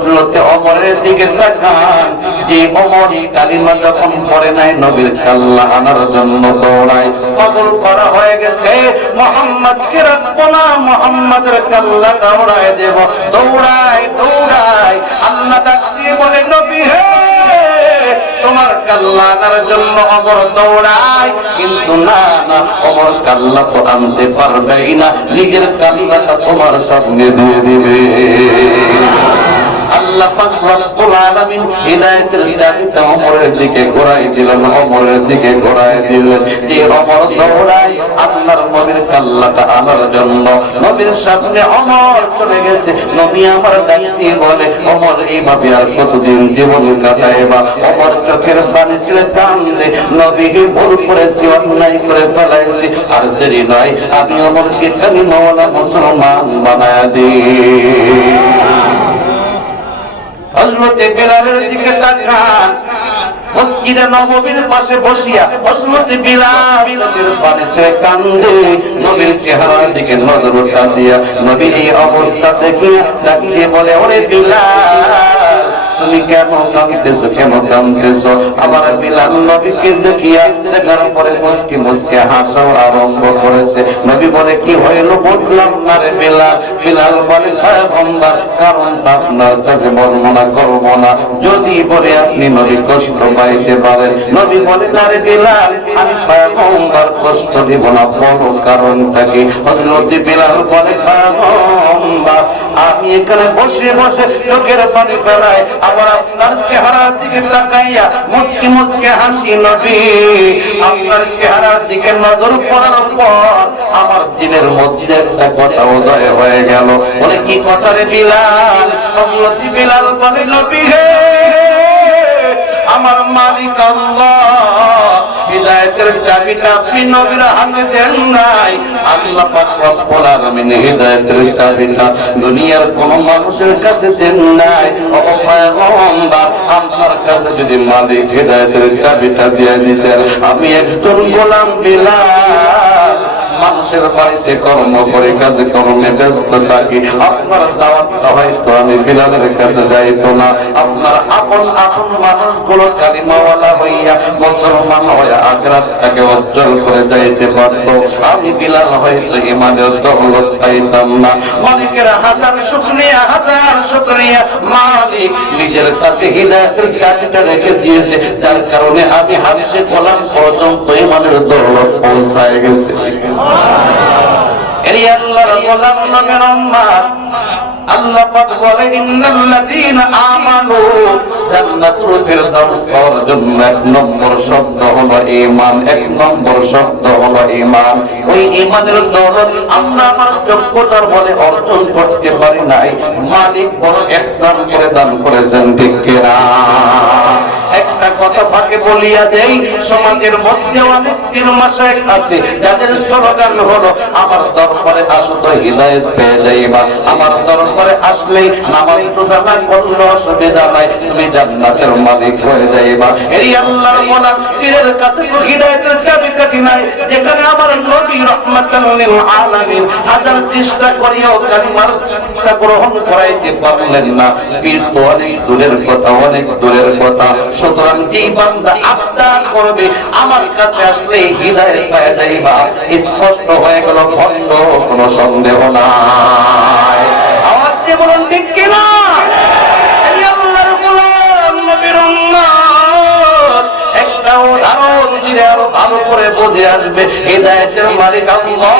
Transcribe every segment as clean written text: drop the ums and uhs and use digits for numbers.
হযরত ওমরের দিকে তাকান, যে ওমর কালিমা যখন পড়ে নাই নবীর কাল্লা আনার জন্য দৌড়ায়, কবুল করা হয়ে গেছে, মুহাম্মদকে রাখবো না, মুহাম্মাদের কাল্লা দৌড়ায় দেব। দৌড়ায় দৌড়ায় আল্লাহ ডাক দিয়ে বলে, নবী হে, তোমার কাল্লা আনার জন্য ওমর দৌড়ায়, কিন্তু না না, ওমর কাল্লা তো আনতে পারবেই না, নিজের কাল্লাটা তোমার সামনে দিয়ে দিবে। আল্লাহ পাক রব্বুল আলামিন হিদায়াতের চাবিটা ওমরের দিকে ঘোরায় দিলেন, ওমরের দিকে ঘোরায় দিলেন, যে ওমর দৌড়ায় আল্লাহর নবীর কাল্লাটা আনার জন্য। নবীর সামনে ওমর চলে গেছে, নবী আমার ডাকতে বলে, ওমর এইভাবে আর কতদিন জীবন কাটায় বা? ওমর চোখের পানি ছেড়ে কান্দে, নবী ভুল করেছি, অন্যায় করে ফেলাইছি, আর দেরি নয়, আমি ওমরকে কালিমাওয়ালা মুসলমান বানায়া দিই। হযরতে বিলালের দিকে তাকান, মসজিদে নববীর পাশে বসিয়া হযরতে বিলাল নবীর পাশে কান্দে, নবীর চেহারার দিকে নজর উঠা দিয়া নবীর এই অবস্থা দেখে ডাকিয়ে বলে, ওরে বিলাল, তুমি কেন কাঁদতেছো, কেন কাঁদতেছো? আবার বিলাল নবীকে দেখিয়া দেখার পরে মুস্কি মুস্কি হাসা আরম্ভ করেছে। নবী বলে, কি হইল বুঝলাম না রে বিলাল। বিলাল বলে, পয়গম্বর, কারণটা আপনার কাছে বর্ণনা করব না, যদি বলে আপনি নবী কষ্ট পাইতে পারেন। নবী বলে, না রে বিলাল, আমি পয়গম্বর কষ্ট দিব না, বড় কারণটা কি? হযরত বিলাল বলে, পয়গম্বর, আমি এখানে বসে বসে চোখের পানি ফেলাই, আবার আপনার চেহারার দিকে তাকাইয়া মুস্কি মুস্কি হাসি, নবী আপনার চেহারার দিকে নজর পড়ার পর আমার দিলের মধ্যে একটা কথা উদয় হয়ে গেল। বলে, কি কথা রে বিলাল? হযরত বিলাল বলে, নবী হে, আমার মালিক আল্লাহ, হিদায়াতের চাবিটা আপনি নবীর হাতে দেন নাই। আল্লাহ পাক রব্বুল আলামিন হিদায়াতের চাবিটা দুনিয়ার কোন মানুষের কাছে দেন নাই। ও পয়গম্বর, আপনার কাছে যদি মালিক হিদায়াতের চাবিটা দিয়ে দিতেন, আমি একজন গোলাম বিলাল, মানুষের বাড়িতে কর্ম করে কাজে কর্মে ব্যস্ত থাকি, আপনার দাওয়াতটা হয়তো আমি বিলালের কাছে যাইতো না। আপনার আপন আপন মানুষগুলো কালিমাওয়ালা হইয়া মুসলমান হয়ে আখিরাতটাকে উজ্জ্বল করে যাইতে পারত, আমি বিলাল হয়তো ঈমানের দৌলত পাইতাম না। মালিকের হাজার শুকরিয়া, হাজার শুকরিয়া, মালিক নিজের কাছে হিদায়াতের চাবিটা রেখে দিয়েছে, যার কারণে আমি হাদিসে গোলাম পর্যন্ত ঈমানের দৌলত পৌঁছায় গেছে। এরি আল্লাহর গোলাম নবীর উম্মত, আল্লাহ পাক বলে, ইন্নাল্লাযীনা আমানু জান্নাতুল ফিরদাউস পাওয়ার জন্য এক নম্বর শব্দ হলো ঈমান, এক নম্বর শব্দ হলো ঈমান। ওই ঈমানের দৌলত আমরা আমার যোগ্যতার বলে অর্জন করতে পারি নাই, মালিক বড় ihsan করে দান করেছেন, ঠিক কিনা? একটা কথা ফাঁকে বলিয়া দেই, সমাজের মধ্যে অনেক পীর মাশায়েখ আছে যাদের স্লোগান হলো, আমার দরবারে আসো তো হিদায়াত পেয়ে যাইবা, আমার দরবারে আসলেই নামাজ রোজা না করলে অসুবিধা নাই, তুমি জান্নাতের মালিক হয়ে যাইবা। এই আল্লাহর গোলাম পীরের কাছে তো হিদায়াতের চাবিকাঠি নাই, যেখানে আমার নবী রাহমাতাল লিল আলামিন হাজার চেষ্টা করিয়াও কালিমার গ্রহণ করাইতে পারলেন না। পীর তো অনেক দূরের কথা, অনেক দূরের কথা। সুতরাং যেই বান্দা আবদার করবে আমার কাছে আসলে হিদায়াত পেয়ে যাইবা, স্পষ্ট হয়ে গেল, ভণ্ড কোনো সন্দেহ নাই। আওয়াজ দিয়ে বলুন, ঠিক কিনা? এই আল্লাহর গোলাম নবীর উম্মত, একটা উদাহরণ দিলে আরো ভালো করে বুঝে আসবে, হিদায়াতের মালিক আল্লাহ,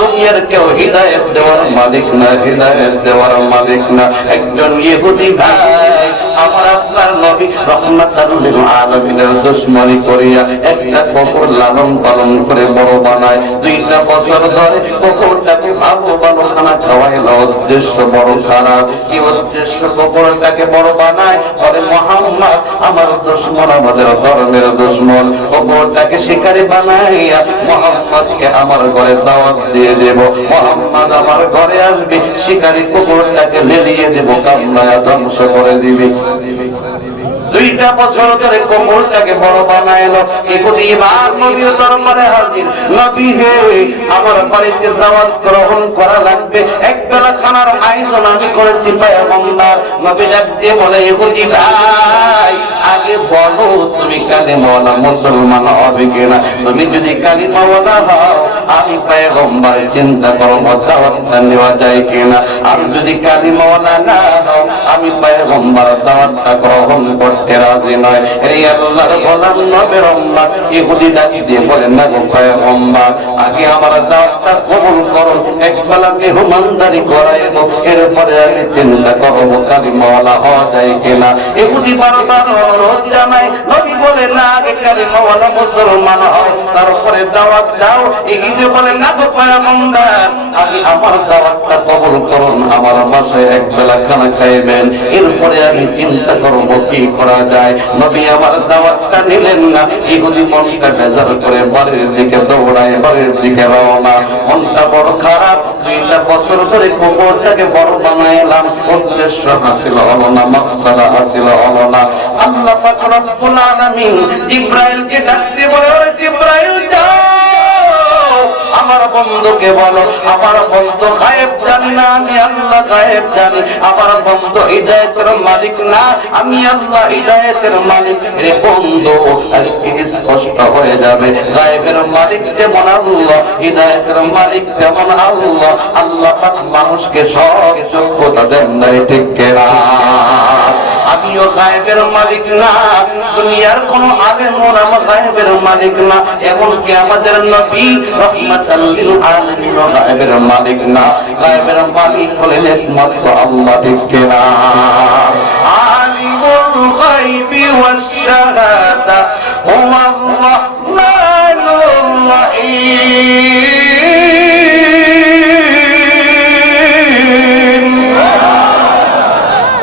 দুনিয়ার কেউ হিদায়াত দেওয়ার মালিক না, হিদায়াত দেওয়ার মালিক না। একজন ইহুদি ভাই আমার আপনার নবী রাহমাতাল লিল আলামিনের দুশমনি করিয়া একটা কুকুর লালন পালন করে বড় বানায়, 2টা বছর ধরে কুকুরটাকে ভালো ভালো খানা খাওয়াইল, উদ্দেশ্য বড় খারাপ। কি উদ্দেশ্য কুকুরটাকে বড় বানায়? বলে, মুহাম্মদ আমার দুশমন, আমাদের ধর্মের দুশমন, কুকুরটাকে শিকারী বানাইয়া মুহাম্মদকে আমার ঘরে দাওয়াত দিয়ে দেব, মুহাম্মদ আমার ঘরে আসবে, শিকারী কুকুরটাকে লেলিয়ে দেব, কামড়ায়া ধ্বংস করে দিবি। 2টা বছর ধরে কবরটাকে বড় বানাইলো। ইহুদি এবার নবীর দরবারে হাজির, নবী হে, আমার বাড়িতে দাওয়াত গ্রহণ করা লাগবে, এক বেলা খানার আয়োজন আমি করেছি পয়গম্বর। নবী ডাক দিয়ে বলে, ইহুদি ভাই, আগে বলো তুমি কালিমাওয়ালা মুসলমান হবে কিনা? তুমি যদি কালিমাওয়ালা হও, আমি পয়গম্বর চিন্তা করব দাওয়াতটা নেওয়া যায় কিনা। আর যদি কালিমাওয়ালা না হও, আমি পয়গম্বর দাওয়াতটা গ্রহণ করতে রাজি নয়। এই আল্লাহর গোলাম নবীর উম্মত ইহুদি ডাক দিয়ে বলেন, না গো পয়গম্বর, আগে আমার দাওয়াতটা কবুল করুন, এক বেলা মেহমানদারি করাইব, এরপরে আমি চিন্তা করব কালিমাওয়ালা হওয়া যায় কিনা। ইহুদি বারবার অনুরোধ জানায়, নবী বলেন, না আগে কালিমাওয়ালা মুসলমান হও, তারপরে দাওয়াত দাও। ইহুদি বলেন, না গো পয়গম্বর, আমি আমার দাওয়াতটা কবুল করুন, আমার বাসায় এক বেলা খানা খাইবেন, এরপরে আমি চিন্তা করব কি করা যায়। নবী আমার দাওয়াতটা নিলেন না। ইহুদি মনটা বেজার করে বাড়ির দিকে দৌড়ায়, বাড়ির দিকে রওনা। মনটা বড় খারাপ, 2টা বছর ধরে কবরটাকে বড় বানাইলাম, উদ্দেশ্য হাসিল হলো না, মাকসাদ হাসিল হলো না। আল্লাহ পাক রব্বুল আলামিন জিবরাইলকে ডাকতে বলে, ওরে জিবরাইল যাও, আমার বন্ধুকে বলো, আমার বন্ধু গায়েব জানি না, আমি আল্লাহ গায়েব জানি। আমার বন্ধু হিদায়াতের মালিক না, আমি আল্লাহ হিদায়াতের মালিক। রে বন্ধু, আজকে স্পষ্ট হয়ে যাবে, গায়েবের মালিক যেমন আল্লাহ, হিদায়াতের মালিক যেমন আল্লাহ। আল্লাহ পাক মানুষকে সব যোগ্যতা দেন নাই, ঠিক কিনা? আমিও গায়েবের মালিক না, দুনিয়ার কোন আলেম ওলামা গায়েবের মালিক না, এমনকি আমাদের নবী রাহমাতাল লিল আলামিন গায়েবের মালিক না। গায়েবের মালিক হলেন একমাত্র আল্লাহ, ঠিক কিনা? আলিমুল গায়বি ওয়াস শাহাদা হুয়ার রাহমানুর রহিম।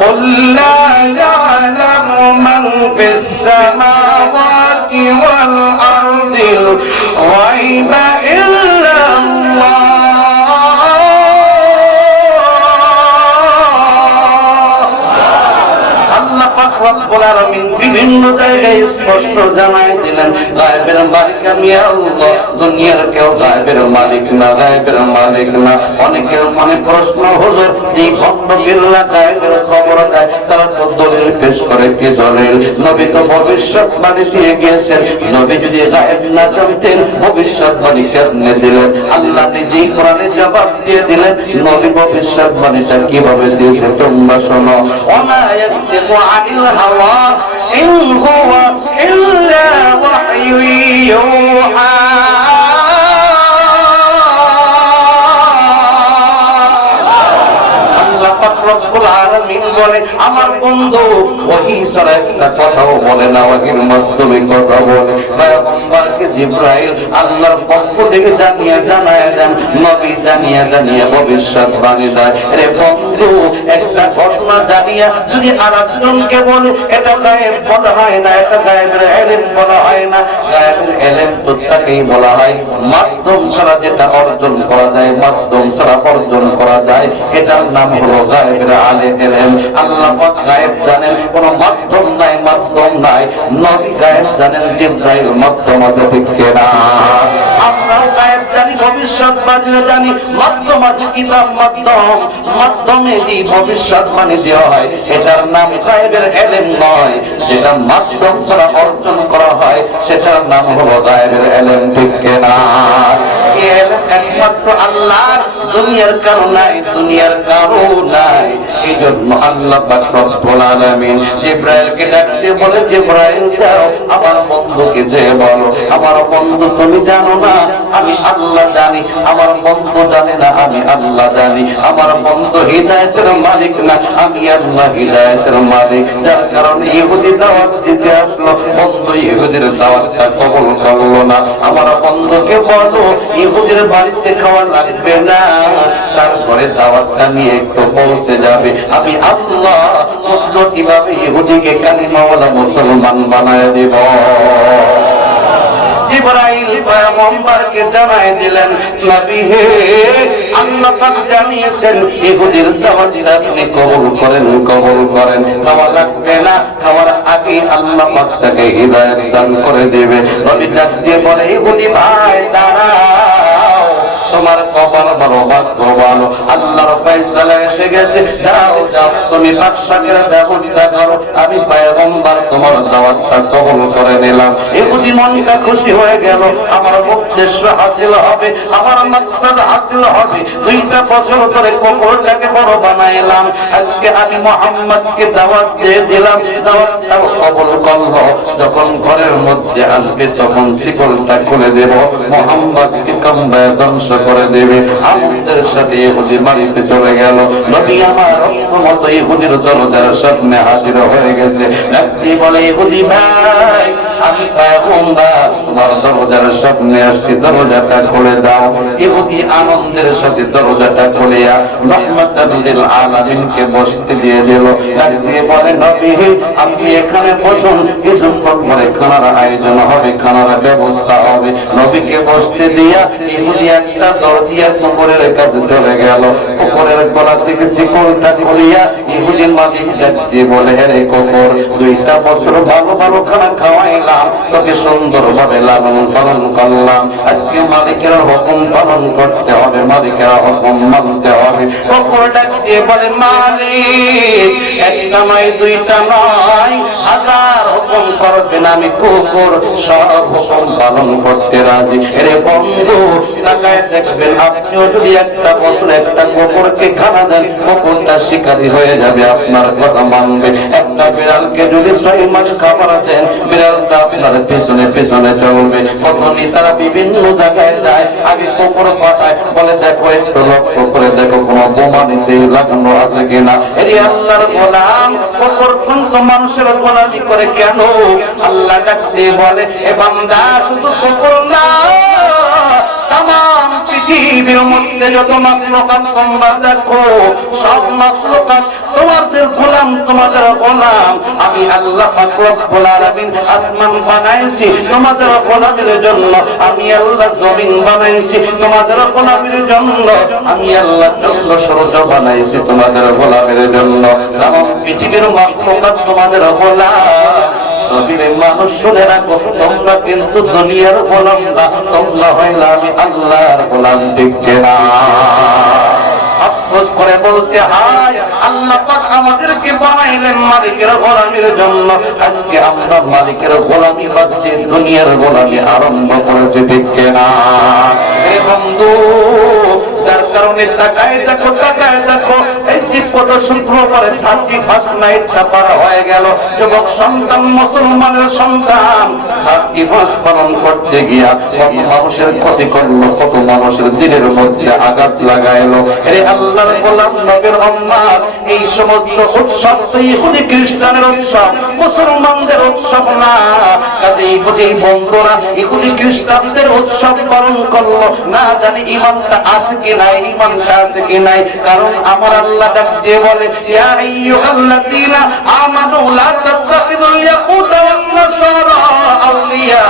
قل لا يعلم من في السماوات والأرض الغيب إلا الله। রব্বুল আলামিন বিভিন্ন জায়গায় স্পষ্ট জানাই দিলেন, গায়েবের মালিক আমি আল্লাহ, দুনিয়ার কেউ গায়েবের মালিক না, গায়েবের মালিক না। অনেকের মনে প্রশ্ন, হুজুর, যে ভণ্ড বিল্লাহ গায়েবের খবর দেয়, তারা তো দলিল পেশ করে, কি দলিল? নবী তো ভবিষ্যৎবাণী দিয়ে গিয়েছেন, নবী যদি গায়েব না জানতেন, ভবিষ্যৎবাণী কেমনে দিলেন? আল্লাহ নিজেই কোরআনে জবাব দিয়ে দিলেন, নবী ভবিষ্যৎবাণীটা কিভাবে দিয়েছে তোমরা শোনো। ওমা ইয়াকদিবু আনিল হাওয়া ইন হুয়া ইল্লা ওয়াহয়ু ইউহা। আল্লাহ পাক রব্বুল আলামিন বলে, আমার বন্ধু ওহী ছাড়া একটা কথাও বলে না, ওহীর মাধ্যমে কথা বলে। পয়গম্বরকে জিবরাইল আল্লাহর পক্ষ থেকে জানায় দেন, নবী জানিয়ে ভবিষ্যৎবাণী দেয়। রে বন্ধু, একটা ঘটনা জানিয়া যদি আরেকজনকে বলে, এটা গায়েব বলা হয় না, এটা গায়েবের ইলম বলা হয় না। গায়েবের ইলম তো তাকেই বলা হয় মাধ্যম ছাড়া যেটা অর্জন করা যায়, মাধ্যম ছাড়া অর্জন করা যায়, এটার নাম হলো গায়েবের ইলম। আল্লাহ পাক গায়েব জানেন, কোনো মাধ্যম নাই, মাধ্যম নাই। নবী গায়েব জানেন, জিবরাইল মাধ্যম আছে, ঠিক কিনা? আমরাও গায়েব জানি, ভবিষ্যৎবাণী জানি, মাধ্যম আছে, কিতাব মাধ্যম। মাধ্যমে যে ভবিষ্যৎবাণী দেওয়া হয়, এটার নাম গায়েবের ইলম নয়। যেটা মাধ্যম ছাড়া অর্জন করা হয়, সেটার নাম হলো গায়েবের ইলম, ঠিক কিনা? একমাত্র আল্লাহর, দুনিয়ার কারো নাই, দুনিয়ার কারো নাই। এই জন্য আল্লাহ পাক রব্বুল আলামিন জিবরাইলকে ডাকতে বলে, জিবরাইল যাও, আমার বন্ধুকে যে বলো, আমার বন্ধু তুমি জানো না, আমি আল্লাহ জানি। আমার বন্ধু জানে না, আমি আল্লাহ জানি। আমার বন্ধু হিদায়াতের মালিক না, আমি আল্লাহ হিদায়াতের মালিক। যার কারণে ইহুদি দাওয়াত দিতে আসলো, বন্ধু ইহুদির দাওয়াতটা কবুল করলো না। আমার বন্ধুকে বলো, ইহুদির বাড়িতে খাওয়া লাগবে না, তারপরে দাওয়াতটা নিয়ে একটু পৌঁছে যাবে। আমি আল্লাহ কুদরতিভাবে ইহুদিকে কালিমাওয়ালা মুসলমান বানায় দেব। জিবরাইল পয়গম্বরকে জানায় দিলেন, নবী হে, আল্লাহ পাক জানিয়েছেন ইহুদির দাওয়াতটা আপনি কবুল করেন, কবুল করেন। খাওয়া লাগবে না, খাওয়ার আগে আল্লাহ পাক তাকে হিদায়াত দান করে দেবে। নবী ডাক দিয়ে বলে, ইহুদি ভাই দাঁড়াও, তোমার কপাল বড় ভাগ্য ভালো, আল্লাহর ফয়সালা এসে গেছে। যাও যাও, তুমি বাদশাহের ব্যবস্থা করো, আমি পয়গম্বর তোমার দাওয়াতটা কবুল করে নিলাম। ইহুদি মনটা খুশি হয়ে গেল, আমার উদ্দেশ্য হাসিল হবে, আমার মাকসাদ হাসিল হবে। 2টা বছর ধরে কবরটাকে বড় বানাইলাম, আজকে আমি মুহাম্মদকে দাওয়াত দিয়ে দিলাম, দাওয়াতটা কবুল করলো। যখন ঘরের মধ্যে আসবে তখন শিকলটা খুলে দেব, মুহাম্মদকে কামড়ায় ধ্বংস করে দেবে। আনন্দের সাথে ইহুদি বাড়িতে চলে গেল। নবী আমার রহমত ইহুদির দরজার সামনে হাজির হয়ে গেছে। নবী বলে, ইহুদি ভাই, আমি পয়গম্বর তোমার দরজার সামনে আসছি, দরজাটা খুলে দাও। ইহুদি আনন্দের সাথে দরজাটা খুলিয়া রহমাতাল লিল আলামিনকে বসতে দিয়ে দিল। নবী বলে, নবী আপনি এখানে বসুন, কিছুক্ষণ পরে খানার আয়োজন হবে, খানার ব্যবস্থা হবে। নবীকে বসতে দিয়া ইহুদি একটা দরদিয়া কুকুরের কাছে চলে গেল। কুকুরের গলা থেকে শিকলটা খুলিয়া ইহুদির মালিক দিয়ে বলে, হে কুকুর, 2টা বছর ভালো ভালো খানা খাওয়াইলাম, তোকে সুন্দরভাবে লালন পালন করলাম, আজকে মালিকের হুকুম পালন করতে হবে, মালিকের হুকুম মানতে হবে। কুকুরটা দিয়ে বলে, মালিক, একটা নয় 2টা নয়, 1000 হুকুম করবেন, আমি কুকুর সব হুকুম পালন করতে রাজি। এরে বন্ধু, তাকায় দেখবেন, আপনিও যদি একটা বছর একটা কুকুরকে খানা দেন, কুকুরটা শিকারী হয়ে যাবে, আপনার কথা মানবে। একটা বিড়ালকে যদি 6 মাস খাবার দেন, বিড়ালটা আপনার পেছনে পেছনে চলবে। কত নেতারা বিভিন্ন জায়গায় যায়, আগে কুকুর পাঠায়, বলে দেখো, একটু লক্ষ্য করে দেখো কোনো বোমা নিচে লাগানো আছে কিনা। এরি আল্লাহর গোলাম, কুকুর কিন্তু মানুষের গোলামি করে কেন? আল্লাহ ডাক দিয়ে বলে, এ বান্দা, শুধু কুকুর না, তামাম পৃথিবীর মধ্যে যত মাখলুকাত তোমরা দেখো, সব মাখলুকাত তোমাদের গোলাম, তোমাদের গোলাম। আমি আল্লাহ পাক রব্বুল আলামিন আসমান বানাইছি তোমাদের গোলামের জন্য, আমি আল্লাহ জমিন বানাইছি তোমাদের গোলামের জন্য, আমি আল্লাহ চন্দ্র সূর্য বানাইছি তোমাদের গোলামের জন্য। তামাম পৃথিবীর মাখলুকাত তোমাদের গোলাম। মানুষ শুনে রাখো, তোমরা কিন্তু দুনিয়ার গোলাম না, তোমরা হইলে আমি আল্লাহর গোলাম, ঠিক না? আফসোস করে বলতে হয়, আল্লাহ পাক আমাদেরকে বানাইলেন মালিকের গোলামির জন্য, আজকে আমরা মালিকের গোলামি বাদ দিয়ে দুনিয়ার গোলামি আরম্ভ করেছি, ঠিক না? এ বন্ধু, যার কারণে তাকায় দেখো, তাকায় দেখো, এই যে কত শুক্রবারে 31st নাইটটা পার হয়ে গেল, যুবক সন্তান, মুসলমানের সন্তান 31st পালন করতে গিয়া কত মানুষের ক্ষতি করলো, কত মানুষের দিলের মধ্যে আঘাত লাগাইলো। এরে আল্লাহর গোলাম, নবীর উম্মত, এই সমস্ত উৎসব তো ইহুদি খ্রিস্টানের উৎসব, মুসলমানদের উৎসব না। কাজেই বুঝি বন্ধুরা, ইহুদি খ্রিস্টানদের উৎসব পালন করলো, না জানি ইমানটা আছে কি নাই, ইমানটা আছে কি নাই। কারণ আমার আল্লাহ ডাক দিয়ে বলে, ইয়া আইয়ুহাল্লাযীনা আমানু লা তাত্তাখিযুল ইয়াকুতা ওয়ান নাসারা আউলিয়া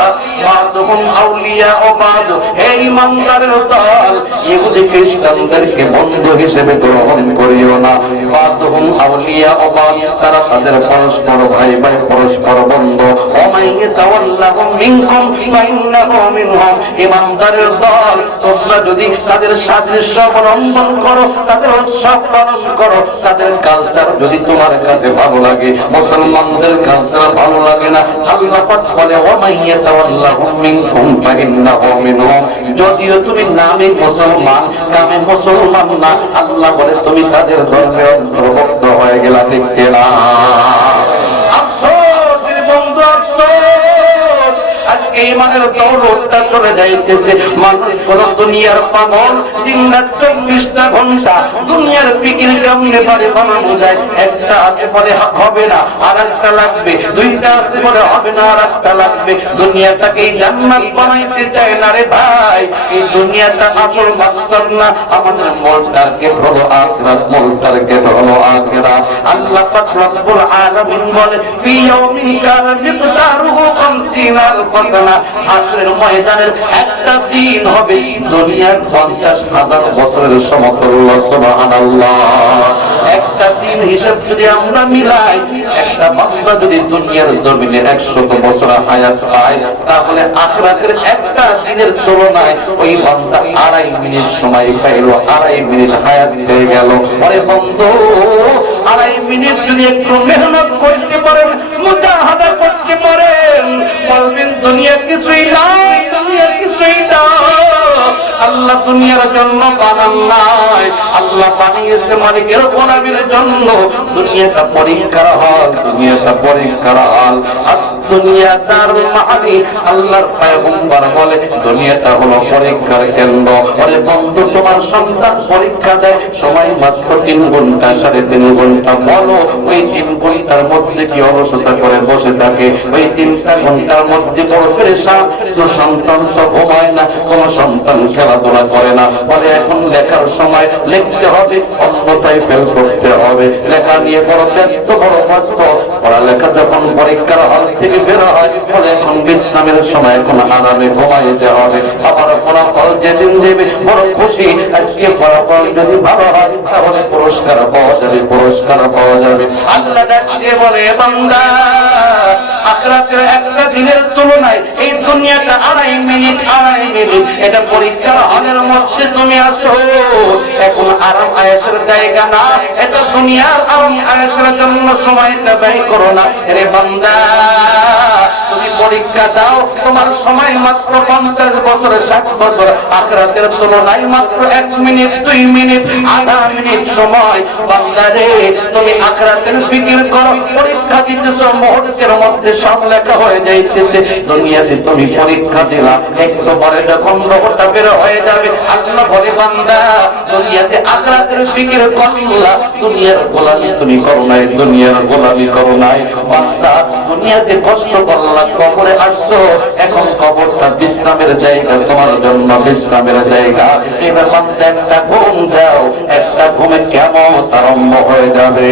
বা'দুহুম আউলিয়া ও বা'দ। হে ঈমানদারের দল, ইহুদি খ্রিস্টানদেরকে বন্ধু হিসেবে গ্রহণ করিও না। বা'দুহুম আউলিয়া ও বা'দ, তারা তাদের পরস্পর ভাই ভাই, পরস্পর বন্ধু। ওয়া মান ইয়াতাওয়াল্লাহুম মিনকুম ফাইন্নাহু মিনহুম। ঈমানদারের দল, তোমরা যদি তাদের সাদৃশ্য অবলম্বন করো, তাদের উৎসব পালন করো, তাদের কালচার যদি তোমার কাছে ভালো লাগে, মুসলমানদের কালচার ভালো লাগে না, আল্লাহ পাক বলে, ওয়া মান ইয়াতাওয়াল্লাহুম মিনকুম ফাইন্নাহু মিনহুম। যদিও তুমি নামে মুসলমান, কামে মুসলমান না, আল্লাহ বলে তুমি তাদের ধর্মের অন্তর্ভুক্ত হয়ে গেলা, ঠিক না? আফসোস বন্ধু, আফসোস, আজকে ইমানের দৌলতটা চলে যাইতেছে। মানুষ হলো দুনিয়ার পাগল, দিন-রাত 24টা ঘন্টা দুনিয়ার ফিকির কেমনে পারে বানানো যায়। একটা আছে বলে হবে না, আর একটা লাগবে, 2টা আছে বলে হবে না, আর একটা লাগবে। দুনিয়াটাকে জান্নাত বানাইতে চায় না রে ভাই, এই দুনিয়াটা আসল মাকসাদ না। আমাদের মূল টার্গেট হলো আখিরাত, মূল টার্গেট হলো আখিরাত। আল্লাহ পাক রব্বুল আলামিন বলে, ফি ইয়াউমিন কানা মিকদারুহু 50 আলফ সানা, হাসরের ময়দানের একটা দিন হবে দুনিয়ার 50,000 বছরের সমতুল্য। সুবহানাল্লাহ। একটা দিন হিসাব যদি আমরা মিলাই, একটা বান্দা যদি দুনিয়ার জমিনে 100 বছর হায়াত পায়, তাহলে আখিরাতের একটা দিনের তুলনায় ওই বান্দা 2.5 মিনিট সময় পাইল, 2.5 মিনিট হায়াত পেয়ে গেল। আরে বন্ধু, 2.5 মিনিট যদি একটু মেহনত করতে পারেন, মুজাহাদা করতে পারেন, বলবেন দুনিয়া কিছুই না, দুনিয়া কিছুই না। আল্লাহ দুনিয়ার জন্য বানান নাই, আল্লাহ বানিয়েছে মালিকের গোলামীর জন্য। দুনিয়াটা পরীক্ষার হল, দুনিয়াটা পরীক্ষার হল। আর দুনিয়া তার মানি আল্লাহর পয়গম্বর বলে দুনিয়াটা হলো পরীক্ষার কেন্দ্র। আরে বন্ধু, তোমার সন্তান পরীক্ষা দেয়, সময় মাত্র 3 ঘন্টা, 3.5 ঘন্টা। বলো ওই 3 ঘন্টার মধ্যে কি অলসতা করে বসে থাকে? ওই 3 ঘন্টার মধ্যে বড় পেরেশান। তো সন্তান তো ঘুমায় না, কোন সন্তান খেলাধুলা করে না। বলে এখন লেখার সময় লিখতে হবে, অন্যথায় ফেল করতে হবে। লেখা নিয়ে বড় ব্যস্ত, বড় ব্যস্ত। পড়ালেখা যখন পরীক্ষার হল থেকে বের হয়, বলে এখন বিশ্রামের সময়, এখন আরামে ঘুমাইতে হবে। আবার ফলাফল যেদিন দেবে বড় খুশি, আজকে ফলাফল যদি ভালো হয় তাহলে পুরস্কার পাওয়া যাবে, পুরস্কার পাওয়া যাবে। আল্লাহ ডাকিয়ে বলে, বান্দা, আখিরাতের একটা দিনের তুলনায় এই দুনিয়াটা 2.5 মিনিট, 2.5 মিনিট। এটা পরীক্ষার হলের মধ্যে তুমি আছো। এখন আরাম আয়েশের জায়গা না, এটা দুনিয়ার আরাম আয়েশের জন্য সময়টা ব্যয় করো না। রে বান্দা, তুমি পরীক্ষা দাও, তোমার সময় মাত্র 50 বছর, 60 বছর। আখিরাতের তুলনায় মাত্র 1 মিনিট, 2 মিনিট, আধা মিনিট সময়। বান্দা রে, তুমি আখিরাতের ফিকির করো। পরীক্ষা দিতেছো, মুহূর্তের মধ্যে সব লেখা হয়ে যাইতেছে। দুনিয়াতে তুমি পরীক্ষা দিলা, একটু পরে যখন রোগটা বের হয়ে যাবে, আল্লাহ বলে, বান্দা, দুনিয়াতে আখিরাতের ফিকির করলা, দুনিয়ার গোলামি তুমি করো নাই, দুনিয়ার গোলামি করো নাই। বান্দা, দুনিয়াতে কষ্ট করলা, কবরে আসছো, এখন কবরটা বিশ্রামের জায়গা, তোমার জন্য বিশ্রামের জায়গা। এবার বান্দা একটা ঘুম দাও, একটা ঘুমে কেমন আরম্ভ হয়ে যাবে।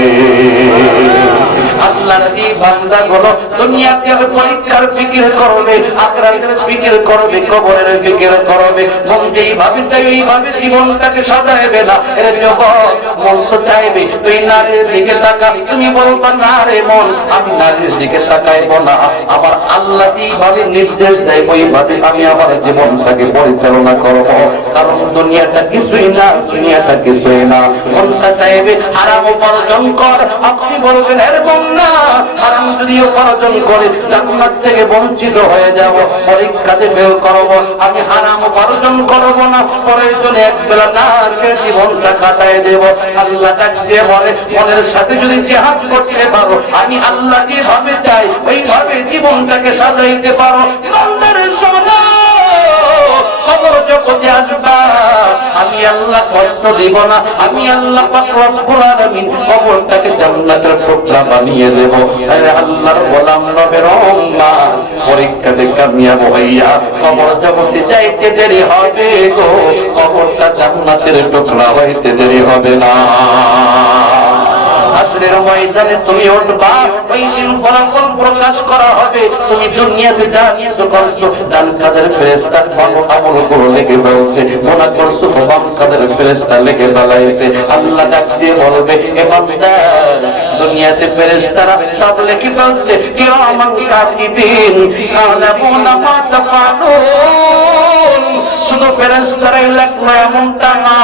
আল্লাহর যে বান্দাগুলো দুনিয়াতে পরীক্ষার ফিকির করবে, আখিরাতের ফিকির করবে, কবরের ফিকির করবে, মন যেইভাবে চাই এইভাবে জীবনটাকে সাজাইবে না। এর জগৎ মন তো চাইবে তুই নারীর দিকে তাকা, তুমি বলবা না রে মন, আমি নারীর দিকে তাকাইব না। আমার আল্লাহ যেইভাবে নির্দেশ দেয় ওইভাবে আমি আমার জীবনটাকে পরিচালনা করব। কারণ দুনিয়াটা কিছুই না, দুনিয়াটা কিছুই না। মনটা চাইবে হারাম উপার্জন কর, আপনি বলবেন এরকম না, হারাম যদি উপার্জন করে জান্নাত থেকে বঞ্চিত হয়ে যাব, পরীক্ষাতে ফেল করব। আমি হারাম উপার্জন করব না, প্রয়োজনে এক বেলা না খেয়ে জীবনটা কাটায় দেব। আল্লাহ ডাকিয়ে বলে, মনের সাথে যদি জিহাদ করতে পারো, আমি আল্লাহ যেভাবে চাই ওইভাবে জীবনটাকে সাজাইতে পারো। বান্দারে শোনো, খবর জগতে আসবা, আমি আল্লাহ কষ্ট দিব না, আমি আল্লাহ পাক রব্বুল আলামিন কবরটাকে জান্নাতের টুকরা বানিয়ে দেব। আরে আল্লাহর গোলাম নবের উম্মাত, পরীক্ষাতে কামিয়াব হইয়া কবর জগতে যাইতে দেরি হবে গো, কবরটা জান্নাতের টুকরা হইতে দেরি হবে না। হাসরের ময়দানে তুমি উঠবা, ওই দিন ফলাফল প্রকাশ করা হবে। তুমি দুনিয়াতে যা কিছু করছো, ডান কাদের ফেরেশতা ভালো আমল করে লিখে ফেলছে, গুনাহ করছো বাম কাদের ফেরেশতা লিখে ফেলাইছে। আল্লাহ ডাক দিয়ে বলবে, এ বান্দা, দুনিয়াতে ফেরেশতারা সব লিখে ফেলছে, কিরামান কাতিবিন ইয়ালামুনা মা তাফআলুন। শুধু ফেরেশতারাই লিখলো এমনটা না।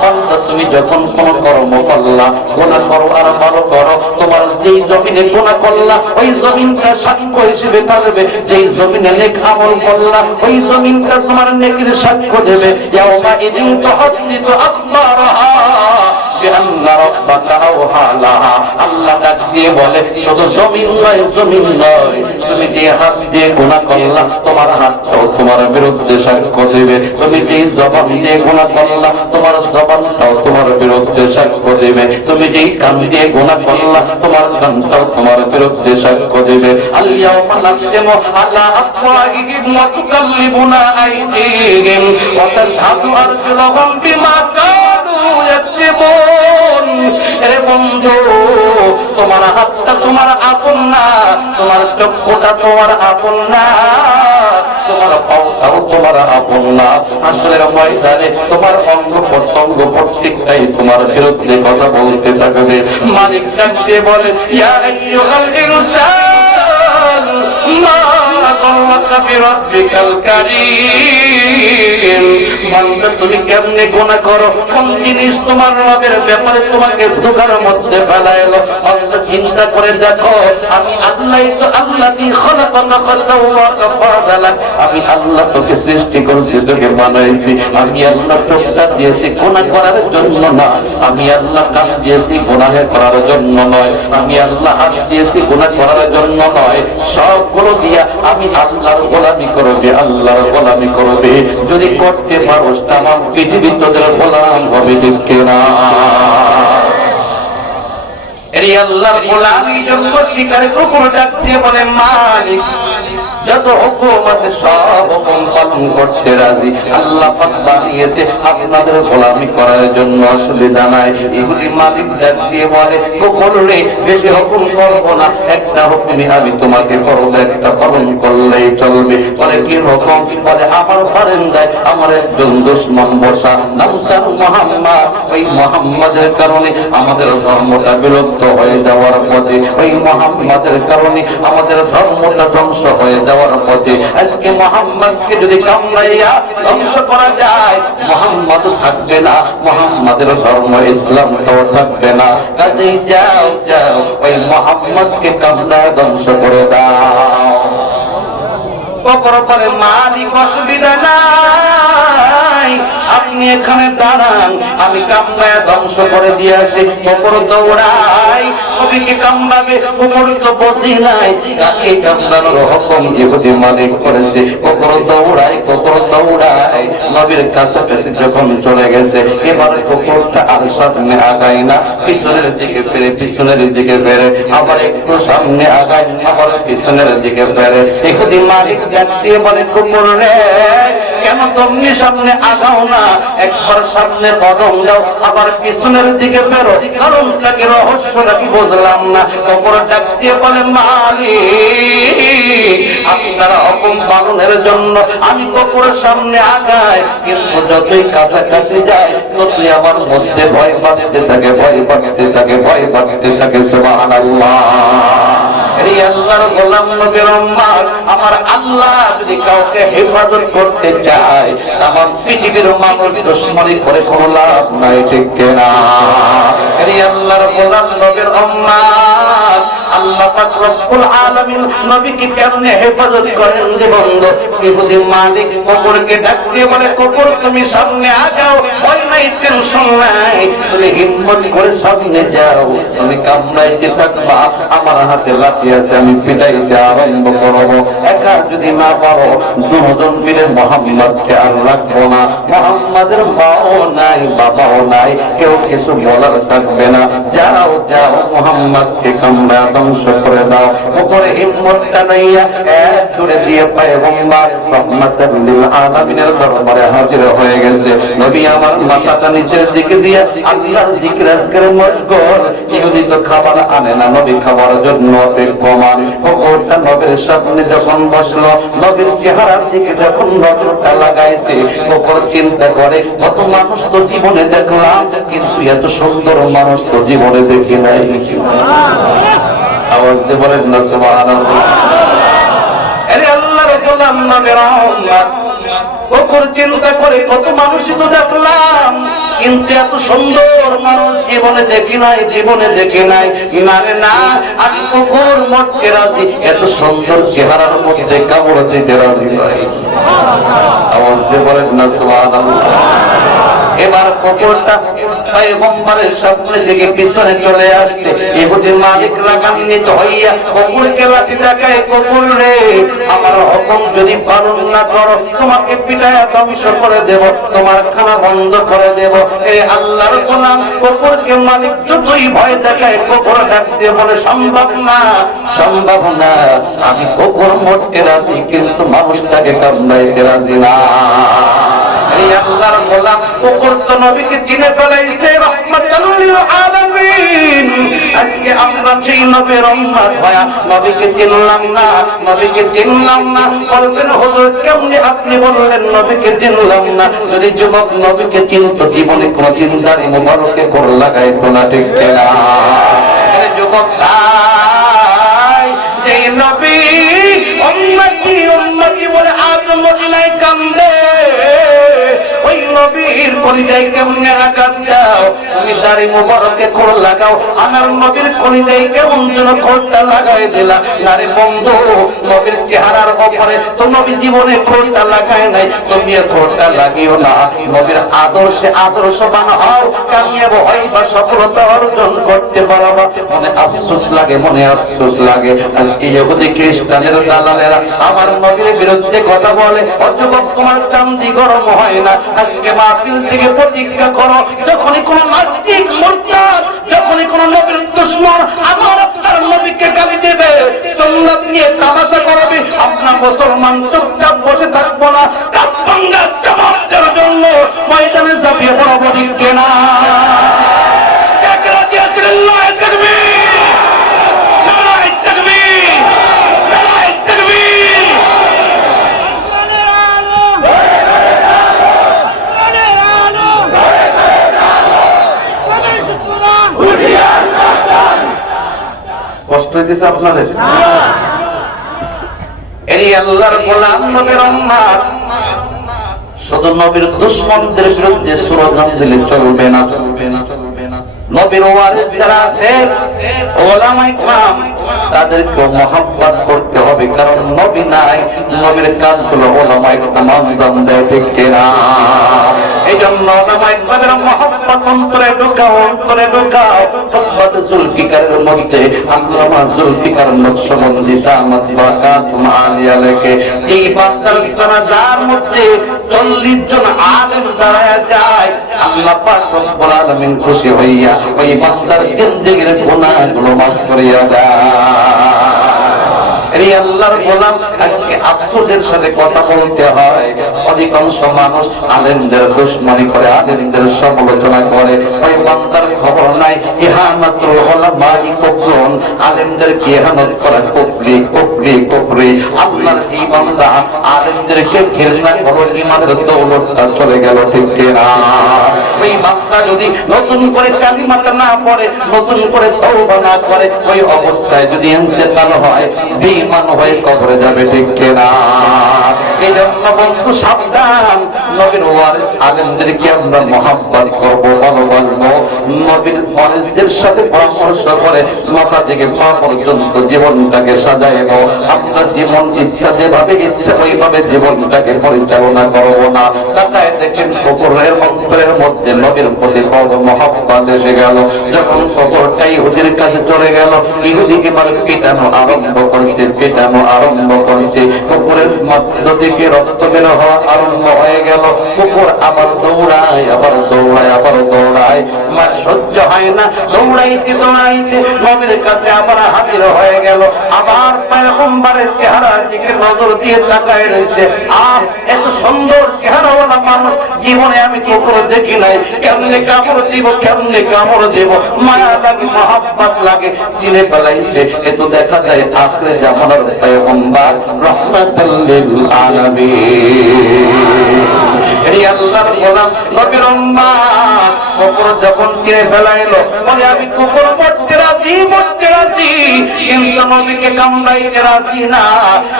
বান্দা, তুমি যখন কোন কর্ম করলা, গুনাহ করো আর ভালো করো, তোমার যেই জমিনে গুনাহ করলা ওই জমিনটা সাক্ষ্য হিসেবে থাকবে, যেই জমিনে নেক আমল করলা ওই জমিনটা তোমার নেকির সাক্ষ্য দেবে। ইয়াউমা ইদিন তুহাদ্দিসু আখবারাহা বিআন্না রাব্বাকা আওহা লাহা। আল্লাহ ডাক দিয়ে বলে, শুধু জমিন নয়, জমিন নয়, তুমি যে হাত দিয়ে গুনাহ করলা তোমার হাতটাও তোমার বিরুদ্ধে সাক্ষ্য দেবে। তুমি যে জবান দিয়ে গুনাহ করলা তোমার জবানটাও তোমার বিরুদ্ধে সাক্ষ্য দেবে। তুমি যেই কান দিয়ে গুনাহ করলা তোমার কানটাও তোমার বিরুদ্ধে সাক্ষ্য দেবে। আল-ইয়াওমা নাখতিমু আলা আফওয়াহিহিম ওয়া তুকাল্লিমুনা আইদিহিম ওয়া তাশহাদু আরজুলুহুম বিমা কানু ইয়াকসিবুন। এরে বন্ধু, তোমার হাতটা তোমার আপন না, তোমার চক্ষুটা তোমার আপন না, তোমার পাওটাও তোমার আপন না। হাসরের ময়দানে তোমার অঙ্গ প্রত্যঙ্গ প্রত্যেকটাই তোমার বিরুদ্ধে কথা বলতে থাকবে। মালিক ডাকতে বলে, ইয়া আইয়ুহাল ইনসান মা গাররাকা বিরাব্বিকাল কারীম। বান্দা তুমি কেমনে গুনাহ করো, কোন জিনিস তোমার রবের ব্যাপারে তোমাকে ধোঁকার মধ্যে ফেলাইলো। বান্দা চিন্তা করে দেখো, আমি আল্লাহই তো আল্লাযী খালাকাকা ফাসাওয়াকা ফাআদালাক। আমি আল্লাহ তোকে সৃষ্টি করেছি, তোকে বানাইছি। আমি আল্লাহ চোখটা দিয়েছি গুনাহ করার জন্য না, আমি আল্লাহ কান দিয়েছি গুনাহ করার জন্য নয়, আমি আল্লাহ হাত দিয়েছি গুনাহ করার জন্য নয়। সবগুলো দিয়া আমি আল্লাহর গোলামি করবে, আল্লাহর গোলামি করবে। যদি করতে পারো তামাম পৃথিবী তোদের গোলাম হবে, ঠিক না? এই আল্লাহর গোলামির জন্য শিকারে কুকুর ডাক দিয়ে বলে, মালিক যত হুকুম আছে সব হুকুম পালন করতে রাজি। আল্লাহ পাক বানিয়েছে আপনাদের গোলামি করার জন্য, অসুবিধা নাই। ইহুদি মালিক ডাক দিয়ে বলে, কুকুর রে বেশি হুকুম করবো না, একটা হুকুমই আমি তোমাকে করবো, একটা পালন করলেই চলবে। বলে কি হুকুম? বলে আমার বারান্দায় আমার একজন দুশমন বসা, নাম তার মুহাম্মদ। ওই মুহাম্মাদের কারণে আমাদের ধর্মটা বিলুপ্ত হয়ে যাওয়ার পথে, ওই মুহাম্মাদের কারণে আমাদের ধর্মটা ধ্বংস হয়ে যাওয়ার পথে। আজকে মুহাম্মদকে যদি কামড়াইয়া ধ্বংস করা যায়, মুহাম্মদ থাকবে না, মুহাম্মাদের ধর্ম ইসলামটাও থাকবে না। কাজেই যাও যাও ওই মুহাম্মদকে কামড়ায় ধ্বংস করে দাও। কখনো বলে, মালিক অসুবিধা নাই, আপনি এখানে দাঁড়ান, আমি কামড়ায় ধ্বংস করে দিয়ে আসি। কুকুর দৌড়াই, কবিকে কামড়াবে, কুকুর তো বসি নাই, কাকে কামড়ানোর হুকুম ইহুদি মালিক করেছে। কুকুর দৌড়াই, কুকুর দৌড়াই, নবীর কাছাকাছি যখন চলে গেছে, এবারে কুকুরটা আর সামনে আগায় না, পিছনের দিকে ফেরে, পিছনের দিকে ফেরে, আবার একটু সামনে আগায়, আবার পিছনের দিকে ফেরে। ইহুদি মালিক ডাক দিয়ে বলে, কুকুর রে কেন তুমি সামনে আগাও না, একবার সামনে কদম দাও, আবার পিছনের দিকে ফেরো, কারণটা কি, রহস্যটা কি বুঝলাম না। কুকুর ডাক দিয়ে বলে, মালিক আপনারা হুকুম পালনের জন্য আমি কুকুরের সামনে আগাই, কিন্তু যতই কাছাকাছি যায় ততই আমার মধ্যে ভয় বাড়তে থাকে, ভয় বাড়তে থাকে, ভয় বাড়তে থাকে। সুবহানাল্লাহ। এই আল্লাহর গোলাম নবীর উম্মত, আমার আল্লাহ যদি কাউকে হেফাজত করতে চায়, তামাম পৃথিবীর মানুষ দুশমনি করে কোনো লাভ নাই, ঠিক না? এই আল্লাহর গোলাম নবীর উম্মত, আল্লাহ পাক রব্বুল আলামিন নবীকে কেমনে হেফাজত করেন রে বন্ধু। ইহুদি মালিক কুকুরকে ডাক দিয়ে বলে, কুকুর তুমি সামনে আগাও, ভয় নাই, টেনশন নাই, তুমি হিম্মত করে সামনে যাও, তুমি কামড়াইতে থাকবা, আমার হাতে লাঠি আছে, আমি পিটাইতে আরম্ভ করবো। একা যদি না পারো, দুজন মিলে মুহাম্মদকে আর রাখবো না। মুহাম্মাদের মাও নাই, বাবাও নাই, কেউ কিছু বলার থাকবে না। যাও যাও মুহাম্মদকে কামড়া ধ্বংস করে দাও। উপরে হিম্মতটা নাইয়া এক দূরে দিয়ে পয়গম্বর রহমাতুল লিল আলামিনের দরবারে হাজির হয়ে গেছে। নবী আমার মাথাটা নিচের দিকে দিয়ে আল্লাহর জিকির আজকারে মশগুল। ইহুদি তো খাবার আনে না, নবী খাবার জন্য অপেক্ষমান। কুকুরটা নবীর সামনে যখন বসলো, নবীর চেহারার দিকে যখন নজরটা লাগাইছে, কুকুর চিন্তা করে, কত মানুষ তো জীবনে দেখলাম, কিন্তু এত সুন্দর মানুষ তো জীবনে দেখি নাই। আওয়াজ দিয়ে বলেন না সুবহানাল্লাহ। আরে আল্লাহর গোলাম নবীর উম্মত, কুকুর চিন্তা করে, কত মানুষই তো দেখলাম, কিন্তু এত সুন্দর মানুষ জীবনে দেখি নাই, জীবনে দেখি নাই। না রে না, আমি কুকুর মরতে রাজি, এত সুন্দর চেহারার মধ্যে কামড় দিতে রাজি নাই। আওয়াজ দিয়ে বলেন না সুবহানাল্লাহ। এবার কুকুরটা পয়গম্বরের সামনে থেকে পিছনে চলে আসছে। ইহুদি মালিক রাগান্বিত হইয়া কুকুরকে লাঠি দেখায়, কুকুর রে আমার হুকুম যদি পালন না করো, তোমাকে পিটায়া ধ্বংস করে দেব, তোমার খানা বন্ধ করে দেব। এই আল্লাহর গোলাম কুকুরকে মালিক যতই ভয় দেখায়, কুকুর ডাক দিয়ে বলে, সম্ভব না, সম্ভব না, আমি কুকুর মরতে রাজি, কিন্তু মানুষটাকে কামড়াইতে রাজি না। এই আল্লাহর গোলাম কুকুর তো নবীকে চিনে ফেলাইছে। রাহমাতাল লিল আলামিন। আজকে আমরা সেই নবীর উম্মত হয়ে নবীকে চিনলাম না, নবীকে চিনলাম না। বলবেন হুজুর কেমনে আপনি বললেন নবীকে চিনলাম না? যদি যুবক নবীকে চিনত জীবনে কোনদিন দাড়ি মোবারকে গোর লাগাইতো না, ঠিক কিনা? যুবক ভাই, যে নবী উম্মতি উম্মতি বলে আজ মদিনায় কান্দে, ওই নবীর পরিচয় কেমনে আঘাত দাও? তুমি দাড়ি মোবারকে খোর লাগাও, আমার নবীর পরিচয় কেমন যেন খোরটা লাগাই দিলা। নারে বন্ধু, নবীর চেহারার উপরে তো নবী জীবনে খোরটা লাগায় নাই, তুমি খোরটা লাগিও না। নবীর আদর্শে আদর্শবান হও, কামিয়াব হইবা, সফলতা অর্জন করতে পারবা। মনে আফসোস লাগে, মনে আফসোস লাগে। আজকে ইহুদি খ্রিস্টানের দালালেরা আমার নবীর বিরুদ্ধে কথা বলে। যুবক, তোমার চান্দি গরম হয় না। আজকে মাহফিল থেকে প্রতিজ্ঞা করো, যখনই কোন নাস্তিক মুরতাদ, যখনই কোন নবীর দুশমন আমার আপনার নবীকে গালি দেবে, সুন্নাত নিয়ে তামাশা করবে, আপনার মুসলমান চুপচাপ বসে থাকবো না, তাকবাঙ্গা জবাব দেওয়ার জন্য ময়দানে ঝাঁপিয়ে পড়বো, ঠিক কিনা? কষ্ট হইতেছে আপনাদের? এই আল্লাহর গোলাম নবীর উম্মত শুধু নবীর দুশমনদের বিরুদ্ধে স্লোগান দিলে চলবে না, চলবে না, চলবে না। নবীর ওয়ারিস যারা আছে, উলামায়ে কিরাম, তাদেরকে মহব্বত করতে হবে, কারণ নবী নাই, নবীর কাজগুলো উলামায়ে কিরাম আঞ্জাম দেয়, ঠিক কিনা? এই জন্য উলামায়ে কিরামের মহব্বত অন্তরে ঢুকাও, অন্তরে ঢুকাও। হুব্বত জুলফিকারের মধ্যে আল্লামা জুলফিকার নকশবন্দি দামাত বারাকাতুহু আলিয়া লেখে, যে বান্দার জানাজার মধ্যে 40 জন আলেম দাঁড়ায় যায়, আল্লাহ পাক রব্বুল আলামিন খুশি হইয়া ওই বান্দার জিন্দেগীর গুনাহগুলো মাফ করিয়া দেয়। এই আল্লাহর গোলাম, আজকে আফসোসের সাথে কথা বলতে হয়, অধিকাংশ মানুষ আলেমদের দুশমনি করে, আলেমদের সমালোচনা করে, ওই বান্দার খবর নাই। ইহানাতুল উলামাই কুফরুন, আলেমদেরকে ইহানত করা কুফরি, কুফরি, কুফরি। আল্লাহর এই বান্দা আলেমদেরকে ঘৃণা করে ঈমানের দৌলতটা চলে গেল, ঠিক কিনা? ওই বান্দা যদি নতুন করে কালিমাটা না পড়ে, নতুন করে তওবা না করে, ওই অবস্থায় যদি ইন্তেকাল হয়, বেঈমান হয়ে কবরে যাবে, ঠিক কিনা? এই জন্য বন্ধু সাবধান, নবীর ওয়ারিস আলেমদেরকে আমরা মহব্বত করবো, ভালোবাসবো। নবীর ওয়ারিসদের সাথে পরামর্শ করে মাথা থেকে পা পর্যন্ত জীবনটাকে সাজাইবো। আমরা জীবন ইচ্ছা যেভাবে ইচ্ছা ওইভাবে জীবনটাকে পরিচালনা করবো না। তাকায় দেখেন কবরের অন্তরের মধ্যে নবীর প্রতি বড় মহব্বত এসে গেল। যখন কবরটা ইহুদির কাছে চলে গেল, ইহুদি এবার পিটানো আরম্ভ করছে, পিটানো আরম্ভ করছে। কবরের মধ্য থেকে রক্ত বের হওয়া আরম্ভ হয়ে গেল। কুকুর আবার দৌড়ায়, আবার দৌড়ায়, আবার দৌড়ায়। আমার সহ্য হয় না, দৌড়াইতে দৌড়াইতে নবীর কাছে আবার হাজির হয়ে গেল। আবার পয়গম্বরের চেহারার দিকে নজর দিয়ে তাকায় রয়েছে। আর এত সুন্দর চেহারাওয়ালা মানুষ জীবনে আমি কখনো দেখি নাই। কেমনে কামড় দিব, কেমনে কামড় দিব, মায়া লাগে, মহব্বত লাগে, চিনে ফেলাইছে। এ তো দেখা যায় আখিরে জামানার পয়গম্বর রাহমাতাল লিল আলামিন। এই আল্লাহর গোলাম নবীর উম্মত কবর যখন চিনে ফেলাইলো, বলে আমি কবর মরতে রাজি, মরতে রাজি, কিন্তু নবীকে কামড়াইতে রাজি না।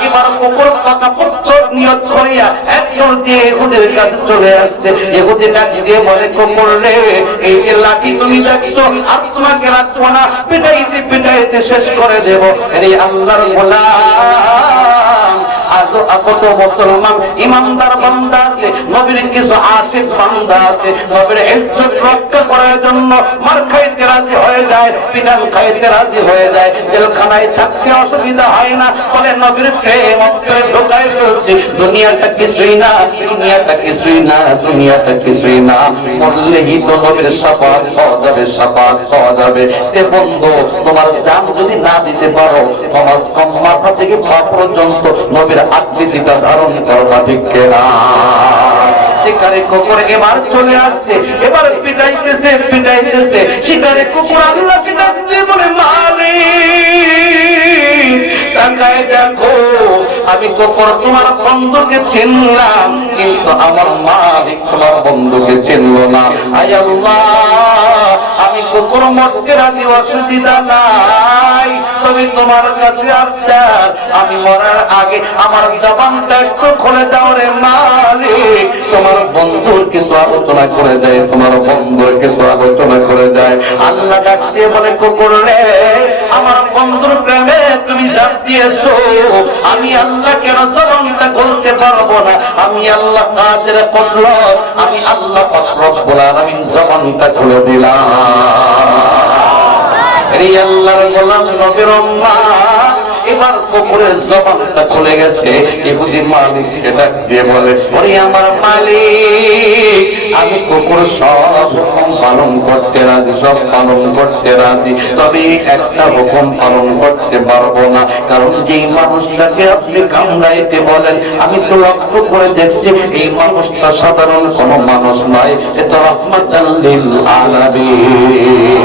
এবার কবর পাতা পুত্র নিয়ত করিয়া একজন দিয়ে ইহুদির কাছে চলে আসছে। ইহুদি ডাক দিয়ে বলে, কবর রে, এই যে লাঠি তুমি দেখছো, আর তোমাকে রাখবো না, পিটাইতে পিটাইতে শেষ করে দেব। এই আল্লাহর গোলাম, আজও কত মুসলমান ইমানদার বান্দা আছে, নবীর কিছু আশিক বান্দা আছে, নবীর ইজ্জত রক্ষা করার জন্য মার খাইতে রাজি হয়ে যায়, পিটান খাইতে রাজি হয়ে যায়, জেলখানায় থাকতে অসুবিধা হয় না, বলে নবীর প্রেম অন্তরে ঢোকায় ফেলছি। দুনিয়াটা কিছুই না, দুনিয়াটা কিছুই না, দুনিয়াটা কিছুই না, মরলেই তো নবীর শাফাত পাওয়া যাবে, শাফাত পাওয়া যাবে। তে বন্ধু, তোমার জান যদি না দিতে পারো, কমাস কম মাথা থেকে পা পর্যন্ত নবীর আকৃতিটা ধারণ করবা, ঠিক কিনা? শিকারে কুকুর এবার চলে আসছে, এবার পিটাইতেছে পিটাইতেছে। শিকারে কুকুর আল্লাহকে ডাকতে বলে, মালিক তাকায় দেখো, আমি কুকুর তোমার বন্ধুকে চিনলাম, কিন্তু আমার মালিক তোমার বন্ধুকে চিনল না। আয় আল্লাহ, আমি কুকুর মরতে রাজি, অসুবিধা নাই, তুমি তোমার কাছে আবদার, আমি মরার আগে আমার জবানটা একটু খুলে দাও রে মালিক, তোমার বন্ধুর কিছু আলোচনা করে যায়, তোমার বন্ধুর কিছু আলোচনা করে যায়। আল্লাহ ডাক দিয়ে বলে, কুকুর রে, আমার বন্ধুর প্রেমে তুমি জাপ দিয়েছো, আমি আল্লাহ কেন জবানটা খুলতে পারবো না? আমি আল্লাহ কাদের কুদরত, আমি আল্লাহ পাক রব্বুল আলামিন জবানটা খুলে দিলাম। রে আল্লাহর গোলাম নবীর উম্মাত, এবার কুকুরের জবানটা খুলে গেছে। ইহুদি মালিককে ডাক দিয়ে বলে, ওরে আমার মালিক, আমি কুকুর সব হুকুম পালন করতে রাজি, সব পালন করতে রাজি, তবে একটা হুকুম পালন করতে পারবো না, কারণ যেই মানুষটাকে আপনি কামড়াইতে বলেন, আমি তো লক্ষ্য করে দেখছি এই মানুষটা সাধারণ কোনো মানুষ নয়, এটা রাহমাতাল লিল আলামিন।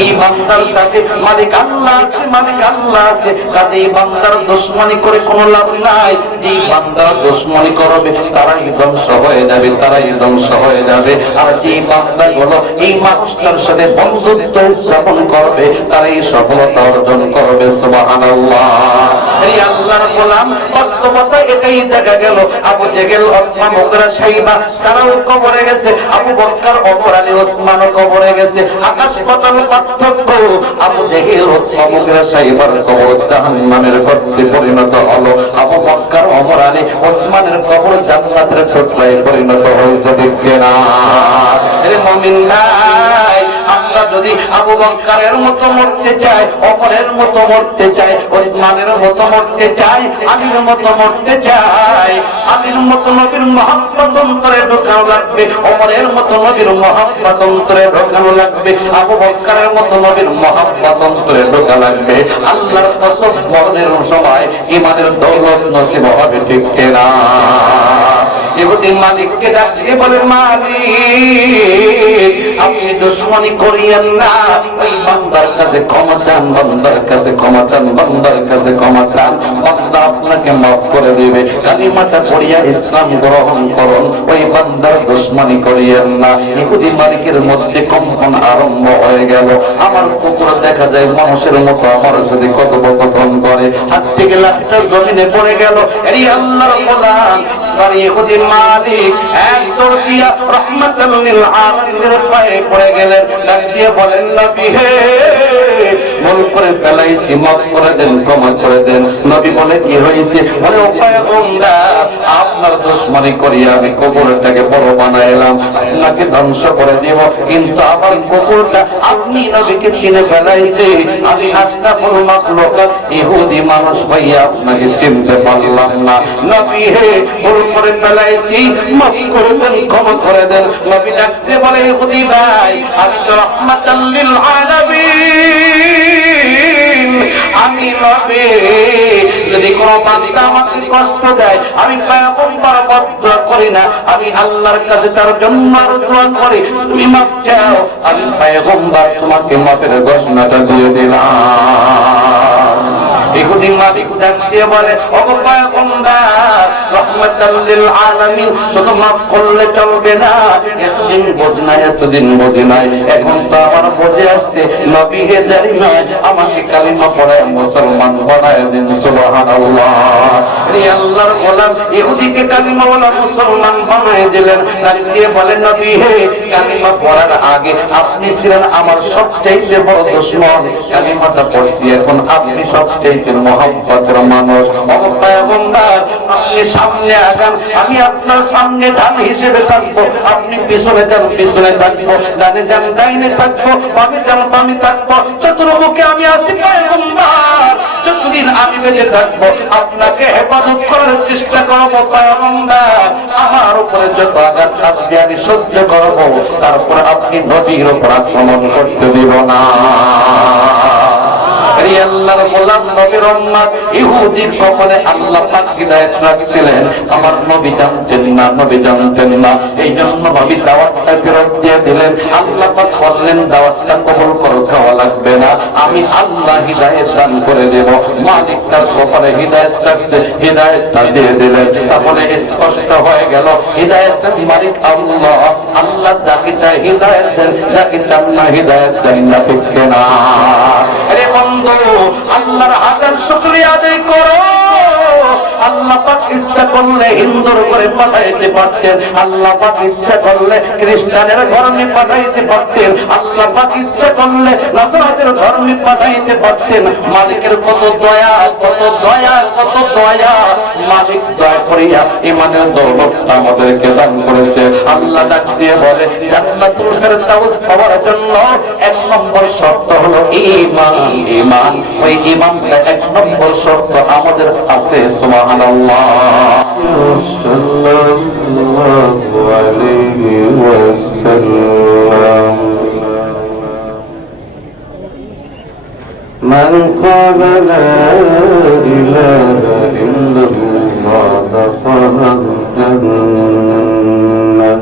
এই বান্দার সাথে মালিক আল্লাহ আছে, মালিক আল্লাহ আছে, কাজে এই বান্দার দুশমনি করে কোনো লাভ নাই। যেই বান্দার দুশমনি করবে তারাই ধ্বংস হয়ে যাবে, তারাই ধ্বংস হয়ে যাবে। আর যেই বান্দাগুলো এই মানুষটার সাথে বন্ধুত্ব স্থাপন করবে তারাই সফলতা অর্জন করবে। সুবহানাল্লাহ। এই আল্লাহর গোলাম, বাস্তবতা এটাই দেখা গেল। আবু জেহেল, উতবা, মুগরা, শাইবা তারাও কবরে গেছে, আবু বকর, ওমর, আলী, ওসমানও কবরে গেছে। আকাশ পাতাল পার্থক্য, আবু জেহেল, উতবা, মুগরা, শাইবার কবর জাহান্নামের গর্তে পরিণত হলো, আবু বকর, ওমর, আলী, ওসমানের কবর জান্নাতের টুকরায় পরিণত হয়েছে। ঠিক না? আরে মুমিন ভাই, আমরা যদি আবু বকরের মতো মরতে চাই, ওমরের মতো মরতে চাই, ওসমানের মতো মরতে চাই, আলীর মতো মরতে চাই, আলীর মতো নবীর মহব্বত অন্তরে ঢোকানো লাগবে, ওমরের মতো নবীর মহব্বত অন্তরে ঢোকানো লাগবে, আবু বকরের মতো নবীর মহব্বত অন্তরে ঢোকা লাগবে। আল্লাহর কসম, মরণের সময় ঈমানের দৌলত নসিব হবে। ঠিক না? ইহুদি মালিককে ডাক দিয়ে বলে, মালিক আপনি দুশমনি করিয়েন না, ওই বান্দার কাছে ক্ষমা চান, বান্দার কাছে ক্ষমা চান, বান্দার কাছে ক্ষমা চান, বান্দা আপনাকে মাফ করে দিবে। কালিমাটা পড়িয়া ইসলাম গ্রহণ করুন, ওই বান্দার দুশমনি করিয়েন না। ইহুদি মালিকের মধ্যে কম্পন আরম্ভ হয়ে গেল। আমার কুকুর দেখা যায় মানুষের মতো আমার সাথে কথোপকথন করে, হাত থেকে লাঠটা জমিনে পড়ে গেল। এই আল্লাহর গোলাম ইহুদি মালিক এক দৌড় দিয়া রাহমাতাল লিল আলামিনের পায়ে পড়ে গেলেন, ডাক দিয়ে বলেন, নবী হে, ভুল করে ফেলাইছি, মাফ করে দেন, ক্ষমা করে দেন। নবী বলে, কি হয়েছে? বলে, ও পয়গম্বর, আপনার দুশমনি করিয়া আমি কুকুরটাকে বড় বানাইলাম, আপনাকে ধ্বংস করে দেব, কিন্তু আমার কুকুরটা আপনি নবীকে চিনে ফেলাইছে, আমি আশরাফুল মাখলুক ইহুদি মানুষ হইয়া আপনাকে চিনতে পারলাম না। নবী হে, ভুল করে ফেলাইছি, মাফ করে দেন, ক্ষমা করে দেন। নবী ডাকতে বলে, ইহুদি ভাই, আমি তো রাহমাতাল লিল আলামিন, আমি নবী, যদি কোনো বান্দা আমাকে কষ্ট দেয়, আমি পয়গম্বর বদদুয়া করি না, আমি আল্লাহর কাছে তার জন্য দোয়া করি, তুমি মাফ চাও, আমি পয়গম্বর তোমাকে মাফের ঘোষণাটা দিয়ে দিলাম। ইহুদি মালিক ডাক দিয়ে বলে, ও পয়গম্বর রাহমাতাল লিল আলামিন, শুধু মাফ করলে চলবে না, এতদিন বুঝি নাই, এতদিন বুঝি নাই, এখন তো আমার বুঝে আসছে, নবী হে জানি না, আমাকে কালিমা পড়ায় মুসলমান বানায় দিন। সুবহানাল্লাহ। এই আল্লাহর গোলাম ইহুদিকে কালিমা ওয়ালা মুসলমান বানায় দিলেন। ডাক দিয়ে বলেন, নবী হে, কালিমা পড়ার আগে আপনি ছিলেন আমার সবচেয়ে বড় দুশমন, কালিমাটা পড়ছি, এখন আপনি সবচেয়ে মহব্বতের মানুষ। ও পয়গম্বর, আপনি সামনে আগান, আমি আপনার সামনে ঢাল হিসেবে থাকবো, আপনি পিছনে যান, পিছনে থাকবো, ডানে যান, ডাইনে থাকবো, বামে যান, বামে থাকবো, চতুর্মুখে আমি আছি পয়গম্বর। যতদিন আমি বেঁচে থাকবো আপনাকে হেফাজত করার চেষ্টা করবো পয়গম্বর। আমার উপরে যত আঘাত আসবে আমি সহ্য করবো, তারপর আপনি নবীর উপর আক্রমণ করতে দিব না। এই আল্লাহর গোলাম নবীর উম্মত ইহুদির কবরে আল্লাহ পাক হিদায়াত রাখছিলেন, আমার নবী জানতেন না, নবী জানতেন না। এই জন্য নবী দাওয়াতটা ফেরত দিয়ে দিলেন। আল্লাহ পাক বললেন দাওয়াতটা কবুল করো, খাওয়া লাগবে না, আমি আল্লাহ হিদায়াত দান করে দেব। মালিক তার কপালে হিদায়াত রাখছে, হিদায়াতটা দিয়ে দিলেন। তাহলে স্পষ্ট হয়ে গেল হিদায়াতের মালিক আল্লাহ। আল্লাহ যাকে চায় হিদায়াত দেন, যাকে চান না হিদায়াত দেন না, ঠিক কিনা? আরে বন্ধু, আল্লাহর হাজার শুকরিয়া আদায় করো। আল্লাহ পাক ইচ্ছা করলে হিন্দুর ঘরে পাঠাইতে পারতেন, আল্লাহ পাক ইচ্ছা করলে খ্রিস্টানের ধর্মে পাঠাইতে পারতেন, আল্লাহ পাক ইচ্ছা করলে নাসারাতের ধর্মে পাঠাইতে পারতেন। মালিকের কত দয়া, কত দয়া, কত দয়া! মালিক দয়া করিয়া ইমানের দৌলতটা আমাদেরকে দান করেছে। আল্লাহ ডাক দিয়ে বলে জান্নাতুল ফেরদাউস পাওয়ার জন্য 1 নম্বর শর্ত হলো ঈমান। ঈমান, ওই ঈমানটা 1 নম্বর শর্ত আমাদের আছে। সুবহানাল্লাহ। সাল্লাল্লাহু আলাইহি ওয়াসাল্লাম। من قال لا إله إلا الله دخل الجنة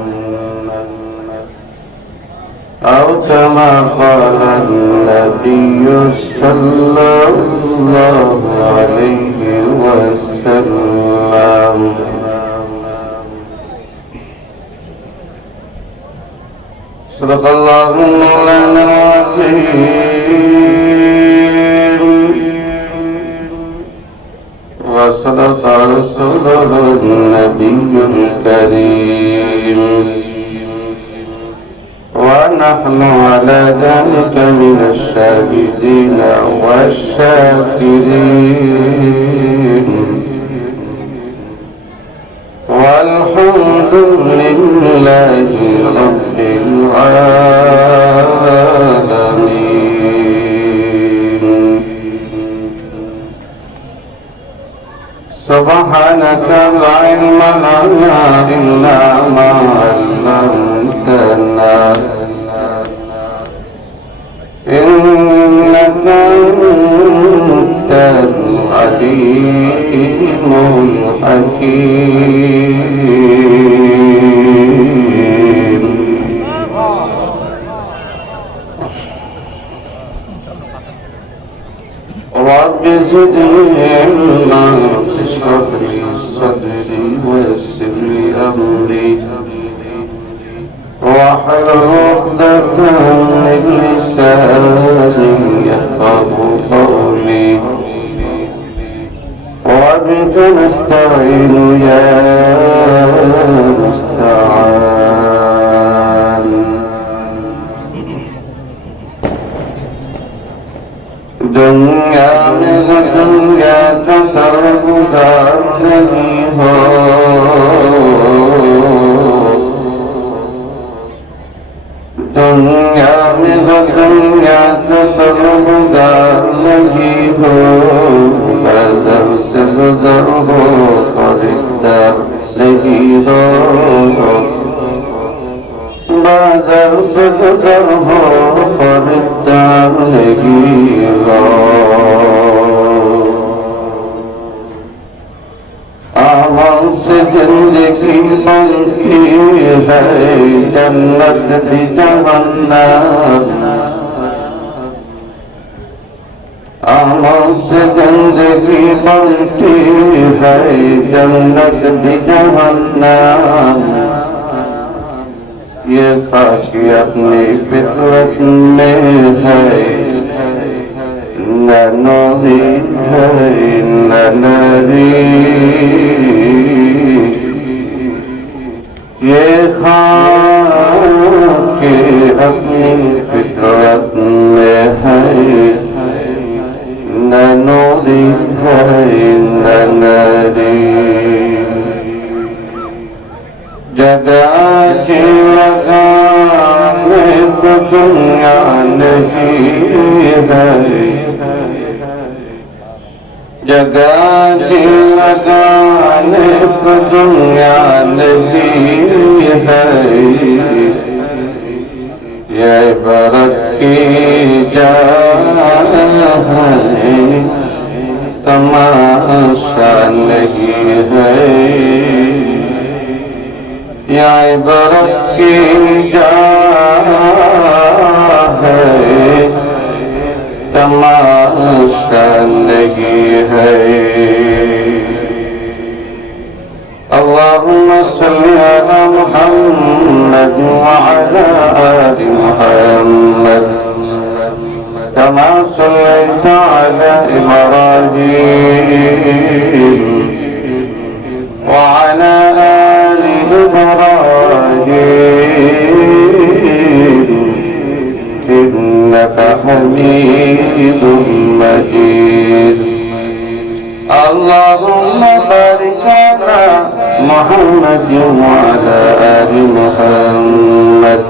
أو كما قال النبي صلى الله عليه وسلم. صدق الله مولانا العظيم وصدق رسوله النبي الكريم ونحن على ذلك من الشاهدين والشاكرين والحمد لله رب العالمين. سبحانك لا علم لنا إلا ما علمتنا إنك أنت العليم الحكيم. رب زدني علما اشرح لي صدري ويسر لي أمري واحلل عقدة من لساني يفقهوا قولي وبك نستعين يا مستعان. دنیا میں دنیا کا طرفدار نہیں ہو، دنیا میں دنیا کا طرفدار نہیں ہو، بازار سے گزر ہو خریدار نہیں ہو، بازار سے گزر ہو خریدار نہیں ہو. عمل سے زندگی بنتی ہے جنت بھی جہنم، عمل سے زندگی بنتی ہے جنت بھی جہنم. یہ خاکی اپنی فطرت میں ہے، نہ نوری ہے نہ نری. یہ خاکی اپنی فطرت میں ہے، نہ نوری ہے نہ نری. جگہ کی لگانے کو دنیا نہیں ہے، جگہ کی لگانے کو دنیا نہیں ہے. یہ عبرت کی جا ہے تماشا نہیں ہے یہ عبرت کی جا ہے تماشا نہیں ہے اللهم صل على محمد وعلى آل محمد كما صليت على إبراهيم وعلى آل إبراهيم إنك حميد مجيد اللهم بارك على محمد وعلى آل محمد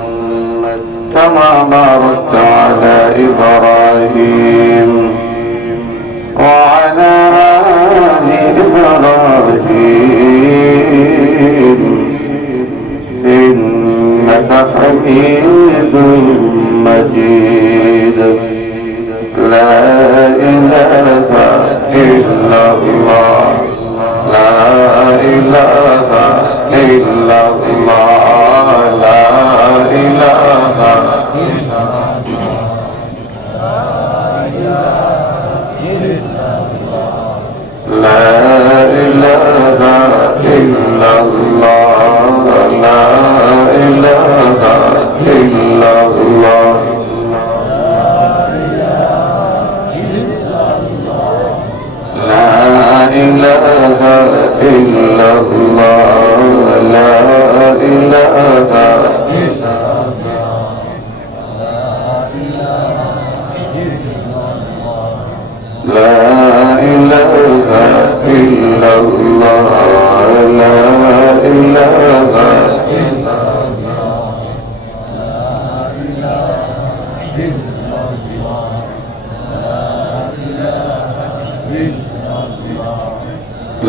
كما باركت على إبراهيم وعلى آل إبراهيم إنك حميد مجيد لا إله إلا الله لا إله إلا الله لا إله إلا الله لا إله إلا الله لا إله إلا الله لا إله إلا الله لا إله إلا الله لا إله إلا الله لا إله إلا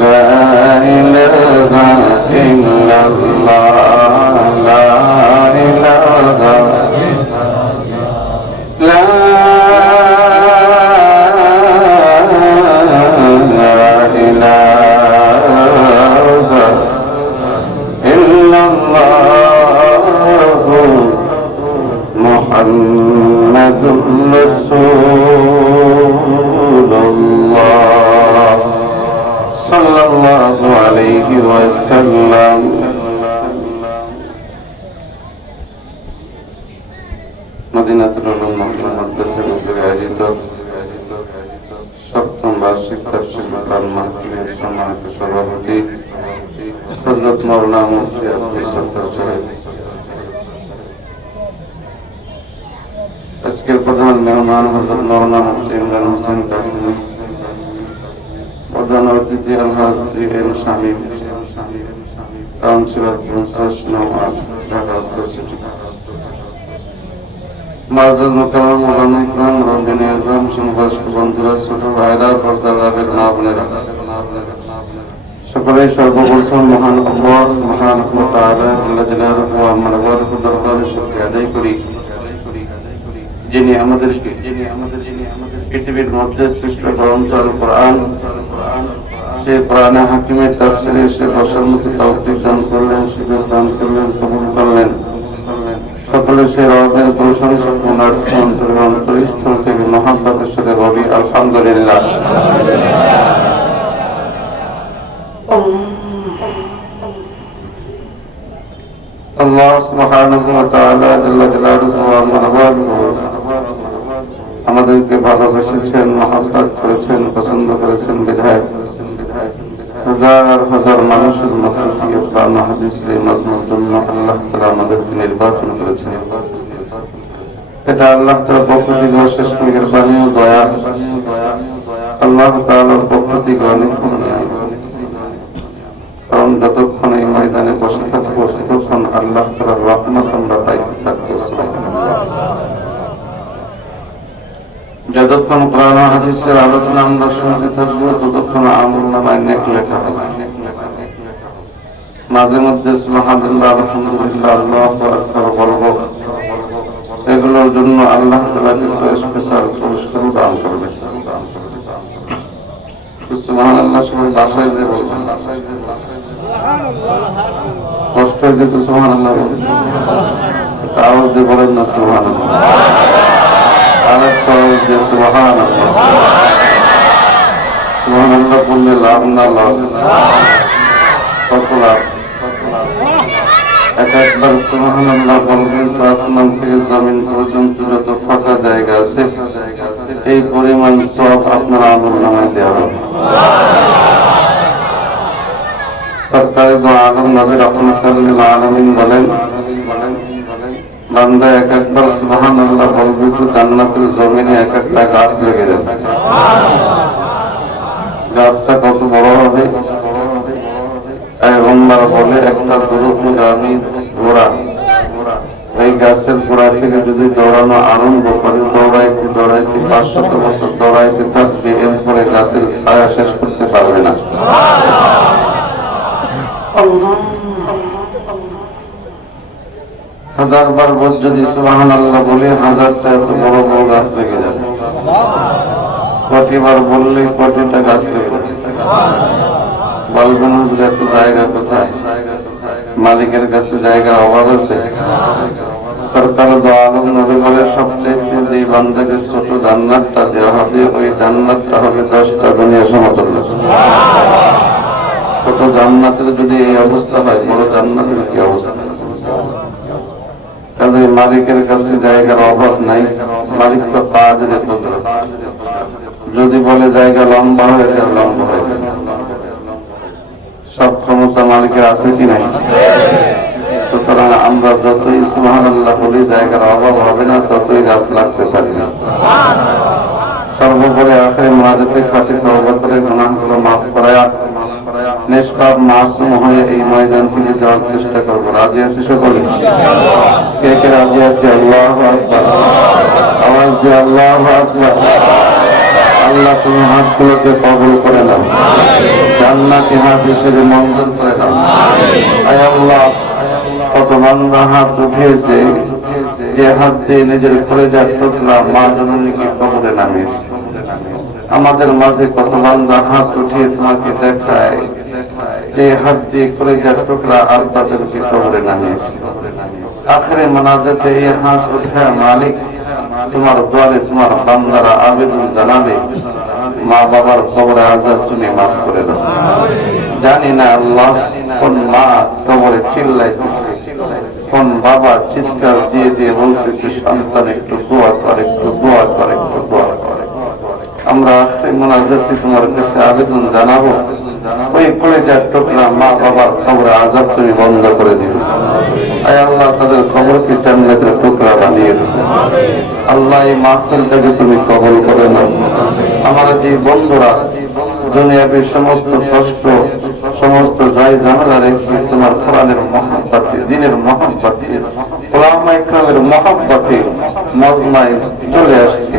لا إله إلا الله لا إله لا إله إلا الله محمد رسول الله صلى الله عليه وسلم মদিনাতুল উলুম মাদ্রাসার উপরে আয়োজিত সপ্তম বার্ষিক তাফসীর মাকাল মাহফিলের সম্মানিত সভাপতি হযরত মাওলানা মুফতি আব্দুল সত্তার সাহেব, আজকের প্রধান মেহমান হযরত মাওলানা মুফতি ইমরান হোসেন কাসেমী, প্রধান অতিথি আলহাজি এম শামীম, কাউন্সিলর 50 নং ঢাকা উত্তর সিটি, মাযুদ মুকাররম মাওলানা ইকরাম রব্বানি আযম, সংবাসক বন্ধুরা, ছোট ভাইরা, পর্দার রাবের মা বোনেরা, সকলেই সর্বপ্রথম মহান আল্লাহ সুবহানাহু ওয়া তাআলা আল্লাহ জালালুহু ওয়া মানওয়াতুহু দরবারে শুকরিয়া আদায় করি, যিনি আমাদেরকে পৃথিবীর মধ্যে সৃষ্ট গ্রন্থ কোরআন, সে কোরআনে হাকিমের তাফসীরে সে বসার মতো তৌফিক দান করলেন, সুযোগ দান করলেন, কবুল করলেন। সকলে সে রবের প্রশংসা গুণার্থ অন্তরস্থল থেকে মহাব্বতের সাথে বলি আলহামদুলিল্লাহ। আল্লাহ সুবহানাহু ওয়া তাআলা জাল্লা জালালুহু ওয়া মানওয়াতুহু আমাদেরকে ভালোবেসেছেন, মহব্বত করেছেন, পছন্দ করেছেন বিধায় হাজার হাজার মানুষের মধ্যে থেকে কোরআন হাদিসের মজমুর জন্য আল্লাহ তাআলা আমাদেরকে নির্বাচন করেছেন। এটা আল্লাহ তাআলার পক্ষ থেকে অশেষ মেহেরবানি ও দয়া, আল্লাহ তাআলার পক্ষ থেকে অনেক অনুগ্রহ। কারণ যতক্ষণ এই ময়দানে বসে থাকবো ততক্ষণ আল্লাহ তাআলার রহমত আমরা পাইতে থাকবো। যতক্ষণ কোরআন হাদিসের আলোচনা আমরা শুনতে থাকবো ততক্ষণ আমলনামায় নেক লেখা হবে। মাঝে মধ্যে সুবহানাল্লাহ, আলহামদুলিল্লাহ, আল্লাহু আকবার বলবো, এগুলোর জন্য আল্লাহ তাআলা কিছু স্পেশাল পুরস্কার দান করবে। সুবহানাল্লাহ, সবাই বাসায় যে বলছেন কষ্ট হইতেছে, সুবহানাল্লাহ আওয়াজ দিয়ে বলেন না সুবহানাল্লাহ, আরেকটা আওয়াজ দিয়ে সুবহানাল্লাহ। সুবহানাল্লাহ বললে লাভ না লস? কত লাভ? একবার সুবহানাল্লাহ বলবেন তো আসমান থেকে জমিন পর্যন্ত যত ফাঁকা জায়গা আছে এই পরিমাণ সওয়াব আপনার আমলনামায় দেওয়া হবে। সরকারি দো আলম নবী রাহমাতুল্লাহ লিল আলামিন বলেন, বান্দা এক একবার সুবহানাল্লাহ বলবে তো জান্নাতের জমিনে এক একটা গাছ লেগে যাবে। গাছটা কত বড় হবে? পয়গম্বর বলে একটা দ্রুতগামী ঘোড়া এই গাছের গোড়া থেকে যদি দৌড়ানো আরম্ভ করে দৌড়াইতে দৌড়াইতে 500 বছর দৌড়াইতে থাকবে, এরপরে গাছের ছায়া শেষ করতে পারবে না। হাজারবার যদি সুবহানাল্লাহ বলে হাজারটা এত বড় বড় গাছ লেগে যাবে। কটিবার বললে কোটিটা গাছ লেগে যাবে। বলবেন এত জায়গা কোথায়? মালিকের কাছে জায়গার অভাব আছে? সরকার দো আলম নবী বলে সবচেয়ে যে বান্দাকে ছোট জান্নাতটা দেওয়া হবে ওই জান্নাতটা হবে 10টা দুনিয়া সমতুল্য। ছোট জান্নাতের যদি এই অবস্থা হয়, বড় জান্নাতের কি অবস্থা? কাজে মালিকের কাছে জায়গার অভাব নাই, মালিক তো কাদের কুদরত। যদি বলে জায়গা লম্বা হয়ে যায়, লম্বা হয়ে যায়। সব ক্ষমতা মালিকের আছে কি নাই? সুতরাং আমরা যতই সুবহানাল্লাহ বলি জায়গার অভাব হবে না, ততই গাছ লাগতে থাকবে। সর্বোপরি আখিরে মুনাজাতে খাঁটি তওবা করে গুনাহগুলো মাফ করায়া নিষ্পাপ মাসুম হয়ে এই ময়দান থেকে যাওয়ার চেষ্টা করবো। রাজি আছি সকলে? কে কে রাজি আছি? আল্লাহু আকবার, আওয়াজ দিয়ে আল্লাহু আকবার। আল্লাহ তুমি হাতগুলোকে কবুল করে নাও, জান্নাতি হাত হিসেবে মঞ্জুর করে নাও। আয় আল্লাহ, কত বান্দা হাত উঠিয়েছে যে হাত দিয়ে নিজের কলেজার টুকরা মা জননীকে কবরে নামিয়েছে। আমাদের মাঝে কত বান্দা হাত উঠিয়ে তোমাকে দেখায় যে হাত দিয়ে কলেজার টুকরা আব্বাদেরকে কবরে নামিয়েছে। আখিরে মুনাজাতে এই হাত উঠে মালিক তোমার দ্বারে তোমার বান্দারা আবেদন জানাবে, মা বাবার কবরে আযাব তুমি মাফ করে দাও। জানি না আল্লাহ কোন মা কবরে চিল্লাইতেছে, কোন বাবা চিৎকার দিয়ে দিয়ে বলতেছে সন্তান একটু দোয়া কর, একটু দোয়া কর, একটু দোয়া কর। আমরা আখিরে মুনাজাতে তোমার কাছে আবেদন জানাবো, ওই কলেজার টুকরা মা বাবার কবরে আযাব তুমি বন্ধ করে দিও। আয় আল্লাহ, তাদের কবরকে জান্নাতের টুকরা বানিয়ে দাও। আল্লাহ, এই মাহফিলটাকে তুমি কবুল করে নাও। আমরা যে বন্ধুরা দুনিয়াবী সমস্ত কষ্ট, সমস্ত জায় ঝামেলা রেখে তোমার কোরআনের মহব্বতে, দ্বীনের মহব্বতে, উলামায়ে ইকরামের মহব্বতে মজমায় চলে আসছে।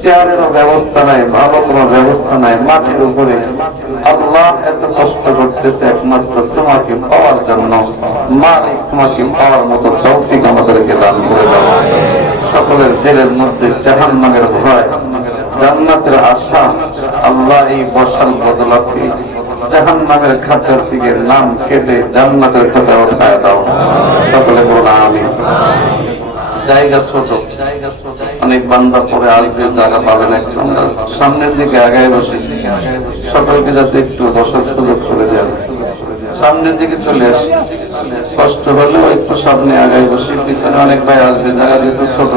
চেয়ারেরও ব্যবস্থা নাই, ভালো কোনো ব্যবস্থা নাই, মাটির উপরে আল্লাহ এত কষ্ট করতেছে একমাত্র তোমাকে পাওয়ার জন্য। মালিক তোমাকে পাওয়ার মতো তৌফিক আমাদেরকে দান করে দাও। সকলের দিলের মধ্যে জাহান্নামের ভয়, জান্নাতের আশা আল্লাহ এই বর্ষার বদলাতে জাহান্নামের খাতার থেকে নাম কেটে জান্নাতের খাতায় উঠায় দাও। সকলে বলো আমিন। জায়গা ছোট, অনেক বান্দা পরে আসবে, জায়গা পাবেন একটু। আমরা সামনের দিকে আগায় বসে সকলকে যাতে একটু বসার সুযোগ করে দেওয়া যায়। সামনের দিকে চলে আসি, কষ্ট হলেও একটু সামনে আগায় বসি। পিছনে অনেক ভাই আসবে, জায়গা যেহেতু ছোট,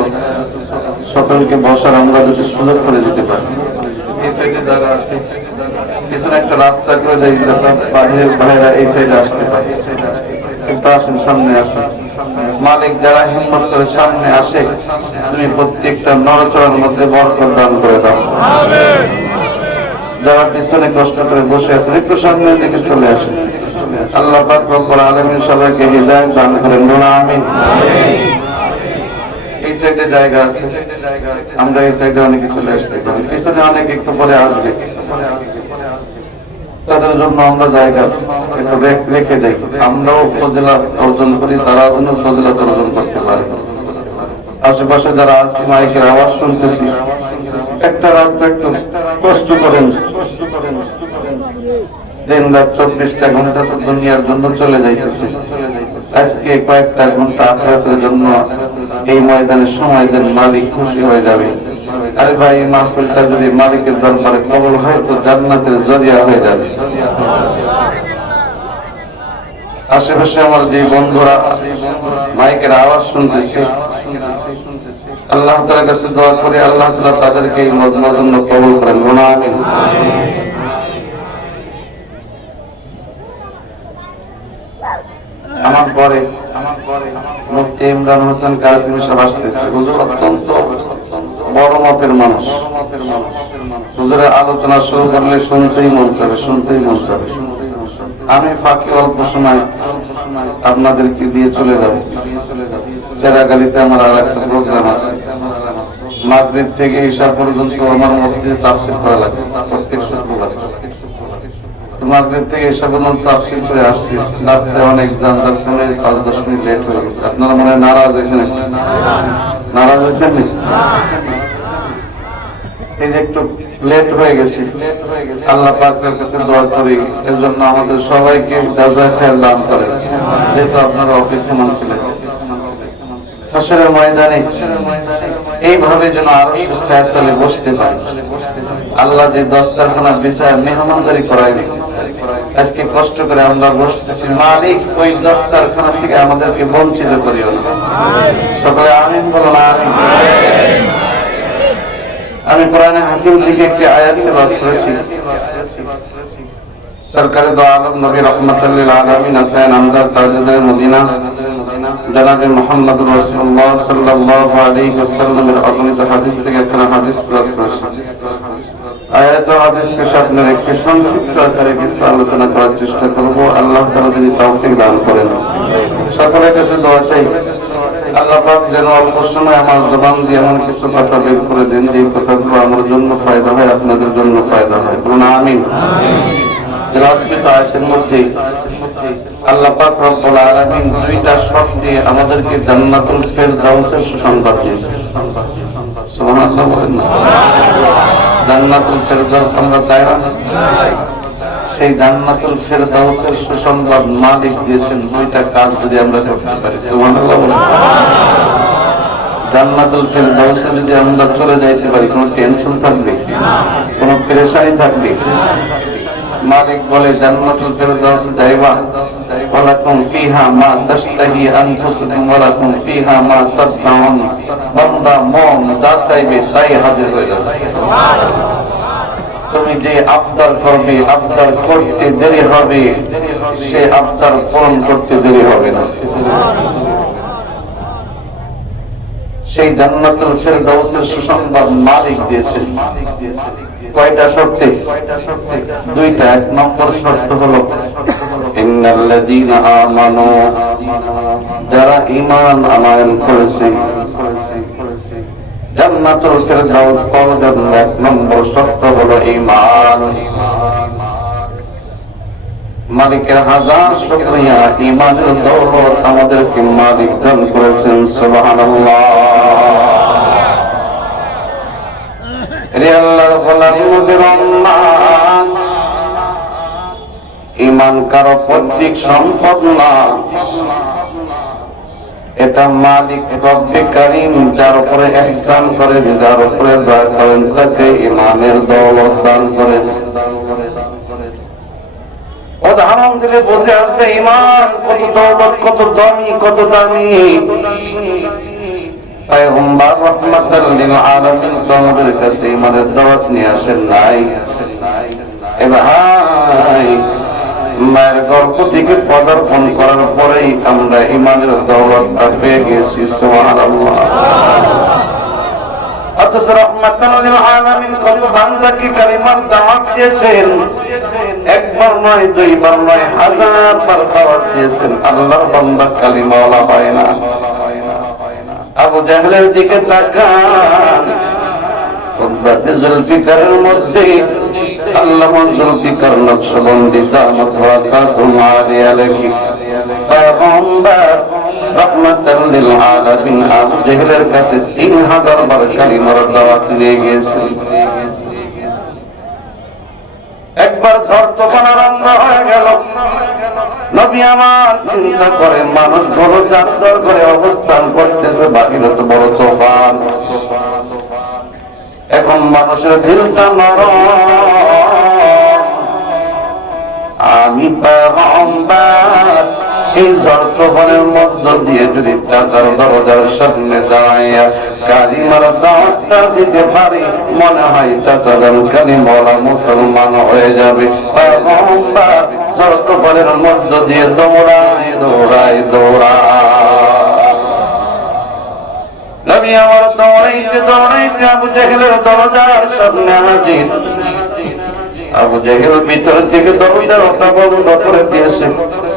সকলকে বসার আমরা যদি সুযোগ করে দিতে পারি। এই সাইডে জায়গা আছে, পিছনে একটা রাস্তা করে দেয়, বাহিরের ভাইরা এই সাইডে আসতে পারে। একটু আসেন, সামনে আসেন। মালিক যারা হিম্মত করে সামনে আসে, তুমি প্রত্যেকটা নড়চড়ার মধ্যে বরকত দান করে দাও। যারা পিছনে কষ্ট করে বসে আছেন একটু সামনের দিকে চলে আসেন। আল্লাহ পাক রব্বুল আলামিন সবাইকে হিদায়াত দান করেন, বলো আমিন। এই সাইডে জায়গা আছে, আমরা এই সাইডে অনেকে চলে আসতে পারি, পিছনে অনেক একটু পরে আসবে। তাদের জন্য আমরা জায়গা একটু রেখে দেই, আমরাও ফজিলত অর্জন করি, তারা যেন ফজিলত অর্জন করতে পারে। আশেপাশে যারা আছি মাইকের আওয়াজ শুনতেছি, একটা রাত একটু কষ্ট করেন। দিন রাত 24টা ঘন্টা তো দুনিয়ার জন্য চলে যাইতেছে, আজকে কয়েকটা ঘন্টা আখিরাতের জন্য এই ময়দানে সময় দেন, মালিক খুশি হয়ে যাবে। আরে ভাই, এই মাহফিলটা যদি মালিকের দরবারে কবুল হয় তো জান্নাতের জরিয়া হয়ে যাবে। আশেপাশে আমার যে বন্ধুরা মাইকের আওয়াজ শুনতেছে, আল্লাহ তাআলার কাছে দোয়া করে আল্লাহ তাআলা তাদেরকে এই মজমার জন্য কবুল করেন, বলুন আমিন। আমার পরে মুফতি ইমরান হোসেন কাসিমি সাহেব আসতেছে। হুজুর অত্যন্ত বড় মাপের মানুষ, হুজুরের আলোচনা শুরু করলে শুনতেই মন চাবে, শুনতেই মন চাবে। আমি ফাঁকে অল্প সময় আপনাদেরকে দিয়ে চলে যাব। চেরাগালিতে আমার আর একটা প্রোগ্রাম আছে, মাগরিব থেকে ঈশা পর্যন্ত আমার মসজিদে তাফসীর করা লাগে প্রত্যেক শুক্রবার। মাগরিব থেকে ঈশা পর্যন্ত তাফসীর করে আসছি, রাস্তায় অনেক যানজট করে 5-10 মিনিট লেট হয়ে গেছে। আপনারা মনে হয় নারাজ হয়েছেন? নারাজ হয়েছেন? এই যে একটু লেট হয়ে গেছি, আল্লাহ পাকের কাছে দোয়া করি এর জন্য আমাদের সবাইকে জাযায়ে খায়ের দান করেন, যেহেতু আপনারা অপেক্ষমান ছিলেন। হাসরের ময়দানে এইভাবে যেন আরো সাথ চলে বসতে পারে। আল্লাহ যে দস্তরখানা বিছায় মেহমানদারি করায়নি, আজকে কষ্ট করে আমরা বসতেছি, মালিক ওই দস্তরখানা থেকে আমাদেরকে বঞ্চিত করিও না। সকলে আমিন বলুন, আমিন। আমি কোরআনে হাকিম থেকে একটি আয়াত তেলাওয়াত করেছি। সরকারে দো আলম নবী রাহমাতুল লিল আলামিন আতায়ে নামদার তাজুদ্দিন মদিনা জনাবে মুহাম্মদুর রাসূলুল্লাহ সাল্লাল্লাহু আলাইহি ওয়াসাল্লামের অগণিত হাদিস থেকে একটা হাদিস তেলাওয়াত করেছি। আয়াত ও হাদিসকে সামনে রেখে সংক্ষিপ্ত আকারে কিছু আলোচনা করার চেষ্টা করব। আল্লাহ তাআলা যদি তৌফিক দান করেন। সকলের কাছে দোয়া চাই, আল্লাহ পাক যেন অল্প সময় আমার জবান দিয়ে এমন কিছু কথা বের করে দেন যে কথাগুলো আমার জন্য ফায়দা হয়, আপনাদের জন্য ফায়দা হয়, বলুন আমিন। তেলাওয়াতকৃত আয়াতের মধ্যে আল্লাহ পাক রব্বুল আলামিন দুইটা শর্তে আমাদেরকে জান্নাতুল ফেরদাউসের সুসংবাদ দিয়েছেন। সুবহানাল্লাহ বলেন না? জান্নাতুল ফেরদাউস আমরা চাই না? সেই জান্নাতুল ফেরদাউসের সুসংবাদ মালিক দিয়েছেন দুইটা কাজ যদি আমরা করতে পারি। সুবহানাল্লাহ বলেন। জান্নাতুল ফেরদাউসে যদি আমরা চলে যাইতে পারি, কোনো টেনশন থাকবে? কোনো পেরেশানি থাকবে? মালিক বলে জান্নাতুল ফেরদাউসে যাইবা, ওয়ালাকুম ফিহা মা তাশতাহি আনফুসুকুম ওয়ালাকুম ফিহা মা তাদউন। বান্দা মন যা চাইবে তাই হাজির হয়ে যাবে। তুমি যে আবদার করবে, আবদার করতে দেরি হবে, সে আবদার পূরণ করতে দেরি হবে না। সেই জান্নাতুল ফেরদাউসের সুসংবাদ মালিক দিয়েছেন। কয়টা শর্তে? দুইটা। এক নম্বর শর্ত হলো ইন্নাল্লাযীনা আমানু, যারা ঈমান আনয়ন করেছে জান্নাতুল ফেরদাউস পাওয়ার জন্য এক নম্বর শর্ত হলো ঈমান। মালিকের হাজার শুকরিয়া, ঈমানের দৌলত আমাদেরকে মালিক দান করেছেন। সুবহানাল্লাহ। রে আল্লাহর গোলামদের সম্মান, ঈমান কারো পৈতৃক সম্পদ না, এটা মালিক রব্বে কারীম যার উপরে ইহসান করেন, যার উপরে দয়া করেন, তাকে ঈমানের দৌলত দান করেন। উদাহরণ দিলে বুঝে আসবে ঈমান কত দৌলত, কত দামি, কত দামি। পয়গম্বর রাহমাতুল লিল আলামিন আমাদের কাছে ঈমানের দাওয়াত নিয়ে আসেন নাই। এ ভাই, মায়ের গর্ভ থেকে পদার্পণ করার পরেই আমরা ঈমানের দৌলতটা পেয়ে গেছি। সুবহানাল্লাহ। অথচ রাহমাতুল লিল আলামিন কত বান্দাকে কালিমার দাওয়াত দিয়েছেন, একবার নয়, দুইবার নয়, হাজারবার দাওয়াত দিয়েছেন। আল্লাহর বান্দা কালিমাওয়ালা হয় না। আবু জাহলের দিকে তাকান, খুতবাতে জুলফিকারের মধ্যে আল্লামা জুলফিকার নকশবন্দি দামাত বারাকাতুহু আলাইহি পয়গম্বর রাহমাতাল লিল আলামিন আবু জেহেলের কাছে 3000 বার কালিমার দাওয়াত নিয়ে গিয়েছেন। একবার ঝড় তুফান আরম্ভ হয়ে গেল। নবী আমার চিন্তা করে মানুষ বড় যাত্রা করে অবস্থান করতেছে, বাহিরে তো বড় তুফান, এখন মানুষের দিলটা নরম, আমি পয়গম্বর এই ঝড় তুফানের মধ্য দিয়ে যদি চাচার দরজার সামনে দাঁড়াইয়া কালিমার দাওয়াতটা দিতে পারি, মনে হয় চাচা যেন কালিমাওয়ালা মুসলমান হয়ে যাবে। পয়গম্বর ঝড় তুফানের মধ্য দিয়ে দৌড়ায় দৌড়ায় দৌড়ায়, নবী আমার দৌড়াইতে দৌড়াইতে আবু জেহেলের দরজার সামনে হাজির। আবু জেহেল ভিতর থেকে দরজাটা বন্ধ করে দিয়েছে,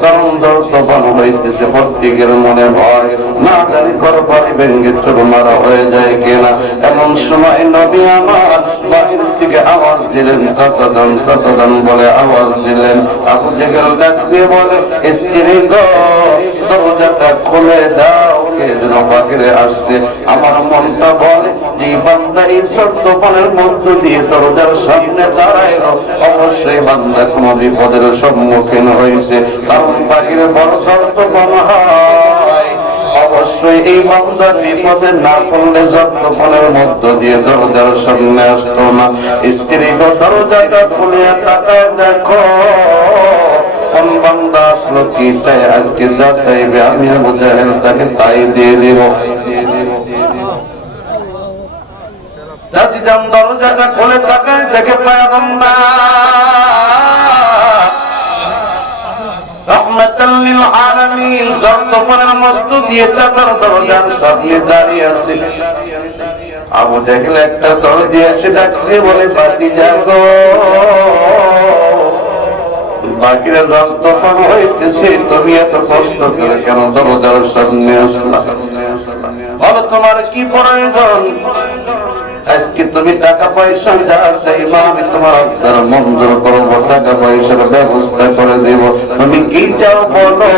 কারণ তুফান হইতেছে, প্রত্যেকের মনে ভয়, না জানি ঘর বাড়ি ভেঙে চুরমারা হয়ে যায় কিনা। এমন সময় নবী আমার বাহির থেকে আওয়াজ দিলেন, চাচাদান চাচাদান বলে আওয়াজ দিলেন। আবু জেহেল ডাক দিয়ে বলে, স্ত্রী গো, দরজাটা খুলে দাও, কে যেন বাহিরে আসছে। আমার মনটা বলে যে বান্দা এই তুফানের মধ্য দিয়ে দরজার সামনে দাঁড়াইল, অবশ্যই বান্দা কোন বিপদের সম্মুখীন হয়েছে, কারণ বাহিরে বড় তুফান হয়। অবশ্যই এই বান্দা বিপদে না পড়লে তুফানের মধ্য দিয়ে দরজার সামনে আসতো না। স্ত্রী গো, দরজাটা খুলে তাকায় দেখো কোন বান্দা আসলো, কি চাই, আজকে যা চাইবে আমি আবু জেহেল তাকে তাই দিয়ে দিব। চাচিজান দরজাটা খুলে তাকায় দেখে পয়গম্বর রাহমাতাল লিল আলামিন ঝড় তুফানের মধ্য দিয়ে চাচার দরজার সামনে দাঁড়িয়ে আছে। আবু জেহেল একটা দরজা দিয়েছে, ডাকতে বলে, ভাতিজা গো, বাকিরা ঝড় তুফান হইতেছে, তুমি এত কষ্ট করে কেন দরজার সামনে আসলা? বলো তোমার কি প্রয়োজন? আজকে তুমি টাকা পয়সা যা চাইবা আমি তোমার আবদার মঞ্জুর করবো, টাকা পয়সার ব্যবস্থা করে দেব। তুমি কি চাও বলো,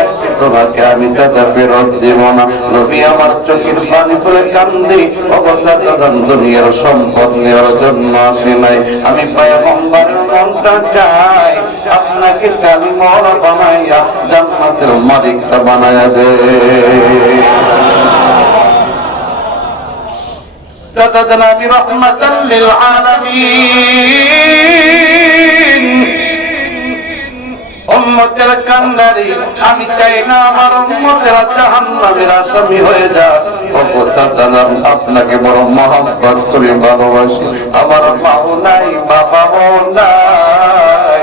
আজকে তোমাকে আমি চাচা ফেরত দেব না। নবী আমার চোখের পানি ফেলে কান্দে, অবস্থা দুনিয়ার সম্পদ নেওয়ার জন্য আসে নাই, আমি পয়গম্বরের মনটা চাই আপনাকে কালিমাওয়ালা বানাইয়া জান্নাতের মালিকটা বানায়া দে। চাচা জনাবি রাহমাতাল লিল আলামিন উম্মতের কান্ডারি, আমি চাই না আমার উম্মতের জাহান্নামের আসামি হয়ে যাক। ওগো চাচা জান, আপনাকে বড় মহব্বত করে ভালোবাসি, আমার মাও নাই বাবাও নাই,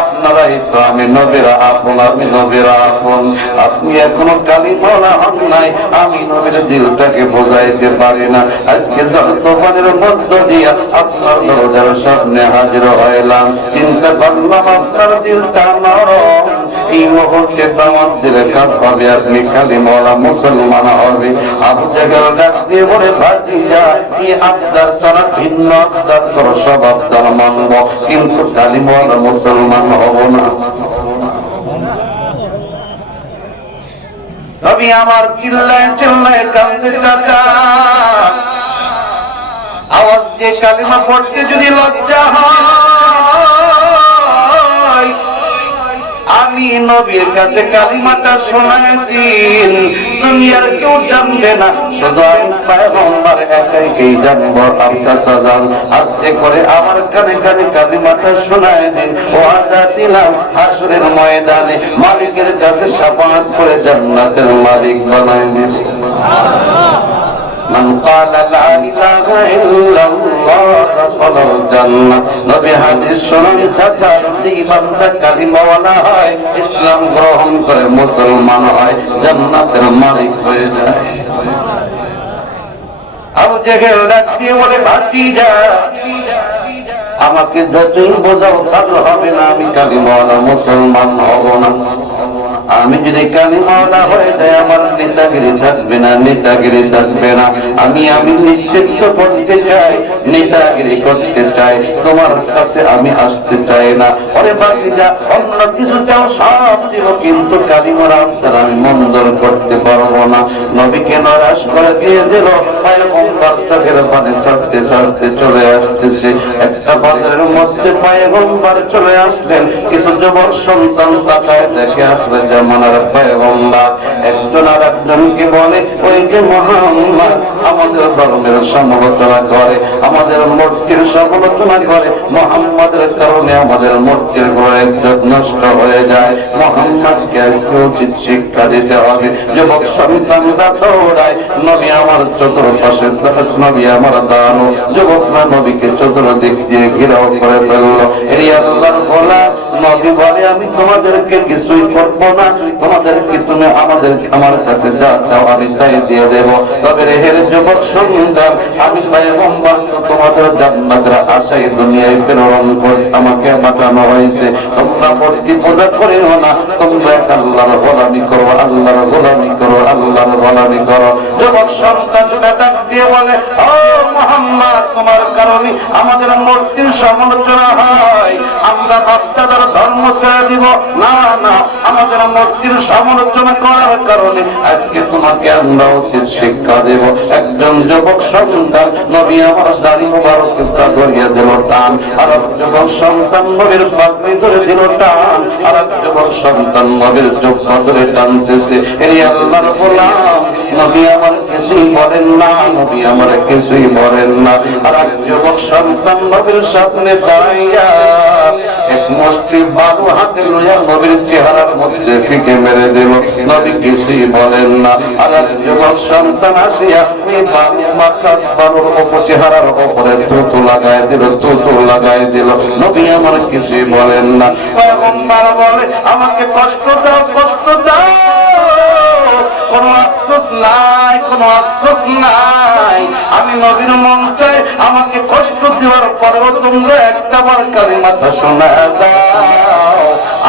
আপনারাই তো আমি নবীর আপন, আমি নবীর আপন। আপনি এখনো কালিমাওয়ালা হন নাই, আমি নবীর দিলটাকে বোঝাইতে পারি না। আজকে ঝড় তুফানের মধ্য দিয়া আপনার দরজার সামনে হাজির হইলাম, চিন্তা করলাম আপনার দিলটা নরম, এই মুহূর্তে দাওয়াত দিলে কাজ পাবে, আপনি কালিমাওয়ালা মুসলমান হবে। আবু জেহেল ডাক দিয়ে বলে, ভাতিজা, এই আবদার ছাড়া ভিন্ন আবদার করো, সব আবদার মানব, কিন্তু কালিমাওয়ালা মুসলমান হব না। নবী আমার চিল্লায় চিল্লায় কান্দে, চাচা আওয়াজ দিয়ে কালিমা পড়তে যদি লজ্জা হয়, আমি নবীর কাছে কালিমাটা শোনায় দিন, দুনিয়ার কেউ জানবে না, শুধু আমি পয়গম্বর একাই জানবো। আমি চাচা যান, আস্তে করে আমার কানে কানে কালিমাটা শোনায় দিন, ওয়াদা দিলাম হাসরের ময়দানে মালিকের কাছে শাফাআত করে জান্নাতের মালিক বানায় দিব। মান ক্বালা লা ইলাহা ইল্লাল্লাহ দাখালাল জান্নাহ। নবী হাদিস শুনুন চাচা, যেই বান্দা কালিমাওয়ালা হয়, ইসলাম গ্রহণ করে, মুসলমান হয়, জান্নাতের মালিক হয়ে যায়। আবু জেহেল ডাক দিয়ে বলে, ভাতিজা, আমাকে যতই বোঝাও তাহলে হবে না, আমি কালিমাওয়ালা মুসলমান হব না। আমি যদি কালিমাওয়ালা হয়ে যাই আমার নেতাগিরি থাকবে না, নেতাগিরি থাকবে না। আমি নেতৃত্ব করতে চাই, নেতাগিরি করতে চাই, তোমার কাছে আমি আসতে চাই না। ওরে বাকিরা অন্য কিছু চাও সব দিব, কিন্তু কালিমার দ্বারা আমি মন্দর করতে পারবো না। নবীকে নারাজ করে দিয়ে দিল। পয়গম্বর চোখের পানি ছাড়তে ছাড়তে চলে আসতেছে। একটা বাজারের মধ্যে পয়গম্বর চলে আসলেন। কিছু যুবক সন্তান তাকায় দেখে আসলে জামানার পয়গম্বর একজন আর একজনকে বলে, ওই যে মুহাম্মদ আমাদের ধর্মের সমালোচনা করে, আমাদের মূর্তির সমালোচনা করে, মুহাম্মাদের কারণে আমাদের মূর্তির ঘরে নষ্ট হয়ে যায়। মুহাম্মদকে আজকে উচিত শিক্ষা দিতে হবে। যুবক সন্তানরা দৌড়ায়, নবী আমার চতুর্পাশে, নবী আমার দানো। যুবকরা নবীকে চতুর্দিক দিয়ে ঘেরাও করে ফেলল। এই আল্লাহর গোলাম নবী বলে, আমি তোমাদেরকে কিছুই করবো না, তোমাদেরকে তুমি আমার কাছে যা চাও আমি তাই দিয়ে দেব। তবে রেহের যুবক সন্তান, আমি পয়গম্বর তো তোমাদের জান্নাতের আশায় দুনিয়ায় প্রেরণ করেছে, আমাকে পাঠানো হয়েছে। তোমরা মূর্তি পূজা করিও না, তোমরা আল্লাহর গোলামি করো, আল্লাহর গোলামি করো, আল্লাহর গোলামি করো। যুবক সন্তানটা ডাক দিয়ে বলে, ও মুহাম্মদ, তোমার কারণে আমাদের মূর্তির সমালোচনা হয়, আমরা বাচ্চাদের ধর্ম ছেড়ে দিব না, না, আমাদের মূর্তির সমালোচনা করার কারণে আজকে তোমাকে আমরা উচিত শিক্ষা দেব। একজন যুবক সন্তান নবী আমার দাড়ি মোবারক ধরিয়ে দিল টান, আর এক যুবক সন্তান নবীর পাগড়ি ধরে দিল টান, আর এক যুবক সন্তান নবীর চোখ ধরে টানতেছে। এই আল্লাহর গোলাম নবী আমার কিছুই বলেন না, নবী আমার কিছুই বলেন না। আর এক যুবক সন্তান নবীর সামনে দাঁড়াইয়া এক মুষ্টি বালু হাতে লইয়া নবীর চেহারার মধ্যে ফিকে মেরে দিল, নবী কিছুই বলেন না। আর এক যুবক সন্তান আসিয়া ওই বালু মাথা বালুর চেহারার উপরে থুতু লাগাই দিল, থুতু লাগাই দিল, নবী আমার কিছুই বলেন না। পয়গম্বর বলে, আমাকে কষ্ট দাও, কষ্ট দাও, কোনো আফসোস নাই, কোনো আফসোস নাই। আমি নবীর মন চাই, আমাকে কষ্ট দেওয়ার পরেও তোমরা একটাবার কালিমাটা শোনা দাও,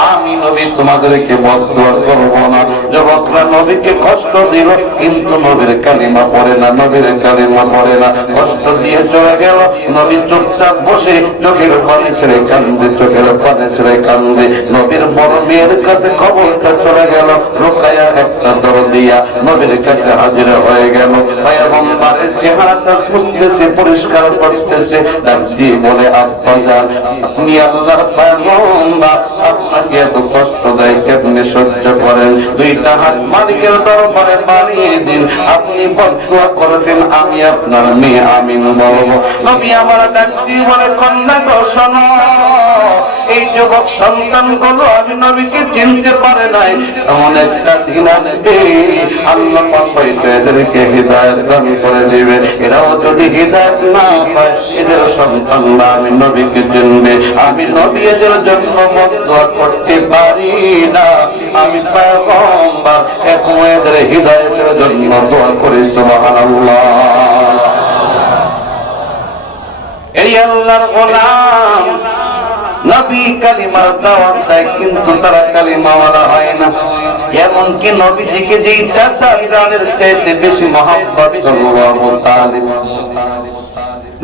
আমি নবী তোমাদেরকে বদদুয়া করব না। যুবকরা নবীকে কষ্ট দিল, কিন্তু নবীর কালিমা পড়ে না, নবীর কালিমা পড়ে না, কষ্ট দিয়ে চলে গেল। নবী চুপচাপ বসে চোখের পানি ছেড়ে কান্দে, চোখের পানি ছেড়ে কান্দে। নবীর বড় মেয়ের কাছে খবরটা চলে গেল। রুকায়া একটা দরদিয়া নবীর কাছে হাজির হয়ে গেল। পয়গম্বরের চেহারাটা মুছতেছে, পরিষ্কার করতেছে, ডাক দিয়ে বলে, আব্বা জান, আপনি আল্লাহর পয়গম্বর, আপনাকে এত কষ্ট দেয় কেমনে সহ্য করেন? দুইটা হাত মালিকের দরবারে বাড়িয়ে দিন, আপনি বদদুয়া করবেন, আমি আপনার মেয়ে আমিন বলবো। নবী আমার ডাক দিয়ে বলে, কন্যা গো শোনো, এই যুবক সন্তান গুলো আমি নবীকে চিনতে পারে নাই, এমন একটা দিন আসবে আল্লাহ পাক হয়তো এদেরকে হিদায়াত দান করে দিবে। এরাও যদি হিদায়াত না পায়, এদের সন্তানরা আমি নবীকে চিনবে। আমি নবী এদের জন্য বদদুয়া করতে পারি না, আমি পয়গম্বর এখন এদের হিদায়াতের জন্য দোয়া করি। সুবহানাল্লাহ। এই আল্লাহর গোলাম নবী কালিমার দাওয়াত দেয়, কিন্তু তারা কালিমাওয়ালা হয় না। এমনকি নবীজিকে যেই চাচা ইরানের চাইতে বেশি মহব্বত করলো আবু তালিব,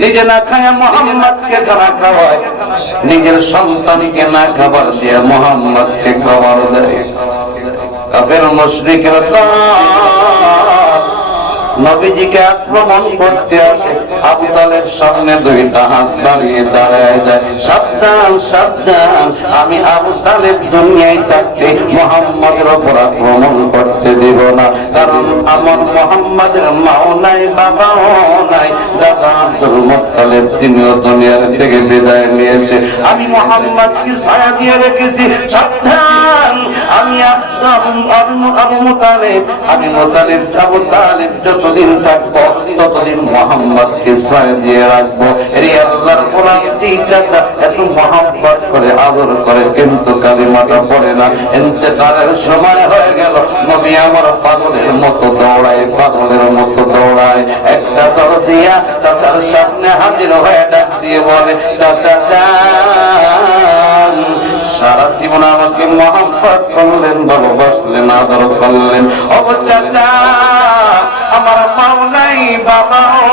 নিজে না খায় মুহাম্মদকে খানা খাওয়ায়, নিজের সন্তানকে না খাবার দিয়ে মুহাম্মদকে খাবার দেয়। কাফের মুশরিকরা নবীজিকে আক্রমণ করতে আসে, আবু তালেব সামনে দুইটা হাত বাড়িয়ে দাঁড়ায় যায়, সাবধান সাবধান, আমি আবু তালেব দুনিয়ায় থাকতে মুহাম্মদের উপর আক্রমণ করতে দিব না, কারণ আমার মুহাম্মদের মাও নাই, বাবাও নাই, দাদা আব্দুল মুত্তালিব তিনিও দুনিয়ার থেকে বিদায় নিয়েছে, আমি মুহাম্মদকে ছায়া দিয়ে রেখেছি, সাবধান, আমি আবু তালেব যতদিন থাকবো ততদিন মুহাম্মদকে ছায়া দিয়ে রাখবো। এই আল্লাহর গোলাম চাচা এত মহব্বত করে আদর করে, কিন্তু কালিমাটা পড়ে না। ইন্তেকালের সময় হয়ে গেল, নবী আমার পাগলের মতো দৌড়ায়, পাগলের মতো দৌড়ায়। একটা দৌড় দিয়া চাচার সামনে হাজির হয়ে ডাক দিয়ে বলে, চাচা যান, সারা জীবন আমাকে মহব্বত করলেন, ভালোবাসলেন, আদর করলেন। ও চাচা, আমার মাও নাই, বাবাও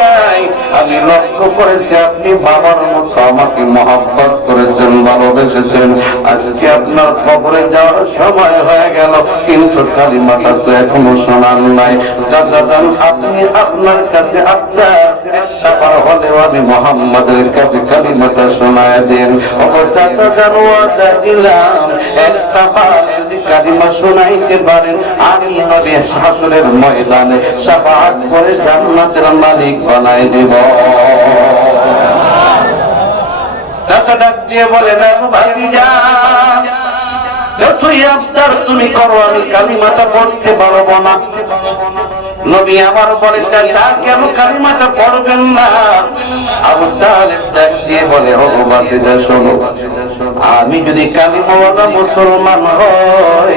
নাই, আমি লক্ষ্য করেছি আপনি বাবার মতো আমাকে মহব্বত করেছেন, ভালোবেসেছেন। আজকে আপনার কবরে যাওয়ার সময় হয়ে গেল, কিন্তু কালিমাটা তো এখনো শোনান নাই। চাচা যান, আপনি আপনার কাছে আপনার একটা বার হলেও আমি মুহাম্মাদের কাছে কালিমাটা শোনায় দিন। ও চাচা যান, ওয়াদা দিলাম একটা বার যদি কালিমা শোনাইতে পারেন, আমি নবী হাসরের ময়দানে শাফাআত করে জান্নাতের মালিক বানাই দিব। চাচা ডাক দিয়ে বলে, না ভাতিজা, যতই আবদার তুমি করো আমি কালিমাটা পড়তে পারবো না। নবী আমার বলে, চাচা কেন কালিমাটা পড়বেন না? আবু তালেব ডাক দিয়ে বলে, ও ভাতিজা শোনো, আমি যদি কালিমাওয়ালা মুসলমান হই,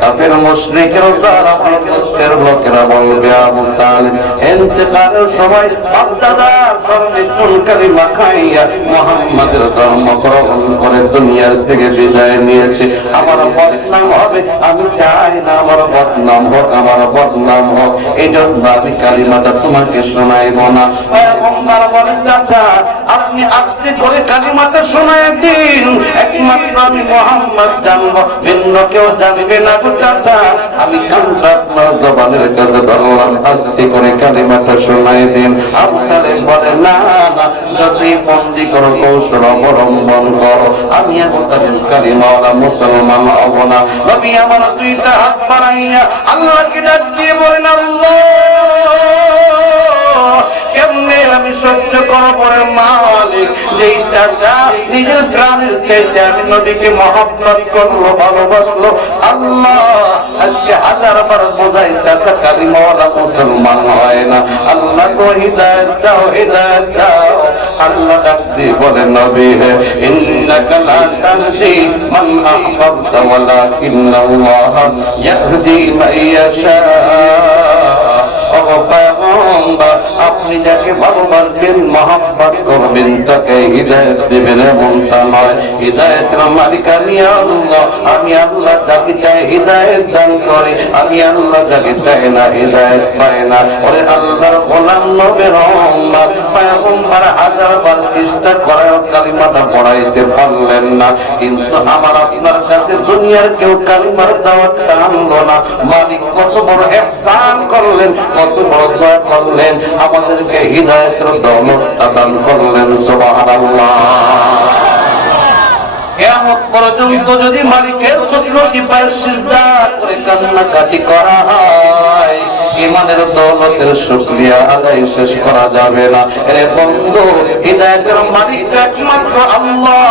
কাফের মুশরিকের জালেমের লোকেরা বলবে আবু তালেব ইন্তেকালের সময় বাপদাদার সামনে চুনকালি মাখাইয়া মুহাম্মাদের ধর্ম গ্রহণ করে দুনিয়ার থেকে বিদায় নিয়েছে, আমার বদনাম হবে। আমি চাই না আমার বদনাম হোক, আমার বদনাম হোক, এই জন্য আমি কালিমাটা তোমাকে শোনাইব না। পয়গম্বর বলেন, চাচা আপনি আস্তে করে কালিমাটা শোনায় দিন, একমাত্র আমি মুহাম্মদ জানবো, ভিন্ন কেউ জানবে না। চাচা আমি কানটা আপনার জবানের কাছে ধরলাম, আস্তে করে কালিমাটা শোনাই দিন। আবু তালেব বলে, না না, যতই বন্দি করো, কৌশল অবলম্বন করো, আমি আবু তালেব কালিমাওয়ালা মুসলমান হব না। নবী আমার দুইটা হাত বাড়াইয়া আল্লাহকে ডাক দিয়ে বলেন, আল্লাহ কেমনে আমি সহ্য করবো রে মালিক, যেই চাচা নিজের প্রাণের চাইতে আমি নবীকে মহব্বত করলো, ভালোবাসলো। আল্লাহ আজকে হাজার বার বোঝাই চাচা কালিমাওয়ালা মুসলমান হয় না। আল্লাহ গো হিদায়াত দাও, হিদায়াত দাও। আল্লাহ ডাক দিয়ে বলে, নবী হে, ইন্নাকা লা তাহদি মান আহবাবতা ওয়ালাকিন্নাল্লাহ ইয়াহদি মান ইয়াশা। আপনি যাকে ভালোবাসবেন, মহব্বত করবেন, তাকে হিদায়াত দেবেন এমনটা নয়। হিদায়াতের মালিক আমি আল্লাহ, আমি আল্লাহ যাকে চাই হিদায়াত দান করে, আমি আল্লাহ যাকে চাই না হিদায়াত পায় না। ওরে আল্লাহর গোলাম নবীর উম্মত পয়গম্বর হাজারবার চেষ্টা করার কালিমাটা পড়াইতে পারলেন না, কিন্তু আমার আপনার কাছে দুনিয়ার কেউ কালিমার দাওয়াতটা আনলো না। মালিক কত বড় ইহসান করলেন, কত বড় দয়া করলেন, আমাদেরকে হিদায়াতের দৌলতটা দান করলেন। সুবহানাল্লাহ। কিয়ামত পর্যন্ত যদি মালিকের কুদরতি পায়ে সিজদা করে কান্নাকাটি করা হয়, ঈমানের দৌলতের শুকরিয়া আদায় শেষ করা যাবে না। এরে বন্ধু, হিদায়াতের মালিক একমাত্র আল্লাহ,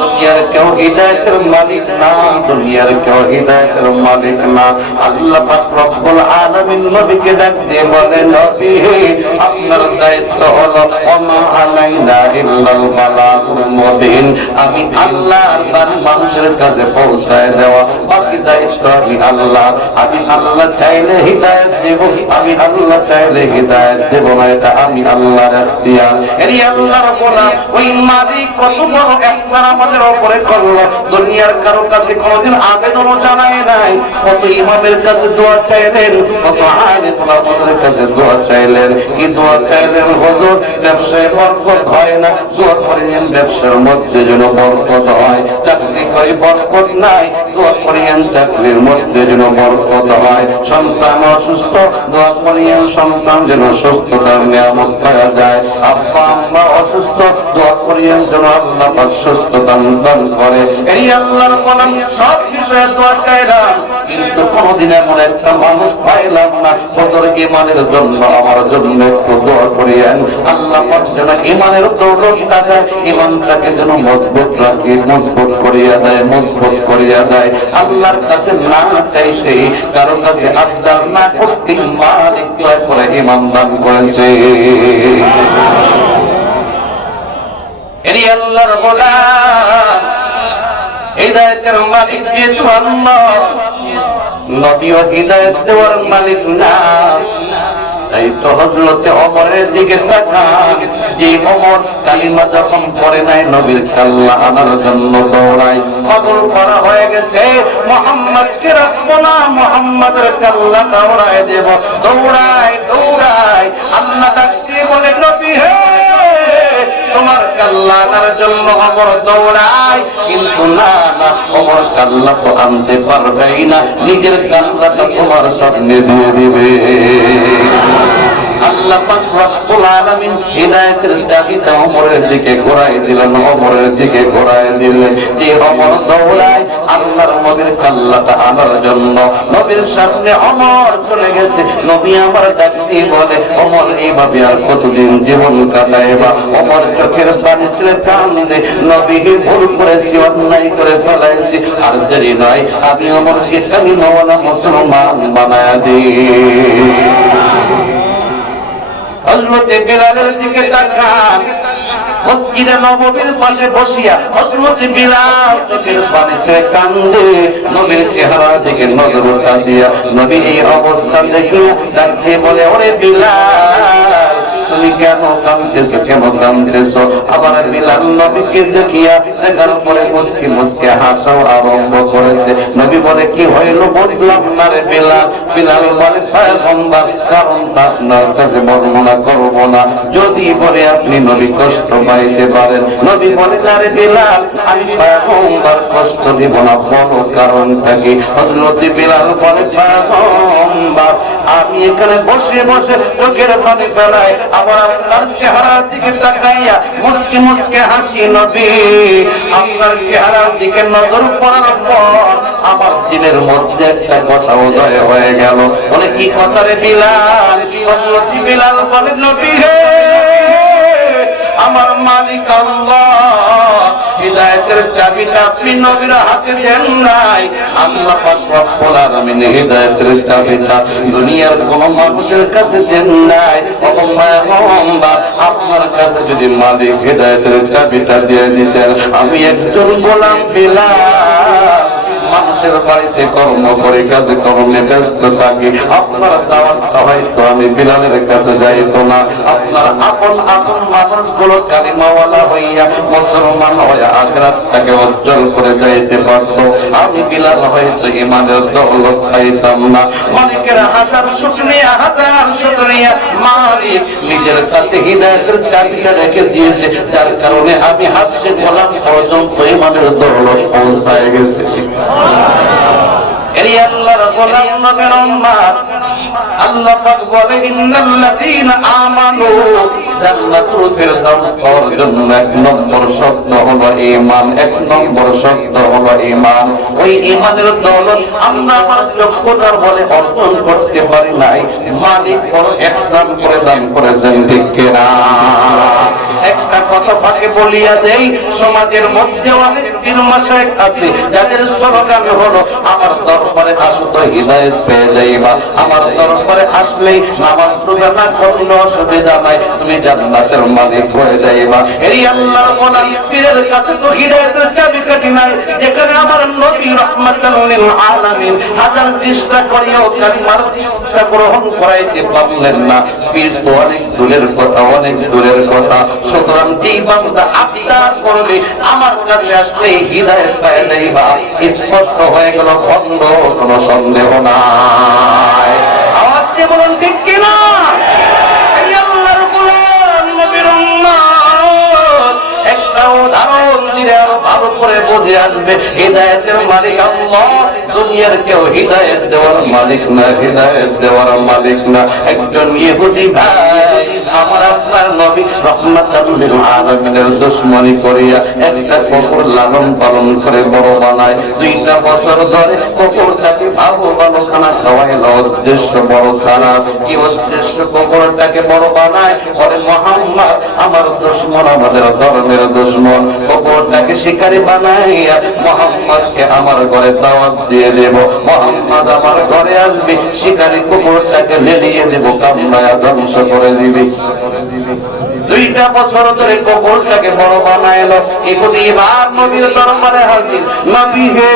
দুনিয়ার কেউ হিদায়াতের মালিক না, দুনিয়ার কেউ হিদায়াতের মালিক না। আল্লাহ পাক রব্বুল আলামিন নবীকে ডাক দিয়ে বলেন, নবী আপনার দায়িত্ব হলো ওমা আলাইনা ইল্লাল বালাগুল মুবিন, আমি আল্লাহর বাণী মানুষের কাছে পৌঁছায় দেওয়া, বাকি দায়িত্ব আমি আল্লাহ। আমি আল্লাহ চাইলে হিদায়াত দেব, আমি আল্লাহ চাইলে হিদায়াত দেব না, এটা আমি আল্লাহর ইখতিয়ার। এই আল্লাহর গোলাম ওই মালিক কত বড় ইহসান আমাদের উপরে করলো, দুনিয়ার কারো কাছে কোনোদিন আবেদনও জানায় নাই। কত ইমামের কাছে দোয়া চাইলেন, কত আলেম ওলামাদের কাছে দোয়া চাইলেন, কি দোয়া চাইলেন? হুজুর ব্যবসায় বরকত হয় না, দোয়া করেন ব্যবসার মধ্যে যেন বরকত হয়। চাকরি করে বরকত নাই, দোয়া করেন চাকরির মধ্যে যেন বরকত হয়। সন্তান অসুস্থ, দোয়া করেন সন্তান যেন সুস্থতার নিয়ামত পাওয়া যায়। আব্বা আম্মা অসুস্থ, দোয়া করেন যেন আল্লাহ পাক সুস্থতা দান করে। এই আল্লাহর গোলাম সব বিষয়ে দোয়া চাইলাম, কিন্তু কোনদিন এমন একটা মানুষ পাইলাম না হুজুর ঈমানের জন্য আমার জন্য একটু দোয়া করিয়েন। আল্লাহ পাক যেন ঈমানের দৌলতটা দেয়, ঈমানটাকে যেন মজবুত রাখে, মজবুত করিয়া দেয়, মজবুত করিয়া দেয়। আল্লাহর কাছে না চাইতে, কারো কাছে আবদার না করতে মালিক দয়া করে ঈমান দান করেছে। এই আল্লাহর গোলাম, হিদায়াতের মালিক যেহেতু আল্লাহ, নবীও হিদায়াত দেওয়ার মালিক না। এই তো হযরতে ওমরের দিকে তাকান, যে ওমর কালিমা যখন পড়ে নাই নবীর কাল্লা আনার জন্য দৌড়ায়, পাগল করা হয়ে গেছে, মুহাম্মদকে রাখবো না, মুহাম্মদের কাল্লা দৌড়ায় দেব, দৌড়ায় দৌড়ায় আল্লাহ ডাক দিয়ে বলে নবী হে তোমার কাল্লা আনার জন্য ওমর দৌড়ায়, কিন্তু না না ওমর কাল্লা তো আনতে পারবেই না, নিজের কাল্লাটা তোমার সামনে দিয়ে দিবে। আল্লাহ পাক রব্বুল আলামিন হিদায়াতের চাবিটা ওমরের দিকে ঘোরায় দিলেন, ওমরের দিকে ঘোরায় দিলেন, যে ওমর দৌড়ায় আল্লাহর নবীর কাল্লাটা আনার জন্য। নবীর সামনে ওমর চলে গেছে, নবী আমার ডাক দিয়ে বলে ওমর এইভাবে আর কতদিন জীবন কাটাইবা? ওমর চোখের পানি ছেড়ে কান্দে, নবী ভুল করেছি, অন্যায় করে ফেলাইছি, আর দেরি নয় আমি ওমরকে কালিমাওয়ালা মুসলমান বানায়া দিই। হযরতে বিলালের দিকে তাকান, মসজিদে নববীর পাশে বসিয়া হযরতে বিলাল চোখের পানি ছেড়ে কান্দে, নবীর চেহারা দিকে নজর উঠা দিয়া নবী এই অবস্থা দেখে ডাক দিয়ে বলে ওরে বিলাল তুমি কেন কাঁদতেছো, কেন কাঁদতেছো? আবার বিলাল নবীকে দেখিয়া দেখার পরে মুস্কি মুস্কি হাসাও আরম্ভ করেছে। নবী বলে কি হইল বুঝলাম না রে বিলাল। বিলাল বলে পয়গম্বর কারণটা আপনার কাছে বর্ণনা করব না, যদি বলে আপনি নবী কষ্ট পাইতে পারেন। নবী বলে না রে বিলাল আমি পয়গম্বর কষ্ট দিব না, বলো কারণটা কি? হযরত বিলাল বলে পয়গম্বর আমি এখানে বসে বসে চোখের পানি ফেলাই, আবার আপনার চেহারার দিকে তাকাইয়া মুস্কি মুস্কি হাসি, নবী আপনার চেহারার দিকে নজর পড়ার পর আমার দিলের মধ্যে একটা কথা উদয় হয়ে গেল। বলে কি কথা রে বিলাল? হযরত বিলাল বলে নবী হে আমার মালিক আল্লাহ, হিদায়াতের চাবিটা আপনি নবীর হাতে দেন নাই। আল্লাহ পাক রব্বুল আলামিন হিদায়াতের চাবিটা দুনিয়ার কোন মানুষের কাছে দেন নাই। ও পয়গম্বর আপনার কাছে যদি মালিক হিদায়াতের চাবিটা দিয়ে দিতেন, আমি একজন গোলাম বিলাল মানুষের বাড়িতে কর্ম করে কাজে কর্মে ব্যস্ত থাকি, আপনার দাওয়াতটা হয়তো আমি বিলালের কাছে যাইতো না। আপনার আপন আপন মানুষগুলো কালিমাওয়ালা হইয়া মুসলমান হইয়া আখিরাতটাকে উজ্জ্বল করে যাইতে পারতো, আমি বিলাল হয়তো ঈমানের দৌলত পাইতাম না। মালিকের হাজার শুকরিয়া, হাজার শুকরিয়া, মালিক নিজের কাছে হিদায়াতের চাবিটা রেখে দিয়েছে, যার কারণে আমি হাসছে গোলাম পর্যন্ত ঈমানের দৌলত পৌঁছায় গেছে। এরি আল্লাহর গোলাম নবীর উম্মত, আল্লাহ পাক বলে ইন্নাল্লাযীনা আমানু জান্নাতুল ফিরদাউস পাওয়ার জন্য এক নম্বর শর্ত হলো ঈমান, এক নম্বর শর্ত হলো ঈমান। ওই ঈমানের দৌলত আমরা আমার যোগ্যতার বলে অর্জন করতে পারি নাই, মালিক বড় ihsan করে দান করেছেন, ঠিক কিনা? একটা কথা ফাঁকে বলিয়া দেই, সমাজের মধ্যে অনেক পীর মাশায়েখ আছে যাদের স্লোগান হলো আমার দরবারে আসো তো হিদায়াত পেয়ে যাইবা, আমার দরবারে আসলেই নামাজ রোজা না করলে অসুবিধা নাই, তুমি জান্নাতের মালিক হয়ে যাইবা। এই আল্লাহর গোলাম পীরের কাছে তো হিদায়াতের চাবিকাঠি নাই, যেখানে আমার নবী রাহমাতাল লিল আলামিন হাজার চেষ্টা করেও কালিমার শিক্ষা গ্রহণ করাইতে পারলেন না। পীর তো অনেক দূরের কথা, অনেক দূরের কথা। সুতরাং যেই বান্দা আবদার করবে আমার কাছে আসলেই হিদায়াত পেয়ে যাইবা, স্পষ্ট হয়ে গেল, বন্ধ কোনো সন্দেহ নাই। আওয়াজ দিয়ে বলুন ঠিক কিনা? আল্লাহর গোলাম নবীর উম্মত একটা উদাহরণ দিলে আরো ভালো করে বুঝে আসবে। হিদায়াতের মালিক আল্লাহ, দুনিয়ার কেউ হিদায়াত দেওয়ার মালিক না, হিদায়াত দেওয়ার মালিক না। একজন ইহুদি ভাই আমার আপনার নবী রাহমাতাল লিল আলামিনের দুশমনি করিয়া একটা কুকুর লালন পালন করে বড় বানায়, 2টা বছর ধরে কুকুরটাকে ভালো ভালো খানা খাওয়াইল, উদ্দেশ্য বড় খারাপ। কি উদ্দেশ্য কুকুরটাকে বড় বানায়? বলে মুহাম্মদ আমার দুশমন, আমাদের ধর্মের দুশমন, কুকুরটাকে শিকারী বানাইয়া মুহাম্মদকে আমার ঘরে দাওয়াত দিয়ে দেব, মুহাম্মদ আমার ঘরে আসবে, শিকারী কুকুরটাকে লেলিয়ে দেব, কামড়ায়া ধ্বংস করে দিবি। 2টা বছর ধরে কবরটাকে বড় বানাইলো। ইহুদি এবার নবীর দরবারে হাজির, নবী হে,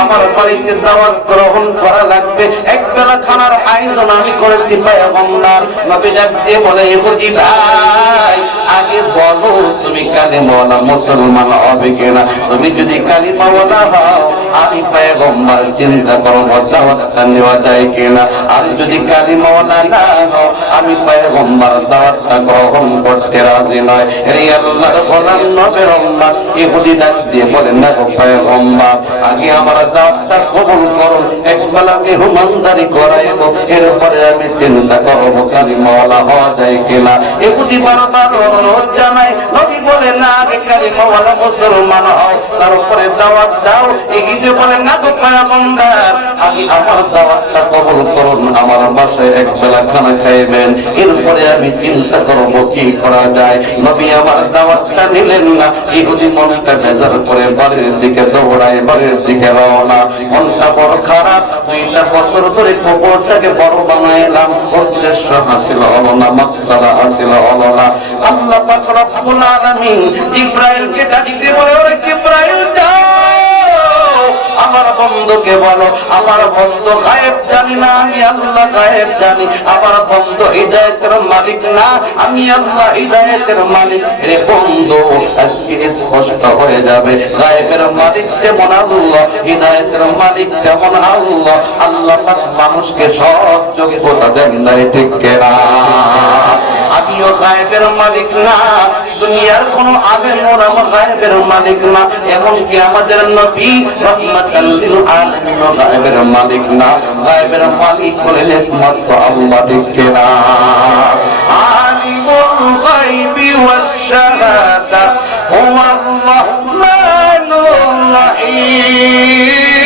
আমার বাড়িতে দাওয়াত গ্রহণ করা লাগবে, এক বেলা খানার আয়োজন আমি করেছি পয়গম্বর। নবী ডাক দিয়ে বলে, ইহুদি ভাই, আগে বলো তুমি কালিমাওয়ালা মুসলমান হবে কিনা? তুমি যদি কালিমাওয়ালা হও, আমি পয়গম্বর চিন্তা করব দাওয়াতটা নেওয়া যায় কিনা। আর যদি কালিমাওয়ালা না হও, আমি পয়গম্বর দাওয়াতটা গ্রহণ করতে রাজি নয়। রে আল্লাহর গোলাম নবীর উম্মত, ইহুদি ডাক দিয়ে বলেন, না গো পয়গম্বর, আগে আমার দাওয়াতটা কবুল করুন, একবেলা মেহমানদারি করাইব, এরপরে আমি চিন্তা করব কালিমাওয়ালা হওয়া যায় কিনা। ইহুদি বারবার অনুরোধ জানায়, নবী বলেন, না আগে কালিমাওয়ালা মুসলমান হও, তারপরে দাওয়াত দাও। ইহুদি বলেন, না গো পয়গম্বর, আগে আমার দাওয়াতটা কবুল করুন, আমার বাসায় একবেলা খানা খাইবেন, এরপরে আমি চিন্তা করব কি করা যায়। নবী আমার দাওয়াতটা নিলেন না। ইহুদি মনটা বেজার করে বাড়ির দিকে দৌড়ায়, বাড়ির দিকে রওনা। মনটা বড় খারাপ, 2টা বছর ধরে কবরটাকে বড় বানাইলাম, উদ্দেশ্য হাসিল হলো না, মাকসাদ হাসিল হলো না। আল্লাহ পাক রব্বুল আলামিন জিবরাইলকে ডাকতে বলে, ওরে জিবরাইল যাও, আমার বন্ধুকে বলো, আমার বন্ধু গায়েব জানি না, আমি আল্লাহ গায়েব জানি। আমার বন্ধু হিদায়াতের মালিক না, আমি আল্লাহ হিদায়াতের মালিক। রে বন্ধু, আজকে স্পষ্ট হয়ে যাবে, গায়েবের মালিক যেমন আল্লাহ, হিদায়াতের মালিক তেমন আল্লাহ। আল্লাহ পাক মানুষকে সব যোগ্যতা দেন নাই, ঠিক কিনা? আমিও গায়েবের মালিক না, দুনিয়ার কোন আলেম ওলামা গায়েবের মালিক না, এমনকি আমাদের নবী রাহমাতাল লিল আলামিন গায়েবের মালিক না। গায়েবের মালিক হলেন একমাত্র আল্লাহ, ঠিক কিনা? আলিমুল গায়বি ওয়াস শাহাদা হুয়ার রাহমানুর রহিম।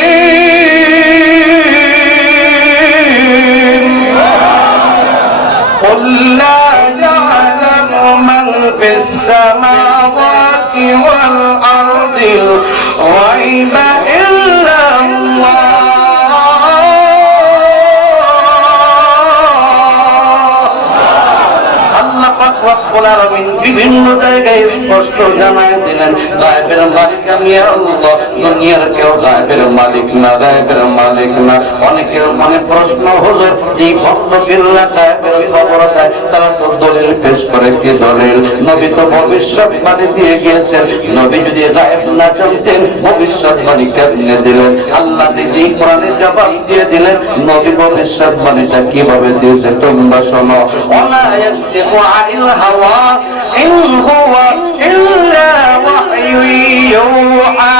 قل لا يعلم من في السماوات والأرض الغيب إلا الله। রব্বুল আলামিন বিভিন্ন জায়গায় স্পষ্ট জানায় দিলেন, গায়েবের মালিক আমি আল্লাহ, দুনিয়ার কেউ গায়েবের মালিক না, গায়েবের মালিক না। অনেকের মনে প্রশ্ন হলো, যে ভক্ত বিল্লাহ গায়েবের খবর দেয়, তারা তো দলিল পেশ করে, কি দলিল? নবী তো ভবিষ্যৎবাণী দিয়ে গিয়েছেন, নবী যদি গায়েব না জানতেন, ভবিষ্যৎবাণী কেমনে দিলেন? আল্লাহ নিজেই কোরআনে জবাব দিয়ে দিলেন, নবী ভবিষ্যৎবাণীটা কিভাবে দিয়েছে তোমরা শোনো। ওয়া ইয়াতিকু আনিল হাওয়া ইন হুয়া ইল্লা ওয়াহয়ু ইউহা।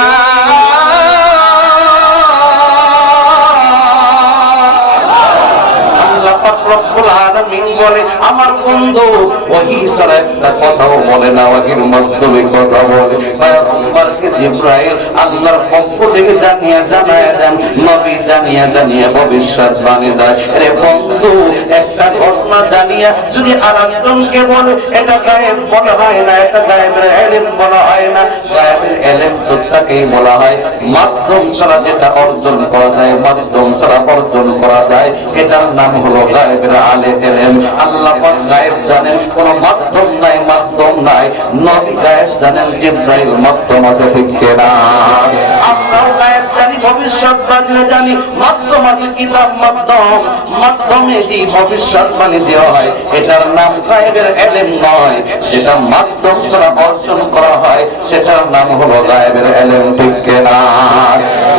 আল্লাহ পাক রব্বুল আলামিন বলে, আমার বন্ধু ওহী ছাড়া একটা কথাও বলে না, ওহীর মাধ্যমে কথা বলে। পয়গম্বরকে জিবরাইল আল্লাহর পক্ষ থেকে জানায় দেন, নবী জানিয়ে ভবিষ্যৎবাণী দেয়। রে বন্ধু, একটা ঘটনা জানিয়া যদি আরেকজনকে বলে, এটা গায়েব বলা হয় না, এটা গায়েবের ইলম বলা হয় না। গায়েবের ইলম তো তাকেই বলা হয় মাধ্যম ছাড়া যেটা অর্জন করা যায়, মাধ্যম ছাড়া অর্জন করা যায়, এটার নাম হলো গায়েবের ইলম। আল্লাহ পাক গায়েব জানেন, কোন মাধ্যম নাই, মাধ্যম নাই। নবী গায়েব জানেন, জিবরাইল মাধ্যম আছে, ঠিক কিনা? আমরাও গায়েব জানি, ভবিষ্যৎবাণী জানি, মাধ্যম আছে, কিতাব মাধ্যম। মাধ্যমে যে ভবিষ্যৎবাণী দেওয়া হয়, এটার নাম গায়েবের ইলম নয়। যেটা মাধ্যম ছাড়া অর্জন করা হয়, সেটার নাম হলো গায়েবের ইলম, ঠিক কিনা?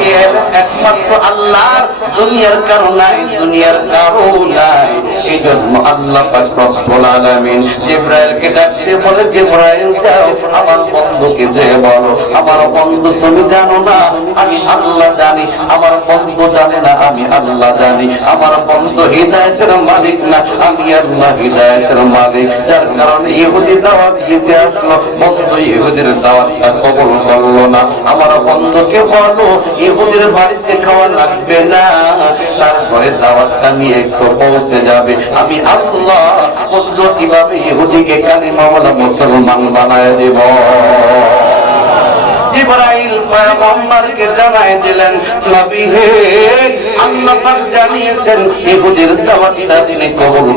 এই ইলম একমাত্র আল্লাহর, দুনিয়ার কারো নাই, দুনিয়ার কারো নাই। এই জন্য আল্লাহ পাক রব্বুল আলামিন জিবরাইলকে ডাকতে বলে, জিবরাইল যাও, আমার বন্ধুকে যে বলো, আমার বন্ধু তুমি জানো না, আমি আল্লাহ জানি। আমার বন্ধু জানে না, আমি আল্লাহ জানি। আমার বন্ধু হিদায়াতের মালিক না, আমি আল্লাহ হিদায়াতের মালিক। যার কারণে ইহুদি দাওয়াত দিতে আসলো, বন্ধু ইহুদির দাওয়াতটা কবুল করলো না। আমার বন্ধুকে বলো, ইহুদির বাড়িতে খাওয়া লাগবে না, তারপরে দাওয়াতটা নিয়ে একটু পৌঁছে যাবে, আমি আল্লাহ বন্ধু কিভাবে ইহুদিকে কালিমাওয়ালা মুসলমান বানায় দেব। জিবরাইল পয়গম্বরকে জানায় দিলেন, নবী হে, আল্লাহ পাক জানিয়েছেন ইহুদির দাওয়াতটা তিনি কবুল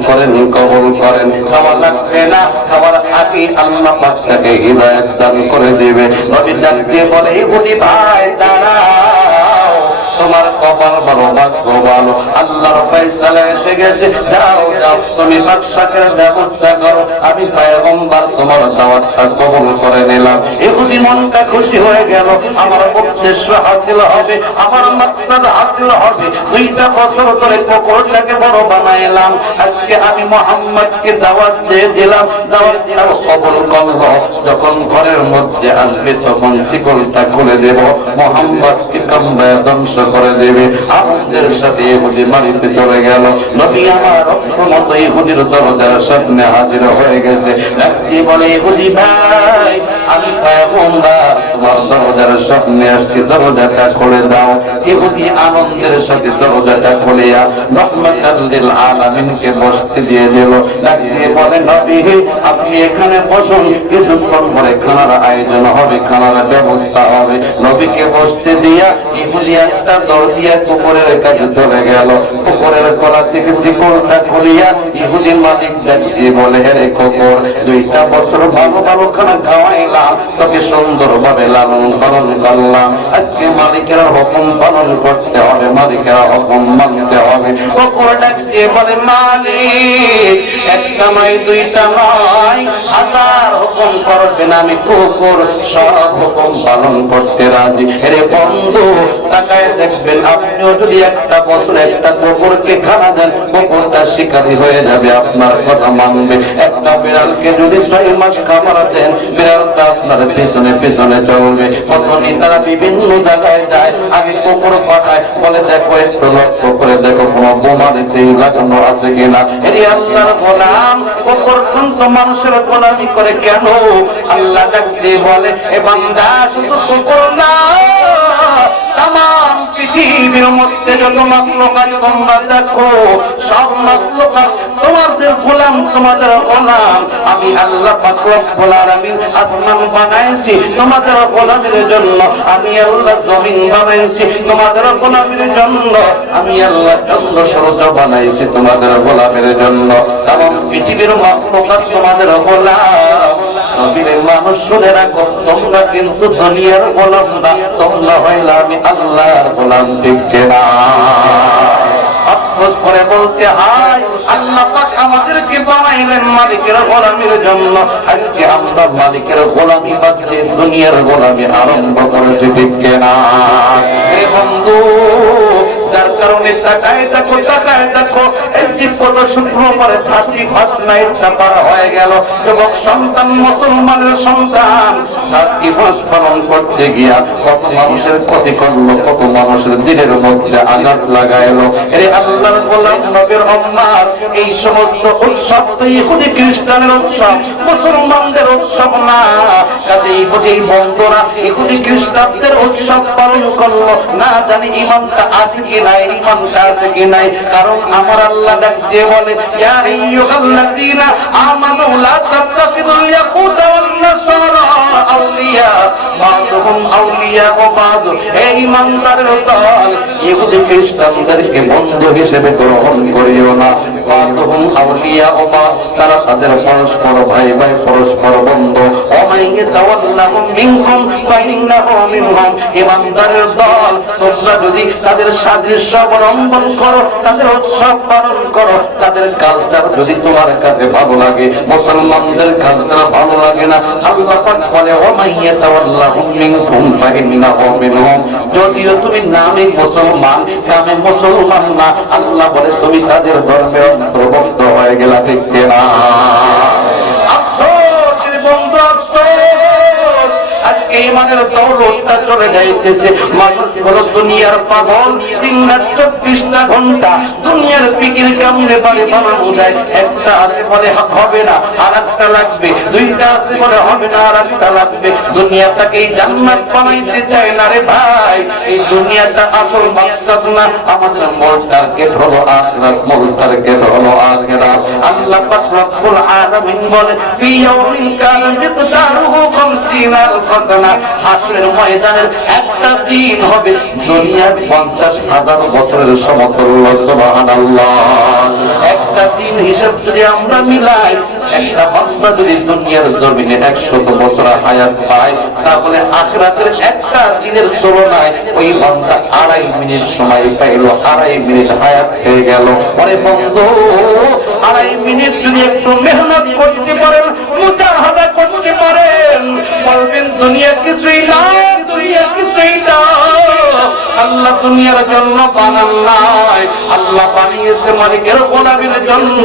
করেন। খাওয়া লাগবে না, খাওয়ার আগে আল্লাহ পাক তাকে হিদায়াত দান করে দেবে। নবী ডাক দিয়ে বলে, ইহুদি ভাই দাঁড়াও, তোমার কপাল ভালো, ভাগ্য ভালো, আল্লাহর ফয়সালা এসে গেছে। যাও তুমি বাদশাহের ব্যবস্থা করো, আমি পয়গম্বর তোমার দাওয়াতটা কবুল করে নিলাম। ইহুদি মনটা খুশি হয়ে গেল, আমার উদ্দেশ্য হাসিল হবে, আমার মাকসাদ হাসিল হবে। 2টা বছর ধরে পুকুরটাকে বড় বানাইলাম, আজকে আমি মুহাম্মদকে দাওয়াত দিয়ে দিলাম, দাওয়াতটা কবুল করলো। যখন ঘরের মধ্যে আসবে তখন শিকলটা খুলে দেব, মুহাম্মদকে কামড়ায় ধ্বংস করে দেবে। আনন্দের সাথে ইহুদি বাড়িতে চলে গেল। নবী আমার রক্ষমত ইহুদির দরজার সামনে হাজির হয়ে গেছে। ডাকতে বলে, ইহুদি ভাই আমি পয়গম্বর তোমার দরজার সামনে আসছি, দরজাটা খুলে দাও। ইহুদি আনন্দের সাথে দরজাটা খুলিয়া রহমাতাল লিল আলামিনকে বসতে দিয়ে দিল। ডাকতে বলে, নবী আপনি এখানে বসুন, কিছুক্ষণ পরে খানার আয়োজন হবে, খানার ব্যবস্থা হবে। নবীকে বসতে দিয়া ইহুদি একটা দৌড় দিয়া কুকুরের কাছে চলে গেল। কুকুরের গলা থেকে শিকলটা খুলিয়া ইহুদি মালিক ডাকিয়ে বলে, হে কুকুর, 2টা বছর ভালো ভালো খানা খাওয়াইলাম, তোকে সুন্দর ভাবে লালন পালন করলাম, আজকে মালিকের হুকুম পালন করতে হবে, মালিকের হুকুম মানতে হবে। কুকুর ডাকিয়ে বলে, মালিক একটা নয় 2টা নয়, 1000 হুকুম করবেন, আমি কুকুর সব হুকুম পালন করতে রাজি। রে বন্ধু তাকায় দেখবেন, আপনিও যদি একটা বছর একটা কুকুরকে খানা দেন, কুকুরটা শিকারী হয়ে যাবে, আপনার কথা মানবে। একটা বিড়ালকে যদি 6 মাস খাবার দেন, বিড়ালটা আপনার পেছনে পেছনে চলবে। তখনই তারা বিভিন্ন জায়গায় যায়, আগে কুকুর পাঠায়, বলে দেখো একটু লক্ষ্য করে দেখো কোনো বোমা দিচ্ছে লাগানো আছে কিনা। এটি আল্লাহর গোলাম, কুকুর কিন্তু মানুষের গোলামি করে কেন? আল্লাহ ডাক দিয়ে বলে, এ বান্দা শুধু কুকুর না, তামাম পৃথিবীর মধ্যে যত মাখলুকাত তোমরা দেখো, সব মাখলুকাত তোমাদের গোলাম, তোমাদের গোলাম। আমি আল্লাহ পাক রব্বুল আলামিন আসমান বানাইছি তোমাদের গোলামের জন্য, আমি আল্লাহ জমিন বানাইছি তোমাদের গোলামের জন্য, আমি আল্লাহ চন্দ্র সূর্য বানাইছি তোমাদের গোলামের জন্য। তামাম পৃথিবীর মাখলুকাত তোমাদের গোলাম। নবীর মানুষ শুনে রাখো, তোমরা কিন্তু দুনিয়ার গোলাম না, তোমরা হইলা আমি আল্লাহর গোলাম, ঠিক না? আফসোস করে বলতে হয়, আল্লাহ পাক আমাদেরকে বানাইলেন মালিকের গোলামির জন্য, আজকে আমরা মালিকের গোলামি বাদ দিয়ে দুনিয়ার গোলামি আরম্ভ করেছি, ঠিক না? হে বন্ধু, যার কারণে তাকায় দেখো এই যে কত শুক্রবারে 31st নাইটটা পার হয়ে গেল। যুবক সন্তান, মুসলমানের সন্তান 31st পালন করতে গিয়া কত মানুষের ক্ষতি করলো, কত মানুষের দিনের মধ্যে আঘাত লাগাইলো। এর আল্লাহর গোলাম নবীর উম্মত, এই সমস্ত উৎসব তো ইহুদি খ্রিস্টানের উৎসব, মুসলমানদের উৎসব না। কাজে ইহুদি বন্ধুরা ইহুদি খ্রিস্টানদের উৎসব পালন করলো, না জানি ইমানটা আছে কি নাই, ইমানটা আছে কি নাই। কারণ আমার আল্লাহ ডাক দিয়ে বলে, ইয়া আইয়ুহাল্লাযীনা আমানু লা তাত্তাখিযুল ইয়াকুতা ওয়ান নাসারা আউলিয়া বাযুহুম আউলিয়া ওয়া বায। এই ইমানদারের দল ইহুদি খ্রিস্টানদেরকে বন্ধু হিসেবে গ্রহণ করিও না। বাযুহুম আউলিয়া ওয়া বায, তারা তাদের পরস্পর ভাই ভাই, পরস্পর বন্ধু। ওয়া মান ইয়াতাওয়াল্লাহুম মিনকুম ফাইন্নাহু মিনহুম। ইমানদারের দল তোমরা যদি তাদের সাদৃশ্য অবলম্বন করো, তাদের উৎসব পালন করো, তাদের কালচার যদি তোমার কাছে ভালো লাগে, মুসলমানদের কালচার ভালো লাগে না, আল্লাহ পাক বলে ওয়া মান ইয়াতাওয়াল্লাহুম মিনকুম ফাইন্নাহু মিনহুম। যদিও তুমি নামে মুসলমান, কামে মুসলমান না, আল্লাহ বলে তুমি তাদের ধর্মের অন্তর্ভুক্ত হয়ে গেলা, ঠিক না? আফসোস রে বন্ধু, আফসোস, আজকে ইমানের দৌলতটা চলে যাইতেছে। মানুষ হলো দুনিয়ার পাগল, 3 রাত 24টা ঘন্টা দুনিয়ার ফিকির কেমনে পারে বানানো যায়। একটা আছে বলে হবে না, আর একটা লাগবে, 2টা আছে বলে হবে না, আর একটা লাগবে। দুনিয়াটাকেই জান্নাত বানাইতে চায় না রে ভাই। এই দুনিয়াটা আসল মাকসাদ না, আমাদের মূল টার্গেট হলো আখিরাত, মূল টার্গেট হলো আখিরাত। আল্লাহ পাক রব্বুল আলামিন বলে, ফি ইয়াউমিন কানা মিকদারুহু 50,000 সানা, হাসরের ময়দানের একটা দিন হবে দুনিয়ার 50,000 বছরের সমতুল্য। সুবহানাল্লাহ। একটা দিন হিসাব যদি আমরা মিলাই, একটা বান্দা যদি দুনিয়ার জমিনে 100 বছর হায়াত পায়, তাহলে আখিরাতের একটা দিনের তুলনায় ওই বান্দা 2.5 মিনিট সময় পাইল, 2.5 মিনিট হায়াত পেয়ে গেল। আরে বন্ধু, 2.5 মিনিট যদি একটু মেহনত করতে পারেন, মুজাহাদা করতে পারেন, বলবেন দুনিয়া কিছুই না, দুনিয়া কিছুই না। আল্লাহ দুনিয়ার জন্য বানান নাই, আল্লাহ বানিয়েছে মালিকের গোলামীর জন্য।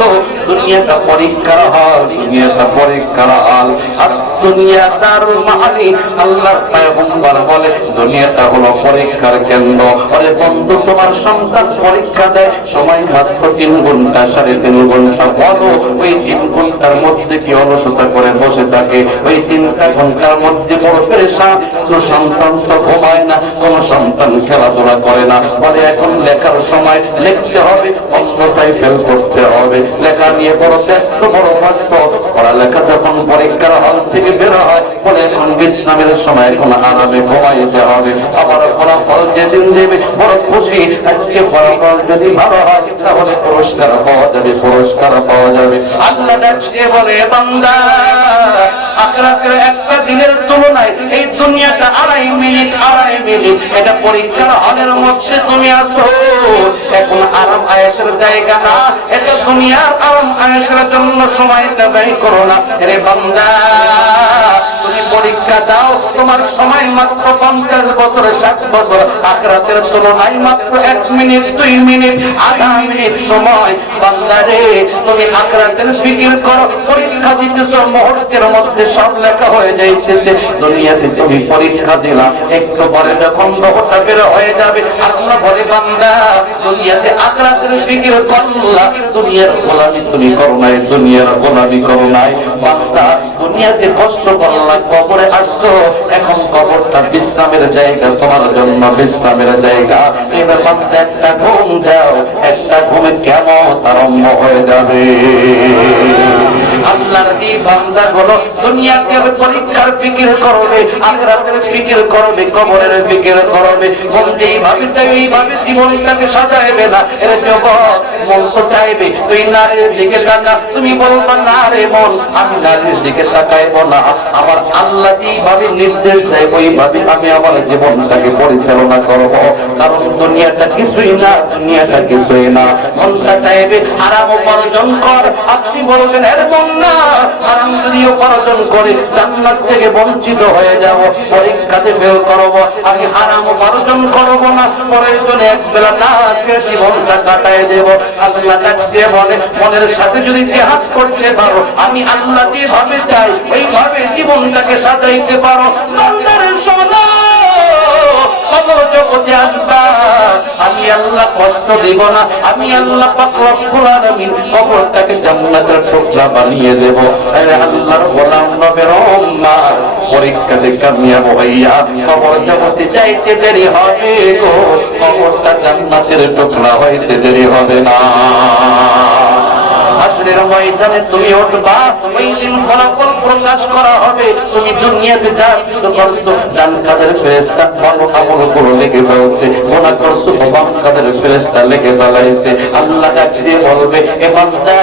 দুনিয়াটা পরীক্ষার হল, দুনিয়াটা পরীক্ষার হল। আর দুনিয়া দারুল মাআরিফ, আল্লাহর পয়গম্বর বলে দুনিয়াটা হলো পরীক্ষার কেন্দ্র। আরে বন্ধু, তোমার সন্তান পরীক্ষা দেয়, সময় মাত্র 3 ঘন্টা, 3.5 ঘন্টা। বলো ওই 3 ঘন্টার মধ্যে কি অলসতা করে বসে থাকে? ওই 3 ঘন্টার মধ্যে বড় পেরেশান। কোন সন্তান তো ঘুমায় না, কোন সন্তান খেলাধুলা করে না। বলে এখন লেখার সময়, লিখতে হবে, অন্যথায় ফেল করতে হবে। লেখা নিয়ে বড় ব্যস্ত, বড় ব্যস্ত। পড়ালেখা যখন পরীক্ষার হল থেকে বের হয়, বলে এখন বিশ্রামের সময়, এখন আরামে ঘুমাইতে হবে। আবার ফলাফল যেদিন দেবে বড় খুশি, আজকে ফলাফল যদি ভালো হয় তাহলে পুরস্কার পাওয়া যাবে, পুরস্কার পাওয়া যাবে। আল্লাহ ডাকতে বলে বান্দা, আখিরাতের একটা দিনের তুলনায় এই দুনিয়াটা 2.5 মিনিট, 2.5 মিনিট। এটা পরীক্ষার হলের মধ্যে তুমি আছো। এখন আরাম আয়েশের জায়গা না, এটা দুনিয়ার আরাম আয়েশের জন্য সময়টা ব্যয় করো না। রে বান্দা, তুমি পরীক্ষা দাও, তোমার সময় মাত্র 50 বছর, 60 বছর। আখিরাতের তুলনায় মাত্র 1 মিনিট, 2 মিনিট, আধা মিনিট সময়। বান্দা রে, তুমি আখিরাতের ফিকির করো। পরীক্ষা দিতেছো, মুহূর্তের মধ্যে সব লেখা হয়ে যাইতেছে। দুনিয়াতে তুমি পরীক্ষা দিলা, একটু পরে যখন রহটা বের হয়ে যাবে, আল্লাহ বলে বান্দা, দুনিয়াতে আখিরাতের ফিকির করলা, দুনিয়ার গোলামি তুমি করো নাই, দুনিয়ার গোলামি করো নাই। বান্দা, দুনিয়াতে কষ্ট করলা, কবরে আসছো, এখন কবরটা বিশ্রামের জায়গা, তোমার জন্য বিশ্রামের জায়গা। এবার বান্দা একটা ঘুম দাও, একটা ঘুমে কেমন আরম্ভ হয়ে যাবে। আল্লাহর যে বান্দাগুলো দুনিয়াতে পরীক্ষার ফিকির করবে, আখিরাতের ফিকির করবে, কবরের ফিকির করবে, মন যেইভাবে চাই এইভাবে জীবনটাকে সাজাইবে না। এর যুবক, মন তো চাইবে তুই নারীর দিকে তাকা, তুমি বলবা না রে মন, আমি নারীর দিকে তাকাইব না। আমার আল্লাহ যেইভাবে নির্দেশ দেয় ওইভাবে আমি আমার জীবনটাকে পরিচালনা করব। কারণ দুনিয়াটা কিছুই না, দুনিয়াটা কিছুই না। মনটা চাইবে হারাম উপার্জন কর, আপনি বলবেন এর মন না, হারাম যদি উপার্জন করে জান্নাত থেকে বঞ্চিত হয়ে যাব, পরীক্ষাতে ফেল করব। আমি হারাম উপার্জন করব না, প্রয়োজনে একবেলা না খেয়ে জীবনটা কাটায় দেব। আল্লাহ ডাকতে বলে, মনের সাথে যদি জিহাদ করতে পারো, আমি আল্লাহ যেভাবে চাই ওইভাবে জীবনটাকে সাজাইতে পারো। বান্দারে শোনো, কবর জগতে আসবা, আমি আল্লাহ কষ্ট দেব না, আমি আল্লাহ পাক রব্বুল আলামিন কবরটাকে জান্নাতের টুকরা বানিয়ে দেব। আরে আল্লাহর গোলাম নবের উম্মাত, পরীক্ষাতে কামিয়াব হইয়া কবর জগতে যাইতে দেরি হবে গো, কবরটা জান্নাতের টুকরা হইতে দেরি হবে না। হাসরের ময়দানে তুমি উঠবা, ওই দিন ফলাফল প্রকাশ করা হবে। তুমি দুনিয়াতে যা কিছু করছো, ডান কাদের ফেরেশতা ভালো আমল করে লিখে ফেলছে, গুনাহ করছো বাম কাদের ফেরেশতা লিখে ফেলাইছে। আল্লাহ ডাকতে বলবে, এ বান্দা,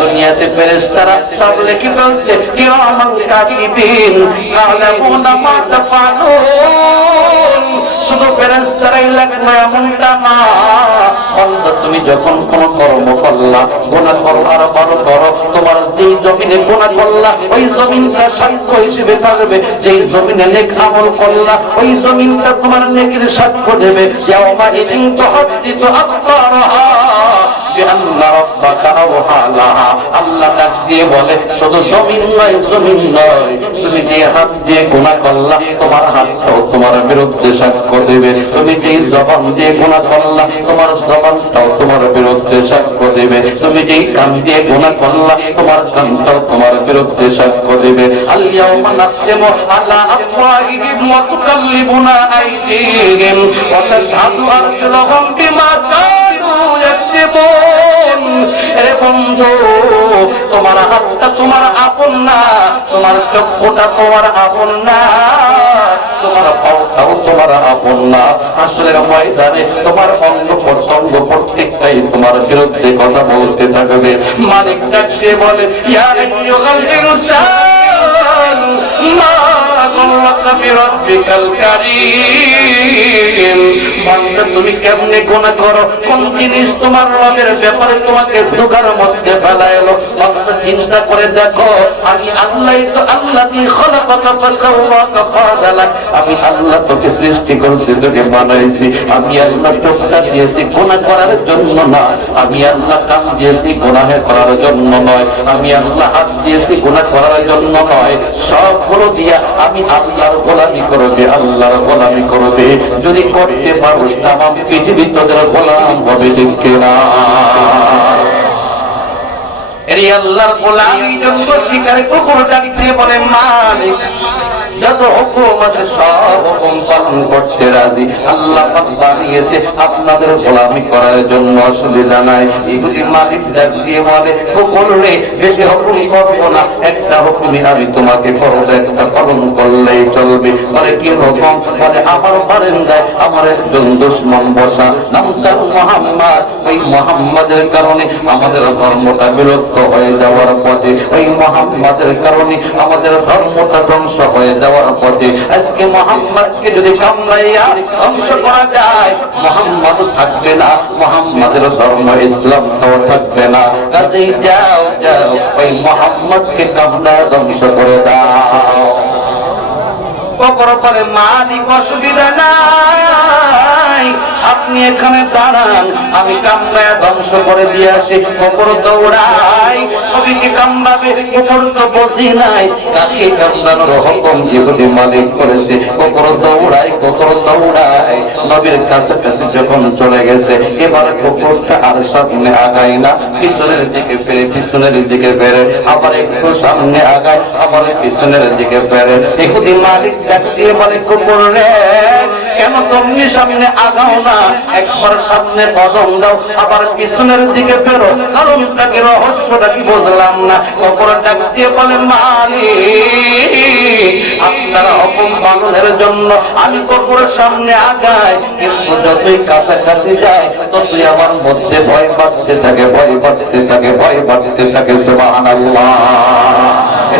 দুনিয়াতে ফেরেশতারা সব লিখে ফেলছে, কিরামান কাতিবিন ইয়ালামুনা মা তাফআলুন। শুধু ফেরেশতারাই লেখলো এমনটা না। বান্দা, তুমি যখন কোন কর্ম করলা, গুনাহ করো আর বড় করো, তোমার যেই জমিনে গুনাহ করলা ওই জমিনটা সাক্ষ্য হিসেবে থাকবে, যেই জমিনে নেক আমল করলা ওই জমিনটা তোমার নেকির সাক্ষ্য দেবে। ইয়াউমা ইযিন তুহাদ্দিসু আখবারাহা বিআন্না রাব্বাকা আওহা লাহা। আল্লাহ ডাক দিয়ে বলে, শুধু জমিন নয়, জমিন নয়, তুমি যে হাত দিয়ে গুনাহ করলা তোমার হাতটাও তোমার বিরুদ্ধে সাক্ষ্য দেবে। তুমি যেই জবান দিয়ে গুনাহ করলা তোমার জবানটাও তোমার বিরুদ্ধে সাক্ষ্য দেবে। তুমি যেই কান দিয়ে গুনাহ করলা তোমার কানটাও তোমার বিরুদ্ধে সাক্ষ্য দেবে। আল ইয়াউমা নাখতিমু আলা আফওয়াহিহিম ওয়া তুকাল্লিমুনা আইদিহিম ওয়া তাশহাদু আরজুলুহুম বিমা কানু ইয়াকসিবুন। রে বন্ধু, তোমার হাতটা তোমার আপন না, তোমার চক্ষুটা তোমার আপন না, তোমার পাওটাও তোমার আপন না। হাসরের ময়দানে তোমার অঙ্গ প্রত্যঙ্গ প্রত্যেকটাই তোমার বিরুদ্ধে কথা বলতে থাকবে। মালিক ডাকছে বলে, ইয়া আইয়ুহাল ইনসান মা গাররাকা বিরাব্বিকাল কারীম। বান্দা তুমি কেমনে গুনাহ করো, কোন জিনিস তোমার রবের ব্যাপারে তোমাকে ধোঁকার মধ্যে ফেলাইলো। বান্দা চিন্তা করে দেখো, আমি আল্লাহই তো আল্লাযী খলাকাকা ফাসাওয়াকা ফাআদালাক। আমি আল্লাহ তোকে সৃষ্টি করেছি, তোকে বানাইছি। আমি আল্লাহ চোখটা দিয়েছি গুনাহ করার জন্য না, আমি আল্লাহ কান দিয়েছি গুনাহ করার জন্য নয়, আমি আল্লাহ হাত দিয়েছি গুনাহ করার জন্য নয়। সবগুলো দিয়া আমি আল্লাহর গোলামি করবে, আল্লাহর গোলামি করবে। যদি করতে পারো তামাম পৃথিবী তোদের গোলাম হবে, ঠিক না? এই আল্লাহর গোলামি জন্য শিকারে কুকুর ডাক দিয়ে বলে, মালিক যত হুকুম আছে সব হুকুম পালন করতে রাজি। আল্লাহ পাক বানিয়েছে আপনাদের গোলামি করার জন্য, অসুবিধা নাই। ইহুদি মালিক ডাক দিয়ে বলে, হুকুম রে বেশি হুকুম করবো না, একটা হুকুমই আমি তোমাকে করবো, একটা পালন করলেই চলবে। বলে কি হুকুম? বলে আমার বারান্দায় আমার একজন দুশমন বসা, নাম তার মুহাম্মদ। ওই মুহাম্মাদের কারণে আমাদের ধর্মটা বিলুপ্ত হয়ে যাওয়ার পথে, ওই মুহাম্মাদের কারণে আমাদের ধর্মটা ধ্বংস হয়ে যাওয়ার পথে। আজকে মুহাম্মদকে যদি কামড়াইয়া ধ্বংস করা যায়, মুহাম্মদ থাকবে না, মুহাম্মাদের ধর্ম ইসলামটাও থাকবে না। কাজেই যাও যাও ওই মুহাম্মদকে কামড়ায় ধ্বংস করে দাও। কবর পরে মালিক অসুবিধা নাই, আপনি এখানে দাঁড়ান, আমি কামড়ায় ধ্বংস করে দিয়ে আসি। কবর দৌড়াই, কবিকে কামড়াবে, কবর তো বসি নাই, কাকে কামড়ানোর হুকুম ইহুদি মালিক করেছে। কবর দৌড়াই, কবর দৌড়াই, নবীর কাছাকাছি যখন চলে গেছে, এবার কবরটা আর সামনে আগায় না, পিছনের দিকে ফেরে, পিছনের দিকে ফেরে, আবার একটু সামনে আগায়, আবার পিছনের দিকে ফেরে। ইহুদি মালিক ডাক দিয়ে বলে, কবর রে কেন তুমি সামনে আগাও না, একবার সামনে কদম দাও, আবার পিছনের দিকে ফেরো, কারণটা কি, রহস্যটা কি বুঝলাম না। কবর ডাক দিয়ে বলে, মালিক আপনারা হুকুম পালনের জন্য আমি কবরের সামনে আগাই, কিন্তু যতই কাছাকাছি যায় ততই আমার মধ্যে ভয় বাড়তে থাকে, ভয় বাড়তে থাকে, ভয় বাড়তে থাকে। সুবহানাল্লাহ।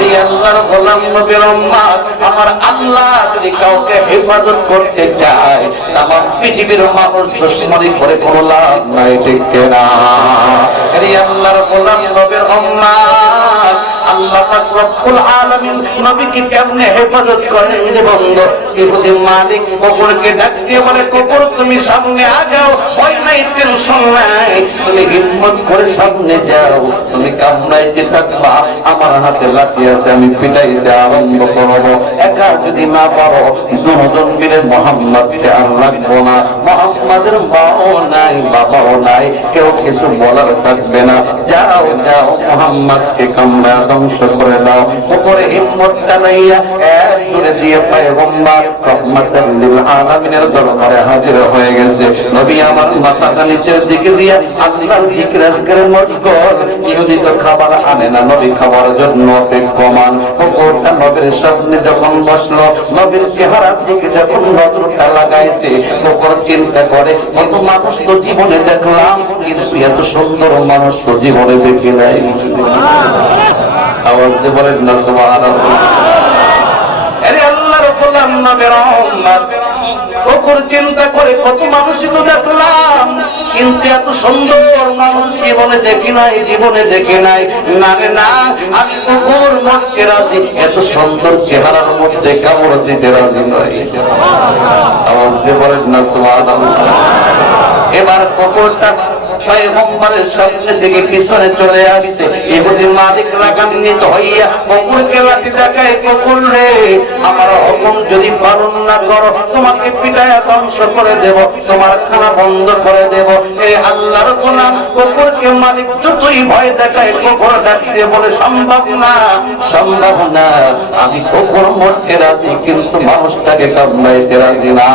এই আল্লাহর গোলাম নবীর উম্মত, আমার আল্লাহ যদি কাউকে হেফাজত করতে চায়, তামাম পৃথিবীর মানুষ দুশমনি করে কোনো লাভ নাই, ঠিক না? এই আল্লাহর গোলাম নবীর উম্মত, আল্লাহ পাক রব্বুল আলামিন নবীকে কেমনে হেফাজত করেন রে বন্ধু। ইহুদি মালিক কবরকে ডাক দিয়ে বলে, কবর তুমি সামনে আগাও, ভয় নাই, টেনশন নাই, তুমি হিম্মত করে সামনে যাও, তুমি কামড়াইতে থাকবা, আমার হাতে লাঠি আছে, আমি পিটাইতে আরম্ভ করবো। একা যদি না পারো, দুজন মিলে মুহাম্মদকে আর লাগবো না। মুহাম্মাদের মাও নাই, বাবাও নাই, কেউ কিছু বলার থাকবে না। যাও যাও মুহাম্মদকে কামড়া ধ্বংস করে দাও। উপরে হিম্মতটা নাইয়া এক দূরে দিয়ে পয়গম্বর রহমাতাল লিল আলামিনের দরবারে হাজির হয়ে গেছে। নবী আমার মাথাটা নিচের দিকে দিয়া আল্লাহর জিকির আজকারে মশগুল। ইহুদি তো খাবার আনে না, নবী খাবার জন্য অপেক্ষমান। কুকুরটা নবীর সামনে যখন বসলো, নবীর চেহারার দিকে যখন নজরটা লাগাইছে, কুকুর চিন্তা করে, কত মানুষ তো জীবনে দেখলাম, কিন্তু এত সুন্দর মানুষ তো জীবনে দেখি নাই। আওয়াজ দিয়ে বলেন না সুবহানাল্লাহ। আরে আল্লাহর গোলাম নবীর উম্মত, কুকুর চিন্তা করে, কত মানুষই তো দেখলাম, কিন্তু এত সুন্দর মানুষ জীবনে দেখি নাই, জীবনে দেখি নাই। না রে না, আমি কুকুর মরতে রাজি, এত সুন্দর চেহারার মধ্যে কামড় দিতে রাজি নই। আওয়াজ দিয়ে বলেন না সুবহানাল্লাহ। এবার কুকুরটা পয়গম্বরের সামনে থেকে পিছনে চলে আসছে। ইহুদি মালিক রাগান্বিত হইয়া কুকুরকে লাঠি দেখায়, কুকুর রে আমার হুকুম যদি পালন না করো, তোমাকে পিটায়া ধ্বংস করে দেব, তোমার খানা বন্ধ করে দেব। এই আল্লাহর গোলাম কুকুরকে মালিক যতই ভয় দেখায়, কুকুর ডাক দিয়ে বলে, সম্ভব না, সম্ভব না, আমি কুকুর মরতে রাজি, কিন্তু মানুষটাকে কামড়াইতে রাজি না।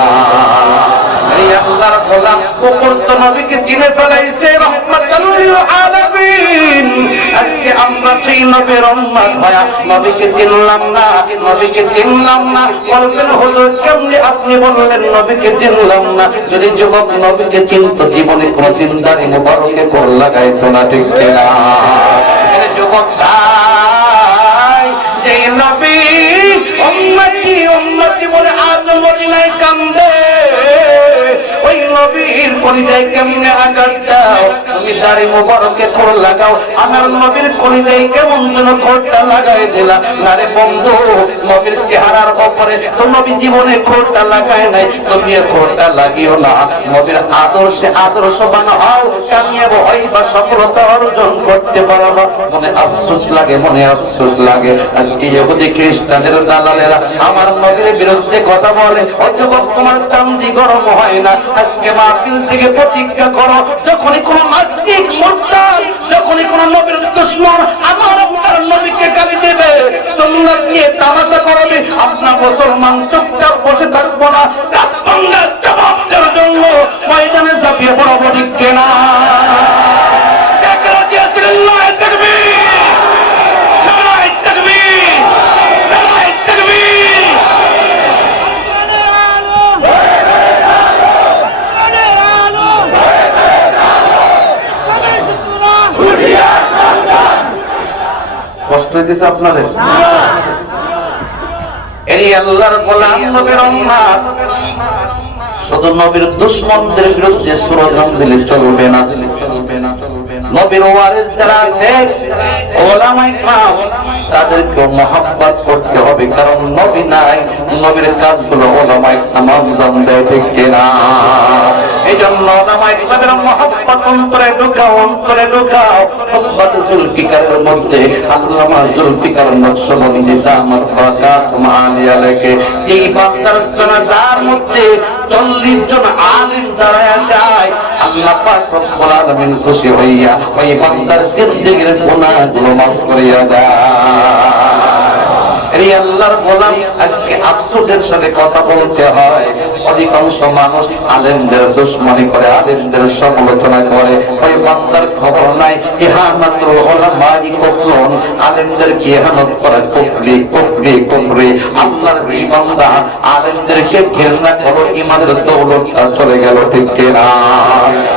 এই আল্লাহর গোলাম কুকুর তো নবীকে চিনে ফেলাইছে রহমাতাল লিল আলামিন। আজকে আমরা সেই নবীর উম্মত হয়া নবীকে চিনলাম না, নবীকে চিনলাম না। বলবেন হুজুর কেমনে আপনি বললেন নবীকে চিনলাম না? যদি যুবক নবীকে চিনত জীবনে কোনদিন দাড়ি মোবারকে গোল লাগাইতো না, ঠিক কিনা? যুবক ভাই, যে নবী উম্মতি উম্মতি বলে আজ মদিনায় কান্দে, ওই নবীর কলিজায় কেমনে আঘাত দাও? তুমি দাড়ি মোবারকে খোর লাগাও, আমার নবীর কলিজায় কেমন যেন খোরটা লাগাই দিলা। না রে বন্ধু, নবীর চেহারার উপরে তো নবী জীবনে খোরটা লাগায় নাই, তুমি খোরটা লাগিও না। নবীর আদর্শে আদর্শবান হও, কামিয়াব হইবা, সফলতা অর্জন করতে পারবা। মনে আফসোস লাগে, মনে আফসোস লাগে আজকে ইহুদি খ্রিস্টানের দালালেরা আমার নবীর বিরুদ্ধে কথা বলে। ও যুবক, তোমার চান্দি গরম হয় না? আজকে মাহফিল থেকে প্রতিজ্ঞা করো, যখনই কোন নাস্তিক মুরতাদ, যখনই কোন নবীর দুশমন আমার নবীকে গালি দেবে, সুন্নাত নিয়ে তামাশা করবে, আপনার মুসলমান চুপচাপ বসে থাকবো না, জবাব দেওয়ার জন্য ময়দানে ঝাঁপিয়ে পড়াবো, ঠিক কিনা? কষ্ট হইতেছে আপনাদের? এই আল্লাহর গোলাম নবীর উম্মত শুধু নবীর দুশমনদের বিরুদ্ধে স্লোগান দিলে চলবে না, চলবে না। নবীর ওয়ারিস যারা আছে উলামায়ে কেরাম, তাদেরকে মহব্বত করতে হবে, কারণ নবী নাই, নবীর কাজগুলো উলামায়ে কেরাম আঞ্জাম দেয়, ঠিক কিনা? এই জন্য উলামায়ে কেরামের মহব্বত অন্তরে ঢুকাও, অন্তরে ঢুকাও। খুতবাত জুলফিকারের মধ্যে আল্লামা জুলফিকার নকশবন্দি নিজামত বারাকাতুহু আলিয়া লেখে, যে বান্দার জানাজার মধ্যে 40 জন আলিম দাঁড়ায় যায়, আল্লাহ পাক রব্বুল আলামিন খুশি হইয়া ওই বান্দার জিন্দেগীর গুনাহগুলো মাফ করিয়া দেয়। এই আল্লাহর গোলাম, আজকে আফসোসের সাথে কথা বলতে হয়, অধিকাংশ মানুষ আলেমদের দুশমনি করে, আলেমদের সমালোচনা করে, ওই বান্দার খবর নাই। ইহানাতুল উলামাই কুফরুন, আলেমদেরকে ইহানত করে কুফরি, কুফরি, কুফরি। আল্লাহর এই বান্দা আলেমদেরকে ঘৃণা করো, ঈমানের দৌলতটা চলে গেল, ঠিক কিনা?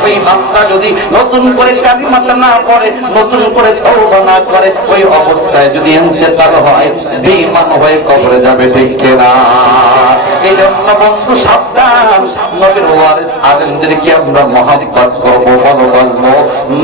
ওই বান্দা যদি নতুন করে কালিমাটা না পড়ে, নতুন করে তওবা না করে, ওই অবস্থায় যদি ইন্তেকাল হয়, বেঈমান হয়ে কবরে যাবে, ঠিক কিনা? এই জন্য বন্ধু সাবধান, নবীর ওয়ারিস আলেমদেরকে আমরা মহব্বত করবো, ভালোবাসবো।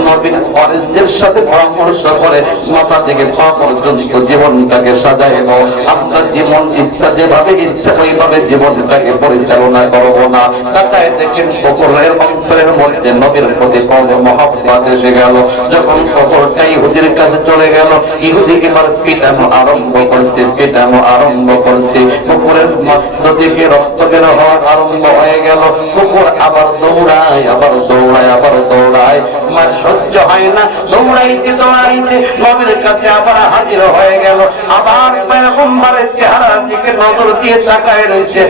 নবীর ওয়ারিসদের সাথে পরামর্শ করে মাথা থেকে পা পর্যন্ত জীবনটাকে সাজাইব। আমরা জীবন ইচ্ছা যেভাবে ইচ্ছা ওইভাবে জীবনটাকে পরিচালনা করবো না। তাকায় দেখেন কবরের অন্তরের মধ্যে নবীর প্রতি মহব্বত এসে গেল। যখন কবরটা ইহুদির কাছে চলে গেল, ইহুদি এবার পিটানো আরম্ভ করছে, পিটানো আরম্ভ করছে। কুকুরের মধ্য থেকে রক্ত বের হওয়া আরম্ভ হয়ে গেল। কুকুর আবার দৌড়ায়, আবার দৌড়ায়, আবার দৌড়ায়। মার সহ্য হয় না, দৌড়াইতে দৌড়াইতে নবীর কাছে আবার হাজির হয়ে গেল। আবার পয়গম্বরের চেহারার দিকে নজর দিয়ে তাকায় রয়েছে।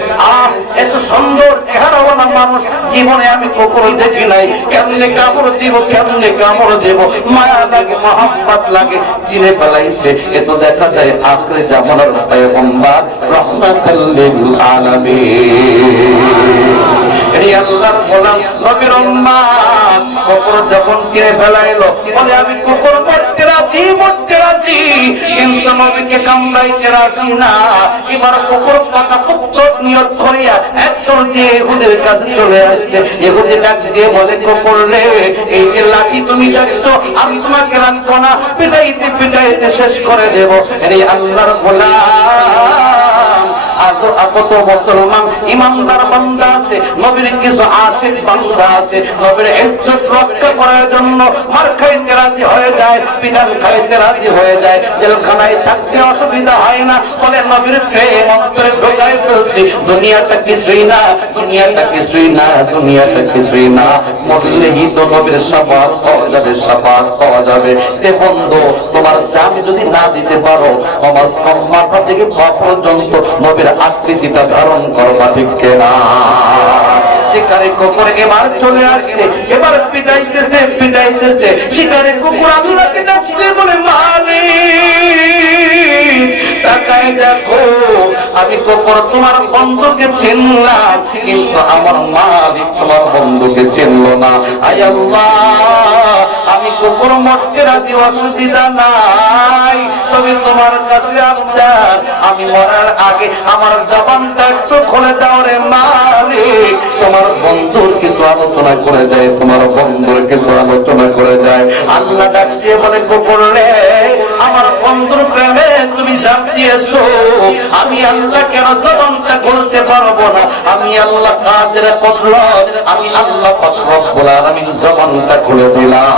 এত সুন্দর চেহারাওয়ালা মানুষ জীবনে আমি কুকুর দেখি নাই। কেমনে কামড় দিব, কেমনে কামড় দেব, মায়া লাগে, মহব্বত লাগে, চিনে ফেলাইছে। এ তো দেখা যায় আখির জামানার পয়গম্বর রহমাতুল লিল আলামিন। এই আল্লাহর গোলাম নবীর উম্মত কুকুর যখন চিনে ফেলাইলো, বলে আমি কুকুর মরতে রাজি, মরতে রাজি, কিন্তু নবীকে কামড়াইতে রাজি না। এবার কুকুর পাতা পুক্ত নিয়ত করিয়া একদম দিয়ে ইহুদির কাছে চলে আসছে। ইহুদি ডাক দিয়ে বলে, কুকুর রে, এই যে লাঠি তুমি দেখছো, আমি তোমাকে রাখবো না, পিটাইতে পিটাইতে শেষ করে দেব। এই আল্লাহর গোলাম, কত মুসলমান ইমানদার বান্দা আছে, নবীর কিছু আশিক বান্দা আছে, নবীর ইজ্জত রক্ষা করার জন্য মার খাইতে রাজি হয়ে যায়, পিটান খাইতে রাজি হয়ে যায়, জেলখানায় থাকতে অসুবিধা হয় না, বলে নবীর প্রেম অন্তরে ঢোকায় ফেলছি। দুনিয়াটা কিছুই না, দুনিয়াটা কিছুই না, দুনিয়াটা কিছুই না, মরলেই তো নবীর শাফাত পাওয়া যাবে, শাফাত পাওয়া যাবে। তে বন্ধু, তোমার জান যদি না দিতে পারো, কমাস কম মাথা থেকে পা পর্যন্ত নবীর আকৃতিটা ধারণ করবা, ঠিক কিনা? শিকার শিকারে কুকুর এবার চলে আসছে, এবার পিটাইতেছে শিকারে কুকুর আল্লাহকে ডাকছে বলে মালিক তাকায় দেখো আমি কুকুর তোমার বন্ধুকে চিনলাম, কিন্তু আমার মালিক তোমার বন্ধুকে চিনলো না। আয় আল্লাহ আমি কুকুর মরতে রাজি, অসুবিধা নাই, তবে তোমার কাছে আবদার আমি মরার আগে আমার জবানটা একটু খুলে দাও রে মালিক, তোমার বন্ধুর কিছু আলোচনা করে যায়, তোমার বন্ধুর কিছু আলোচনা করে যায়। আল্লাহ ডাক দিয়ে বলে কুকুর রে আমার বন্ধুর প্রেমে তুমি জান দিয়েছো, আমি আল্লাহ কেন জবানটা খুলতে পারবো না? আমি আল্লাহ কাদের কুদরত, আমি আল্লাহ পাক রব্বুল আলামিন জবানটা খুলে দিলাম।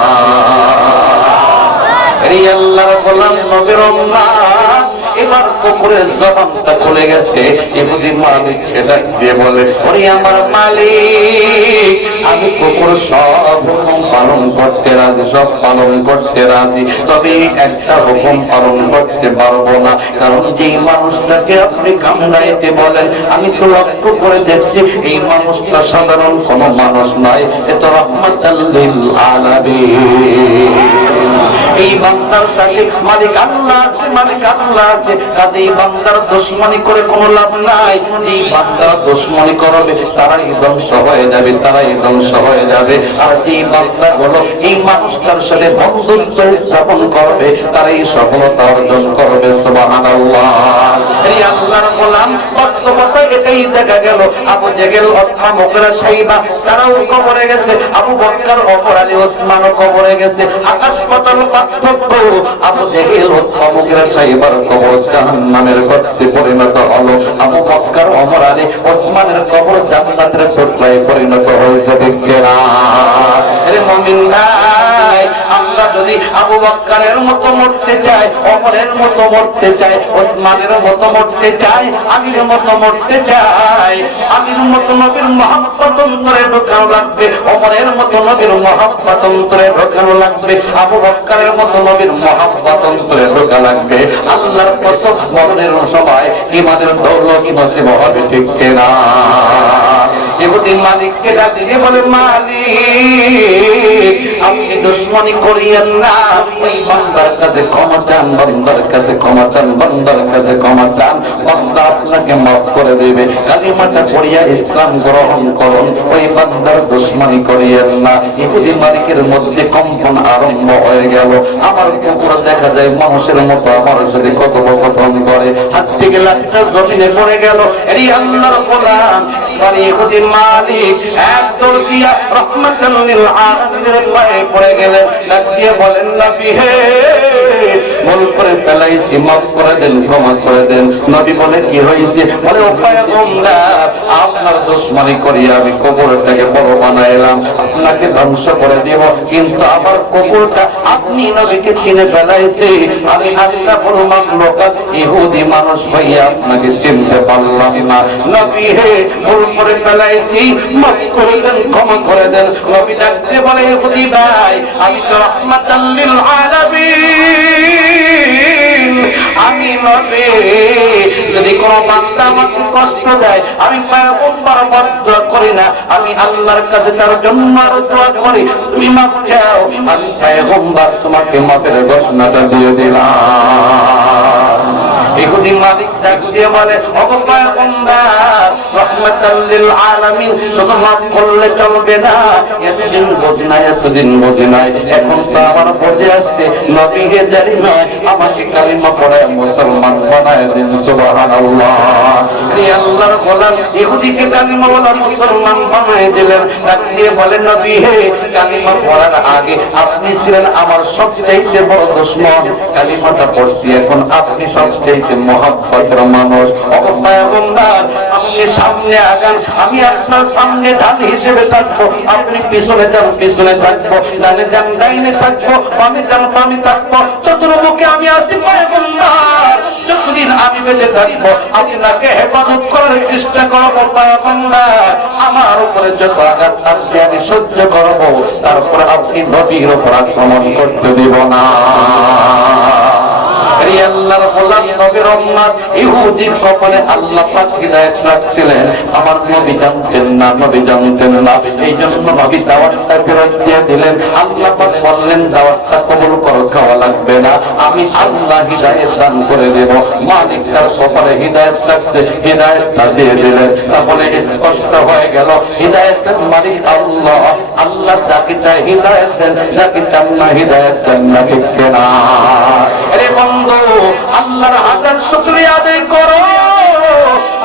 এই আল্লাহর গোলাম নবীর উম্মত এবার কুকুরের জবানটা খুলে গেছে। ইহুদি মালিককে ডাক দিয়ে বলে ওরে আমার মালিক আমি কুকুর সব হুকুম পালন করতে রাজি, সব পালন করতে রাজি, তবে একটা হুকুম পালন করতে পারবো না, কারণ যেই মানুষটাকে আপনি কামড়াইতে বলেন আমি তো লক্ষ্য করে দেখছি এই মানুষটা সাধারণ কোনো মানুষ নয়, এ তো রাহমাতাল লিল আলামিন। এই বান্দার সাথে মালিক আল্লাহ আছে, মালিক আল্লাহ আছে, কাজে এই বান্দার দুশমনি করে কোনো লাভ নাই। এই বান্দারা দুশমনি করবে তারাই ধ্বংস হয়ে যাবে, তারাই ধ্বংস হয়ে যাবে। আর যে বান্দা গুলো এই মানুষটার সাথে বন্ধুত্ব স্থাপন করবে তারাই সফলতা অর্জন করবে। সুবহানাল্লাহ। এই আল্লাহর গোলাম বাস্তবতা এটাই দেখা গেল। আবু জেহেল অথবা মুগিরা সাইবা তারাও কবরে গেছে, আবু বকর ওমর আলী ওসমানও কবরে গেছে। আকাশ পাতাল পার্থক্য, আবু জেহেল অথবা মুগিরা সাইবার কবর জাহান্নামের গর্তে পরিণত হলো, আবু বকর ওমর আলী ওসমানের কবর জান্নাতের টুকরায় পরিণত হয়েছে। দেখেনা আরে মুমিন ভাই, আমরা যদি আবু বকরের মতো মরতে চাই, ওমরের মতো মরতে চাই, ওসমানের মতো মরতে চাই, আলীর মতো মরতে চাই, আলীর মতো নবীর মহব্বত অন্তরে ঢোকানো লাগবে, ওমরের মতো নবীর মহব্বত অন্তরে ঢোকানো লাগবে, আবু বকরের মতো নবীর মহব্বত অন্তরে ঢোকা লাগবে। আল্লাহর কসম মরণের সময় ইমানের দৌলত নসিব হবে। ঠিক কিনা? ইহুদি মালিককে ডাক দিয়ে বলে মালিক আপনি দুশমনি করিয়েন না, ওই বান্দার কাছে ক্ষমা চান, বান্দার কাছে ক্ষমা চান, বান্দার কাছে ক্ষমা চান, বান্দা আপনাকে মাফ করে দেবে। কালিমাটা পড়িয়া ইসলাম গ্রহণ করুন, ওই বান্দার দুশমনি করিয়েন না। ইহুদি মালিকের মধ্যে কম্পন আরম্ভ হয়ে গেল। আমার কুকুর দেখা যায় মানুষের মতো আমার সাথে কথোপকথন করে, হাত থেকে লাঠিটা জমিনে পড়ে গেল। এই আল্লাহর গোলাম মানে ইহুদি মালিক এক দৌড় দিয়া রাহমাতাল লিল আলামিনের পায়ে পড়ে গেলেন, ডাক দিয়ে বলেন নবী হে ভুল করে ফেলাইছি, মাফ করে দেন, ক্ষমা করে দেন। নবী বলে কি হয়েছে? বলে ও পয়গম্বর আপনার দুশমনি করিয়া আমি কবরটাকে বড় বানাইলাম, আপনাকে ধ্বংস করে দেব, কিন্তু আমার কবরটা আপনি নবীকে চিনে ফেলাইছে, আমি আশরাফুল মাখলুকাত ইহুদি মানুষ হইয়া আপনাকে চিনতে পারলাম না। নবী হে ভুল করে ফেলাইছি, মাফ করে দেন, ক্ষমা করে দেন। নবী ডাকতে বলে ইহুদি ভাই আমি তো রাহমাতাল লিল আলামিন, আমি নবী যদি কোনো বান্দা আমাকে কষ্ট দেয় আমি পয়গম্বর বদদুয়া করি না, আমি আল্লাহর কাছে তার জন্য দোয়া করি, তুমি মাফ চাও, আমি পয়গম্বর তোমাকে মাফের ঘোষণাটা দিয়ে দিলাম। ইহুদি মালিক ডাক দিয়ে বলে ওগো পয়গম্বর রাহমাতাল লিল আলামিন শুধু মাফ করলে চলবে না, এতদিন বুঝি নাই, এতদিন বুঝি নাই, এখন তো আমার বুঝে আসছে নবী হে জানি নয়, আমাকে কালিমা পড়ায় মুসলমান বানায় দিন। সুবহানাল্লাহ। এই আল্লাহর গোলাম ইহুদিকে কালিমা বলা মুসলমান বানায় দিলেন। ডাক দিয়ে বলেন নবী হে কালিমা পড়ার আগে আপনি ছিলেন আমার সবচেয়ে বড় দুশমন, কালিমাটা পড়ছি এখন আপনি সবচেয়ে মহব্বতের মানুষ। ওগো পয়গম্বর আপনি সামনে আগান, আমি আপনার সামনে ঢাল হিসেবে থাকবো, আপনি পিছনে যান, পিছনে থাকবো, ডানে যান, ডাইনে থাকবো, বামে যান, বামে থাকবো, চতুর্মুখে আমি আছি পয়গম্বর। যতদিন আমি বেঁচে থাকবো আপনাকে হেফাজত করার চেষ্টা করবো পয়গম্বর। আমার উপরে যত আঘাত আসবে আমি সহ্য করবো, তারপর আপনি নবীর উপর আক্রমণ করতে দিব না। এই আল্লাহর গোলাম নবীর উম্মত ইহুদির কপালে আল্লাহ পাক হিদায়াত রাখছিলেন, আমার নবী জানতেন না, নবী জানতেন না। এই জন্য নবী দাওয়াতটা ফেরত দিয়ে দিলেন। আল্লাহ পাক বললেন দাওয়াতটা কবুল করো, খাওয়া লাগবে না, আমি আল্লাহ হিদায়াত দান করে দেব। মালিক তার কপালে হিদায়াত রাখছে, হিদায়াতটা দিয়ে দিলেন। তাহলে স্পষ্ট হয়ে গেল হিদায়াতের মালিক আল্লাহ। আল্লাহ যাকে চায় হিদায়াত দেন, যাকে চান না হিদায়াত দেন না, ঠিক না? আরে বন্ধু, আল্লাহর হাজার শুকরিয়া আদায় করো।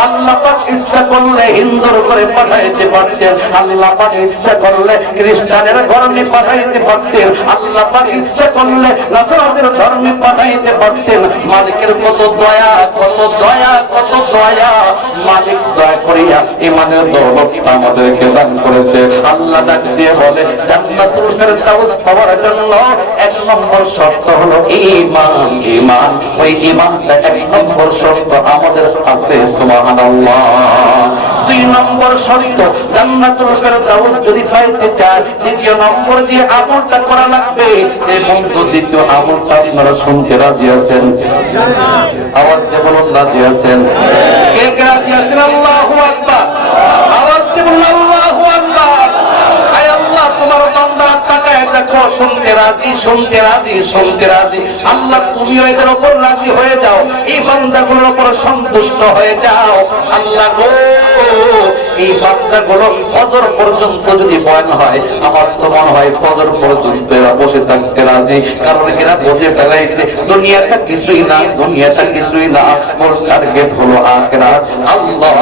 আল্লাহ পাক ইচ্ছা করলে হিন্দুর করে পাঠাইতে পারতেন, আল্লাহ পাক ইচ্ছা করলে খ্রিস্টানের ধর্মে পাঠাইতে পারতেন, আল্লাহ পাক ইচ্ছা করলে নাসারাতের ধর্মে পাঠাইতে পারতেন। মালিকের কত দয়া, কত দয়া, কত দয়া! মালিক দয়া করিয়া ইমানের দৌলতটা আমাদেরকে দান করেছে। আল্লাহ ডাক দিয়ে বলে জান্নাতুল ফেরদাউস পাওয়ার জন্য 1 নম্বর শর্ত হলো ঈমান। ঈমান, ওই ঈমানটা 1 নম্বর শর্ত আমাদের আছে, সুবহানাল্লাহ। 2 নম্বর শর্ত জান্নাতুল ফেরদাউস যদি পাইতে চায়, 2 নম্বর যে আমলটা করা লাগবে, এবং 2য় আমলটা আপনারা শুনতে রাজি আছেন? আওয়াজ দিয়ে বলুন রাজি আছেন? কে কে রাজি আছেন? আল্লাহু আকবার! আওয়াজ দিয়ে বলুন আল্লাহু আকবার! আয় আল্লাহ, তোমার বান্দারা তাকায় দেখো, শুনতে রাজি, শুনতে রাজি, শুনতে রাজি। আল্লাহ তুমিও এদের উপর রাজি হয়ে যাও, এই বান্দাগুলোর উপর সন্তুষ্ট হয়ে যাও। আল্লাহ গো, এই বান্দাগুলো ফজর পর্যন্ত যদি বয়ান হয়, আমার তো মনে হয় ফজর পর্যন্ত এরা বসে থাকতে রাজি। কারণ এরা বসে ফেলাইছে দুনিয়াটা কিছুই না, দুনিয়াটা কিছুই না, মোর টার্গেট হলো আখিরাত। আল্লাহ,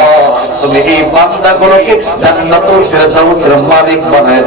তুমি এই বান্দাগুলোকে জান্নাতুল ফেরদাউসের মালিক বানায় দাও।